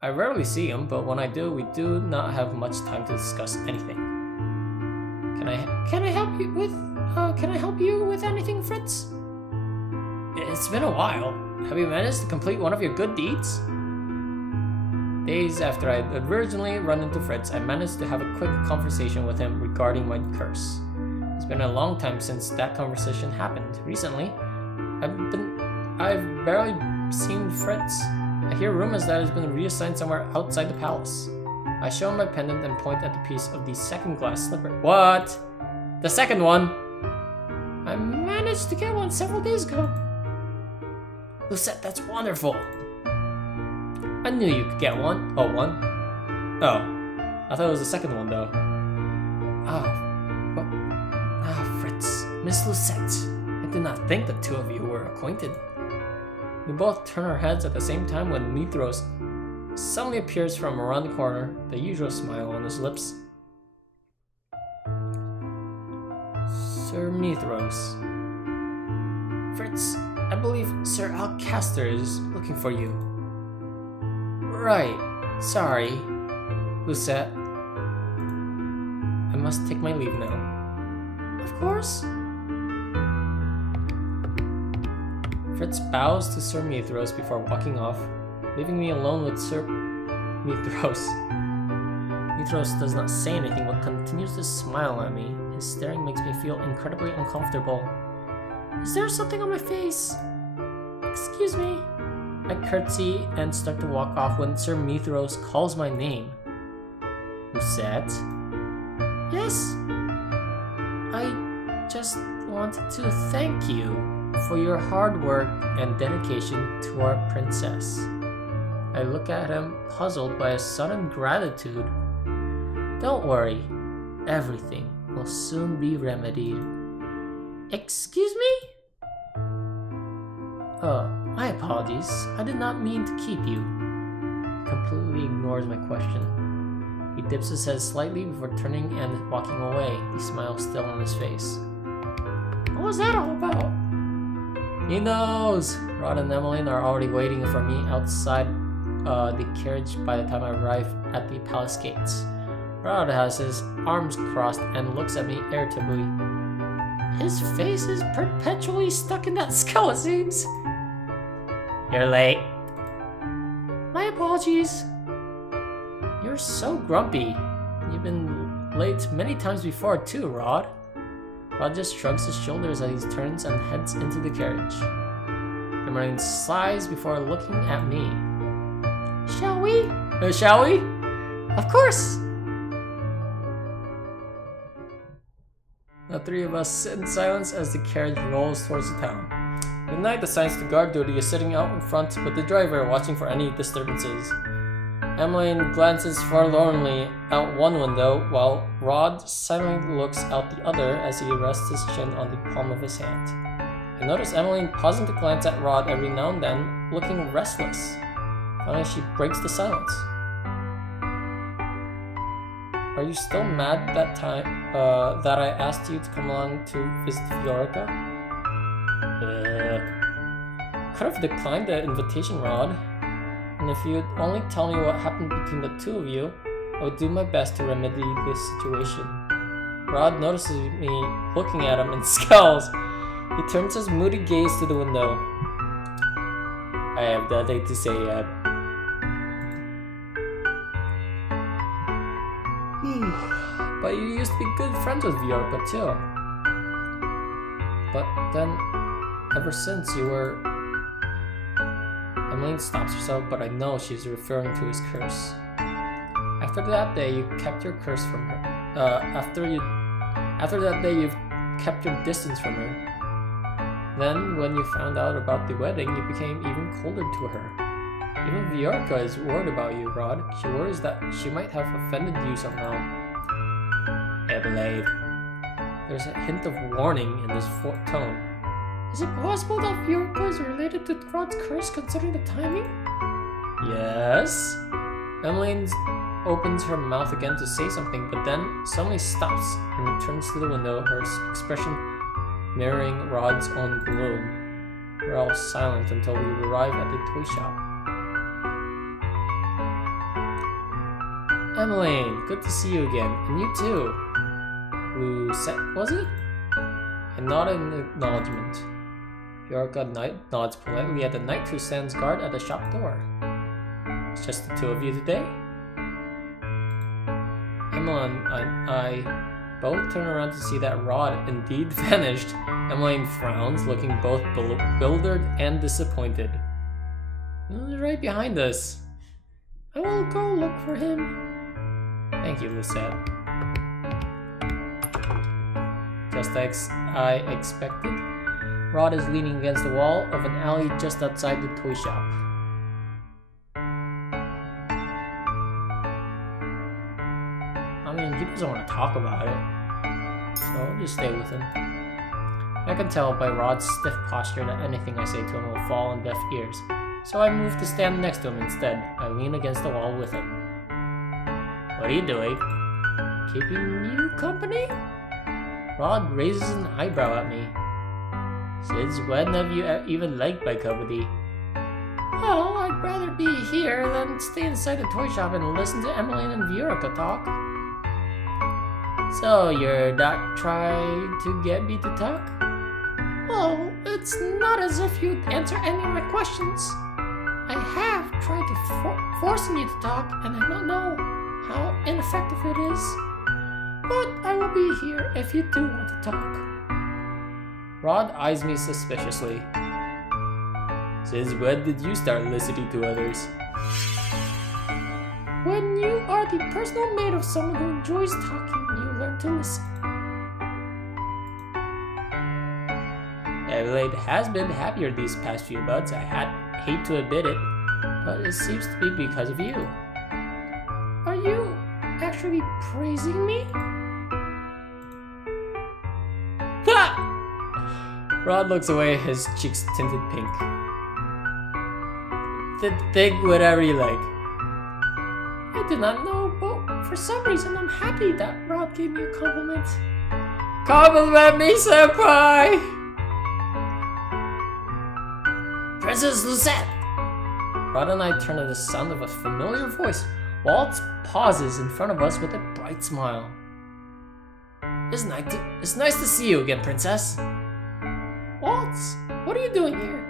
I rarely see him, but when I do, we do not have much time to discuss anything. Can I help you with anything, Fritz? It's been a while. Have you managed to complete one of your good deeds? Days after I had originally run into Fritz, I managed to have a quick conversation with him regarding my curse. It's been a long time since that conversation happened. Recently, I've barely seen Fritz. I hear rumors that he's been reassigned somewhere outside the palace. I show him my pendant and point at the piece of the second glass slipper. What? The second one? I managed to get one several days ago. Lucette, that's wonderful. I knew you could get one. Oh, one? Oh, I thought it was the second one though. What? Fritz, Miss Lucette. I did not think the two of you were acquainted. We both turn our heads at the same time when Mithros suddenly appears from around the corner, the usual smile on his lips. Sir Mithros. Fritz, I believe Sir Alcaster is looking for you. Right. Sorry. Lucette. I must take my leave now. Of course. Fritz bows to Sir Mithros before walking off, leaving me alone with Sir Mithros. Mithros does not say anything but continues to smile at me. His staring makes me feel incredibly uncomfortable. Is there something on my face? Excuse me. I curtsy and start to walk off when Sir Mithros calls my name. Lucette? Yes? I just wanted to thank you for your hard work and dedication to our princess. I look at him, puzzled by a sudden gratitude. Don't worry, everything will soon be remedied. Excuse me? My apologies. I did not mean to keep you. He completely ignores my question. He dips his head slightly before turning and walking away, the smile still on his face. What was that all about? He knows! Rod and Emmeline are already waiting for me outside the carriage by the time I arrive at the palace gates. Rod has his arms crossed and looks at me irritably. His face is perpetually stuck in that skull, it seems. You're late. My apologies. You're so grumpy. You've been late many times before too, Rod. Rod just shrugs his shoulders as he turns and heads into the carriage. Emmeline sighs before looking at me. Shall we? Shall we? Of course! The three of us sit in silence as the carriage rolls towards the town. At night, the science to guard duty is sitting out in front with the driver watching for any disturbances. Emmeline glances forlornly out one window, while Rod silently looks out the other as he rests his chin on the palm of his hand. I notice Emmeline pausing to glance at Rod every now and then, looking restless. Finally, she breaks the silence. Are you still mad that time that I asked you to come along to visit Viorica? Could have declined the invitation, Rod. And if you'd only tell me what happened between the two of you, I would do my best to remedy this situation. Rod notices me looking at him and scowls. He turns his moody gaze to the window. I have nothing to say yet. But you used to be good friends with Viorica too. But then, ever since you were... Emmeline stops herself, but I know she's referring to his curse. After that day, you kept your curse from her. After that day, you've kept your distance from her. Then, when you found out about the wedding, you became even colder to her. Even Viorica is worried about you, Rod. She worries that she might have offended you somehow. Adelaide. There's a hint of warning in his tone. Is it possible that Viorica is related to Rod's curse considering the timing? Yes? Emmeline opens her mouth again to say something, but then suddenly stops and returns to the window, her expression mirroring Rod's own gloom. We're all silent until we arrive at the toy shop. Emmeline, good to see you again, and you too. Lucette, was it? I nodded in acknowledgement. Viorica nods politely at the knight who stands guard at the shop door. It's just the two of you today? Emmeline and I both turn around to see that Rod indeed vanished. Emmeline frowns, looking both bewildered and disappointed. He's right behind us. I will go look for him. Thank you, Lucette. Just as I expected, Rod is leaning against the wall of an alley just outside the toy shop. I mean, he doesn't want to talk about it, so I'll just stay with him. I can tell by Rod's stiff posture that anything I say to him will fall on deaf ears, so I move to stand next to him instead. I lean against the wall with him. What are you doing? Keeping you company? Rod raises an eyebrow at me. Since when have you even liked my company? Well, I'd rather be here than stay inside the toy shop and listen to Emmeline and Viorica talk. So you're not trying to get me to talk? Well, it's not as if you'd answer any of my questions. I have tried to forcing you to talk, and I don't know how ineffective it is. But I will be here if you do want to talk. Rod eyes me suspiciously. Since when did you start listening to others? When you are the personal mate of someone who enjoys talking, you learn to listen. Evelyn has been happier these past few months. I hate to admit it, but it seems to be because of you. Are you actually praising me? Rod looks away, his cheeks tinted pink. Think whatever you like. I do not know, but for some reason I'm happy that Rod gave me a compliment. Compliment me, senpai! Princess Lucette! Rod and I turn to the sound of a familiar voice. Waltz pauses in front of us with a bright smile. It's nice to see you again, Princess. Waltz, what are you doing here?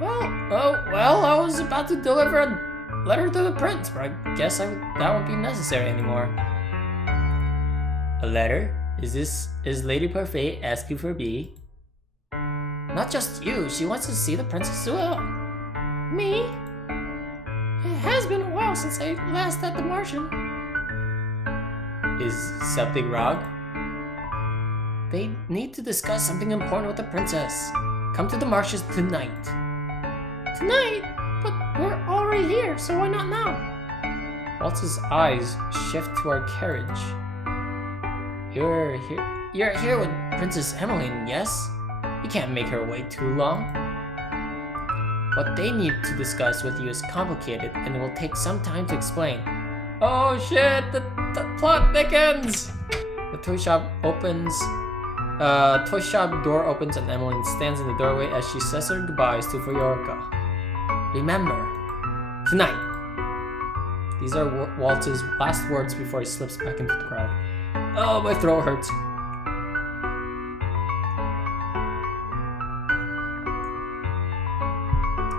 Well, I was about to deliver a letter to the prince, but I guess that won't be necessary anymore. A letter? Is Lady Parfait asking for me? Not just you, she wants to see the princess as well. Me? It has been a while since I last at the Martian. Is something wrong? They need to discuss something important with the princess. Come to the marshes tonight. Tonight? But we're already here, so why not now? Waltz's eyes shift to our carriage. You're here with Princess Emmeline, yes? You can't make her wait too long. What they need to discuss with you is complicated, and it will take some time to explain. Oh shit, the plot thickens! The toy shop door opens and Emmeline stands in the doorway as she says her goodbyes to Viorica. Remember, tonight. These are Waltz's last words before he slips back into the crowd. Oh, my throat hurts.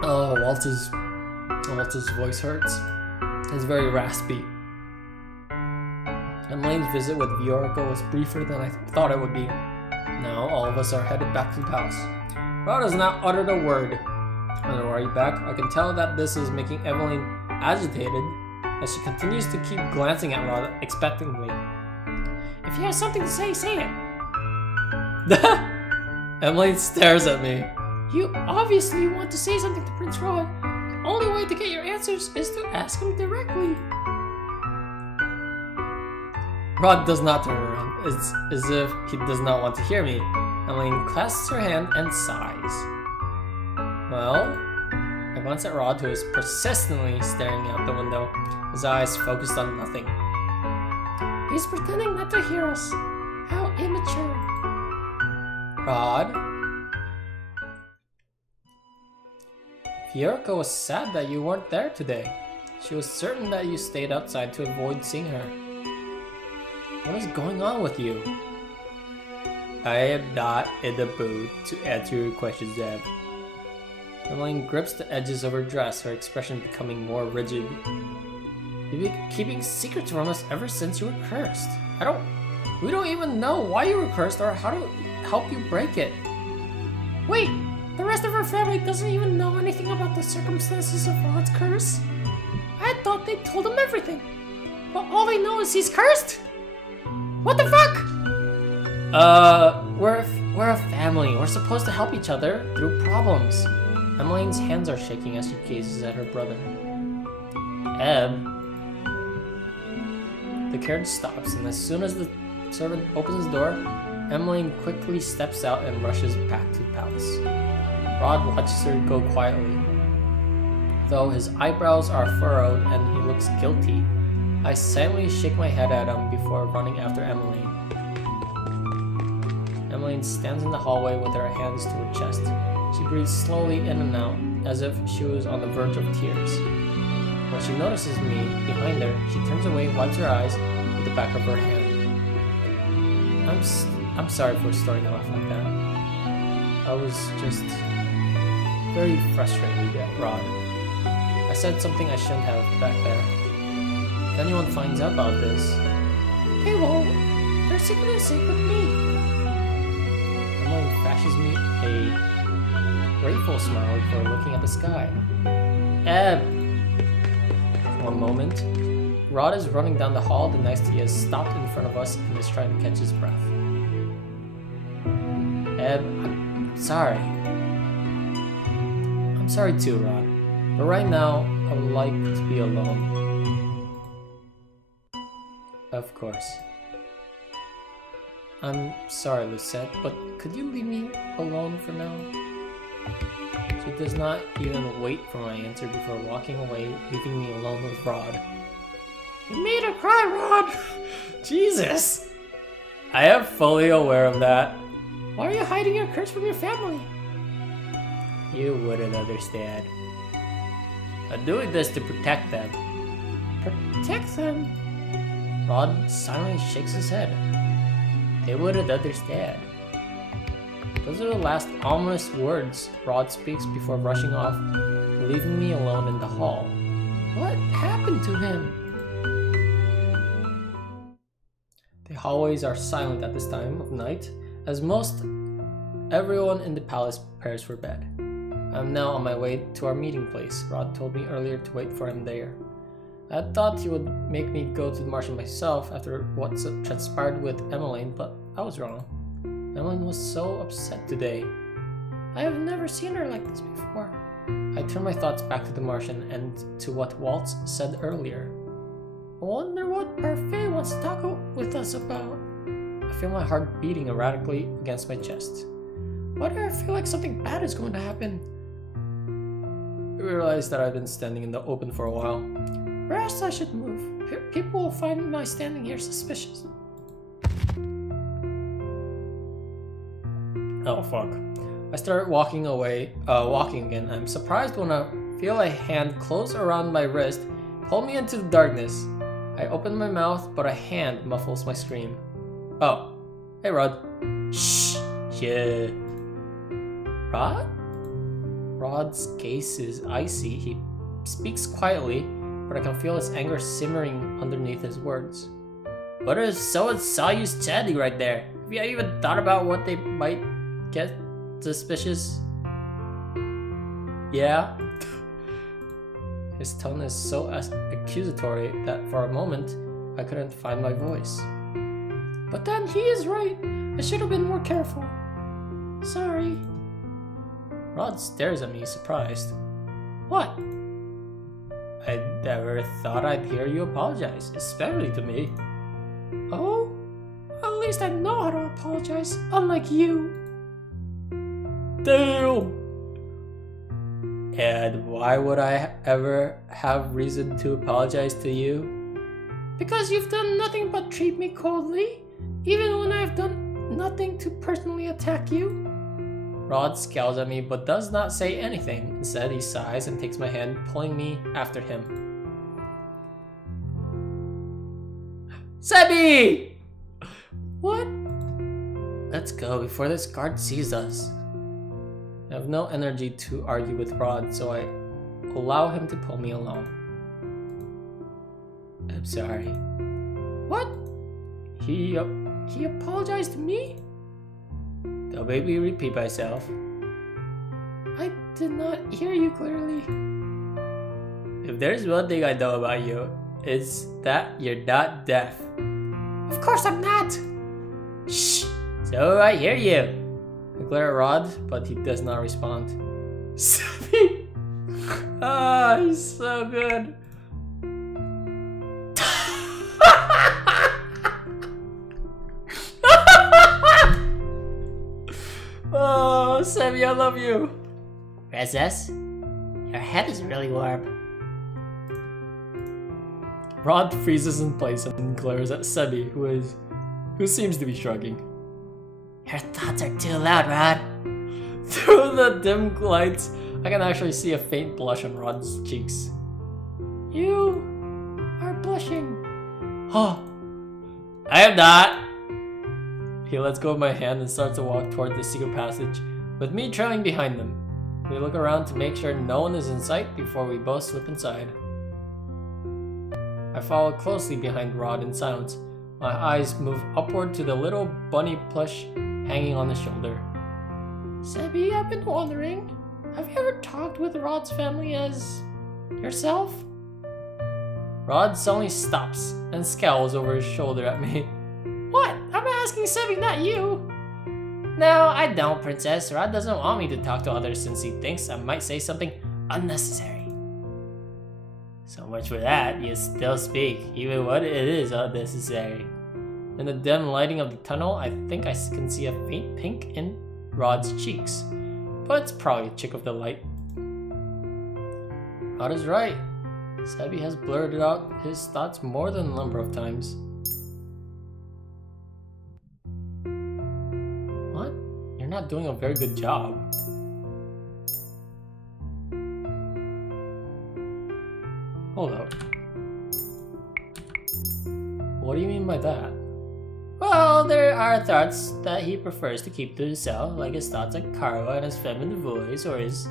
Oh, Waltz's voice hurts. It's very raspy. Emmeline's visit with Viorica was briefer than I thought it would be. Now all of us are headed back to the palace. Rod has not uttered a word. On the way back, I can tell that this is making Emmeline agitated as she continues to keep glancing at Rod expectantly. If you have something to say, say it. Emmeline stares at me. You obviously want to say something to Prince Rod. The only way to get your answers is to ask him directly. Rod does not turn around. It's as if he does not want to hear me. Emmeline clasps her hand and sighs. Well, I glance at Rod, who is persistently staring out the window, his eyes focused on nothing. He's pretending not to hear us. How immature. Rod? Viorica was sad that you weren't there today. She was certain that you stayed outside to avoid seeing her. What is going on with you? I am not in the mood to answer your questions, Zeb. Emmeline grips the edges of her dress, her expression becoming more rigid. You've been keeping secrets from us ever since you were cursed. We don't even know why you were cursed or how to help you break it. Wait, the rest of our family doesn't even know anything about the circumstances of Rod's curse? I thought they told him everything. But all they know is he's cursed? What the fuck? We're a family. We're supposed to help each other through problems. Emmeline's hands are shaking as she gazes at her brother. Eb. The carriage stops, and as soon as the servant opens the door, Emmeline quickly steps out and rushes back to the palace. Rod watches her go quietly. Though his eyebrows are furrowed and he looks guilty, I silently shake my head at him before running after Emmeline. Emmeline stands in the hallway with her hands to her chest. She breathes slowly in and out, as if she was on the verge of tears. When she notices me behind her, she turns away and wipes her eyes with the back of her hand. I'm sorry for starting off like that. I was just very frustrated at Rod. I said something I shouldn't have back there. If anyone finds out about this, They won't. Their secret is safe with me. Emmeline flashes me a grateful smile before looking at the sky. Eb! One moment, Rod is running down the hall. The next he has stopped in front of us and is trying to catch his breath. Eb, I'm sorry. I'm sorry too, Rod. But right now, I would like to be alone. Of course. I'm sorry, Lucette, but could you leave me alone for now? She does not even wait for my answer before walking away, leaving me alone with Rod. You made her cry, Rod! Jesus! I am fully aware of that. Why are you hiding your curse from your family? You wouldn't understand. I'm doing this to protect them. Protect them? Rod silently shakes his head. They wouldn't understand. Those are the last ominous words Rod speaks before rushing off, leaving me alone in the hall. What happened to him? The hallways are silent at this time of night, as most everyone in the palace prepares for bed. I'm now on my way to our meeting place. Rod told me earlier to wait for him there. I thought he would make me go to the marshal myself after what transpired with Emmeline, but I was wrong. Emmeline was so upset today. I have never seen her like this before. I turned my thoughts back to the Martian and to what Waltz said earlier. I wonder what Parfait wants to talk with us about. I feel my heart beating erratically against my chest. Why do I feel like something bad is going to happen? I realized that I've been standing in the open for a while. Perhaps I should move. People will find my standing here suspicious. Oh fuck. I started walking again. I'm surprised when I feel a hand close around my wrist, pull me into the darkness. I open my mouth, but a hand muffles my scream. Oh. Hey, Rod. Shh. Yeah. Rod? Rod's gaze is icy. He speaks quietly, but I can feel his anger simmering underneath his words. What if someone saw you standing right there? Have you even thought about what they might get suspicious? Yeah? His tone is so accusatory that for a moment, I couldn't find my voice. But then he is right. I should have been more careful. Sorry. Rod stares at me, surprised. What? I never thought I'd hear you apologize, especially to me. Oh? At least I know how to apologize, unlike you. Damn! And why would I ever have reason to apologize to you? Because you've done nothing but treat me coldly, even when I've done nothing to personally attack you. Rod scowls at me but does not say anything. Instead, he sighs and takes my hand, pulling me after him. Sebi! What? Let's go before this guard sees us. I have no energy to argue with Rod, so I allow him to pull me along. I'm sorry. What? He apologized to me? Don't make me repeat myself. I did not hear you clearly. If there's one thing I know about you, it's that you're not deaf. Of course I'm not! Shh! So I hear you! I glare at Rod, but he does not respond. Sebby! Ah, he's so good. Oh, Sebby, I love you. Princess, your head is really warm. Rod freezes in place and glares at Sebby, who seems to be shrugging. Your thoughts are too loud, Rod. Through the dim lights, I can actually see a faint blush on Rod's cheeks. You are blushing. Oh, I am not. He lets go of my hand and starts to walk toward the secret passage, with me trailing behind them. We look around to make sure no one is in sight before we both slip inside. I follow closely behind Rod in silence. My eyes move upward to the little bunny plush hanging on the shoulder. Sebby, I've been wondering, have you ever talked with Rod's family as yourself? Rod suddenly stops and scowls over his shoulder at me. What? I'm asking Sebby, not you. No, I don't, Princess. Rod doesn't want me to talk to others since he thinks I might say something unnecessary. So much for that, you still speak, even when it is unnecessary. In the dim lighting of the tunnel, I think I can see a faint pink in Rod's cheeks, but it's probably a trick of the light. Rod is right. Sebby has blurted out his thoughts more than a number of times. What? You're not doing a very good job. Hold up. What do you mean by that? Well, there are thoughts that he prefers to keep to himself, like his thoughts on Carla and his feminine voice, or his...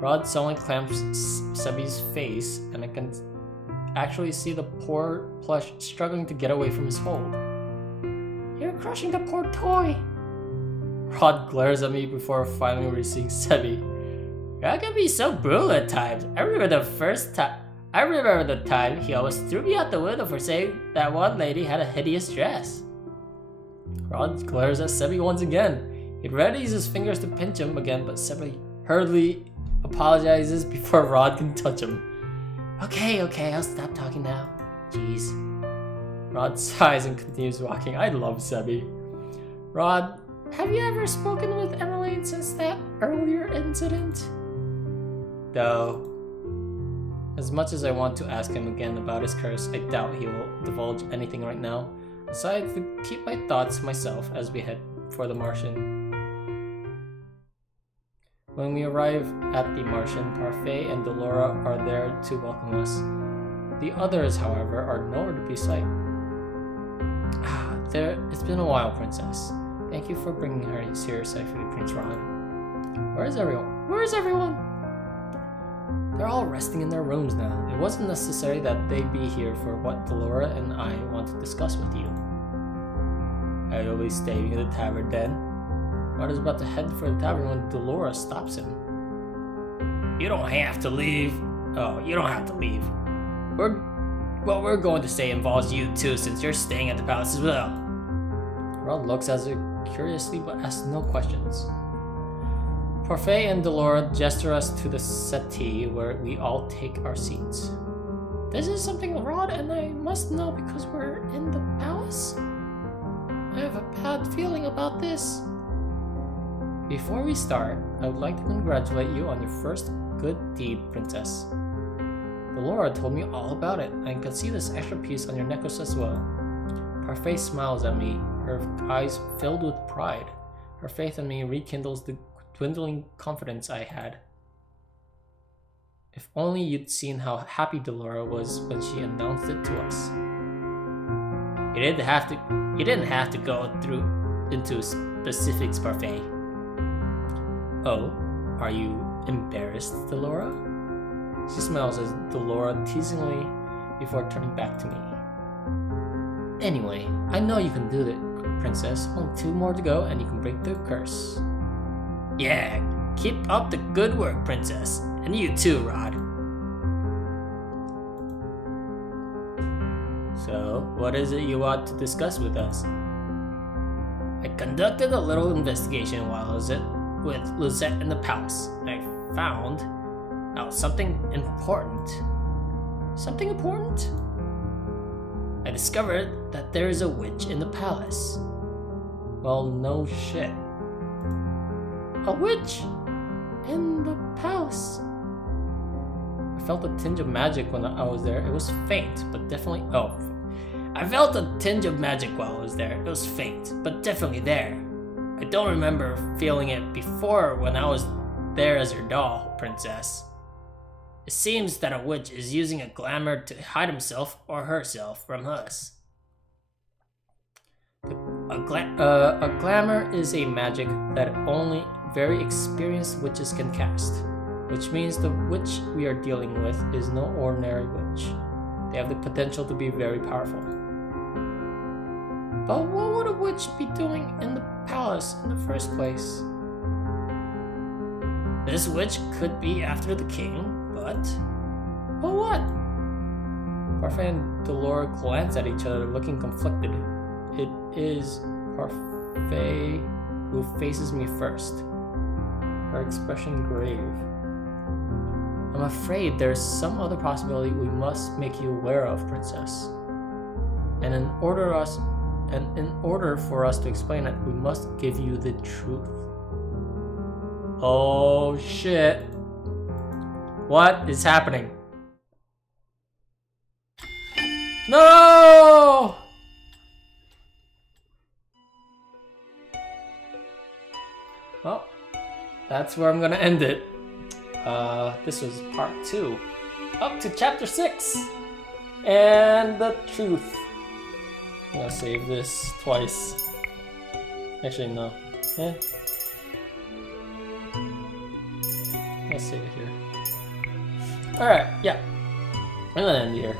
Rod suddenly clamps Sebby's face, and I can actually see the poor plush struggling to get away from his hold. You're crushing the poor toy. Rod glares at me before finally releasing Sebby. Rod can be so brutal at times. I remember the time he almost threw me out the window for saying that one lady had a hideous dress. Rod glares at Sebby once again. He readies his fingers to pinch him again, but Sebby hurriedly apologizes before Rod can touch him. Okay, I'll stop talking now. Jeez. Rod sighs and continues walking. I love Sebby. Rod, have you ever spoken with Emmeline since that earlier incident? No. As much as I want to ask him again about his curse, I doubt he will divulge anything right now. I decided to keep my thoughts to myself as we head for the Martian. When we arrive at the Martian, Parfait and Delora are there to welcome us. The others, however, are nowhere to be sight. It's been a while, Princess. Thank you for bringing her here safely, Prince Rod. Where is everyone? Where is everyone? They're all resting in their rooms now. It wasn't necessary that they be here for what Delora and I want to discuss with you. I will be staying in the tavern then. Rod is about to head for the tavern when Delora stops him. You don't have to leave. Oh, you don't have to leave. What we're going to say involves you too, since you're staying at the palace as well. Rod looks at her curiously but asks no questions. Parfait and Delora gesture us to the settee where we all take our seats. This is something Rod and I must know because we're in the palace? I have a bad feeling about this. Before we start, I would like to congratulate you on your first good deed, Princess. Delora told me all about it, and I can see this extra piece on your necklace as well. Parfait smiles at me, her eyes filled with pride. Her faith in me rekindles the dwindling confidence I had. If only you'd seen how happy Delora was when she announced it to us. You didn't have to go into specifics, Parfait. Oh, are you embarrassed, Delora? She smiles as Delora teasingly before turning back to me. Anyway, I know you can do it, Princess. Only 2 more to go and you can break the curse. Yeah, keep up the good work, Princess. And you too, Rod. So, what is it you want to discuss with us? I conducted a little investigation while I was with Lizette in the palace. I found out something important. Something important? I discovered that there is a witch in the palace. Well, no shit. A witch in the palace. I felt a tinge of magic when I was there. It was faint, but definitely... Oh. I felt a tinge of magic while I was there. It was faint, but definitely there. I don't remember feeling it before when I was there as your doll, Princess. It seems that a witch is using a glamour to hide himself or herself from us. A glamour is a magic that only very experienced witches can cast, which means the witch we are dealing with is no ordinary witch. They have the potential to be very powerful. But what would a witch be doing in the palace in the first place? This witch could be after the king, but what? Parfait and Delora glance at each other, looking conflicted. It is Parfait who faces me first, her expression grave. I'm afraid there's some other possibility we must make you aware of, Princess. And in order for us to explain it, we must give you the truth. Oh shit. What is happening? No! Well, that's where I'm gonna end it. This was part 2. Up to chapter 6! And the truth. I'm gonna save this twice. Actually, no. Let's save it here. Alright, yeah. I'm gonna end here.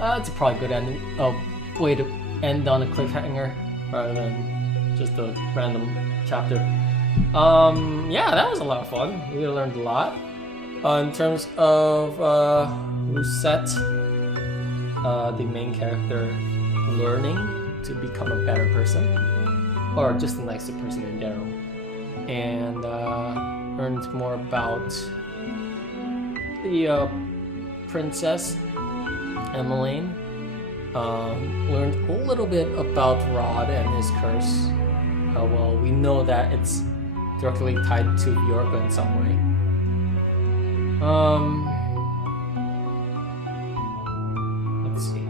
It's a probably good ending. Way to end on a cliffhanger rather than just a random chapter. Yeah, that was a lot of fun. We learned a lot. In terms of Lucette, the main character learning to become a better person, or just a nicer person in general, and learned more about the princess Emmeline. Learned a little bit about Rod and his curse. Well, we know that it's directly tied to Bjorka in some way. Let's see.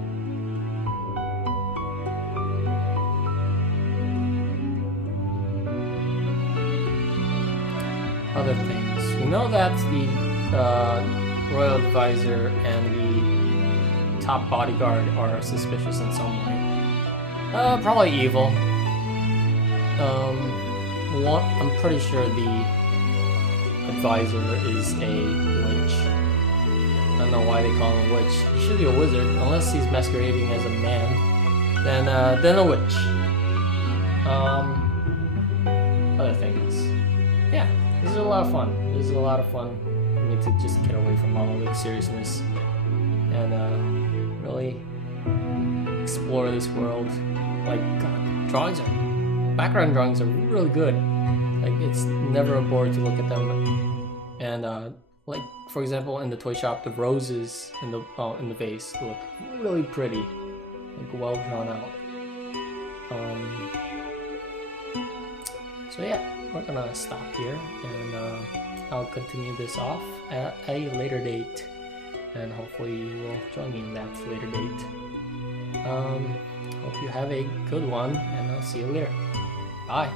Other things. We know that the royal advisor and the top bodyguard are suspicious in some way. Probably evil. I'm pretty sure the advisor is a witch. I don't know why they call him a witch. He should be a wizard, unless he's masquerading as a man. Then a witch. Other things. Yeah, this is a lot of fun. This is a lot of fun for me to just get away from all the seriousness and really explore this world. Like, God, background drawings are really good. Like, it's never a bore to look at them. And like, for example, in the toy shop, the roses in the vase look really pretty, like well drawn out. So yeah, we're gonna stop here, and I'll continue this off at a later date, and hopefully you will join me in that later date. Hope you have a good one, and I'll see you later. Bye.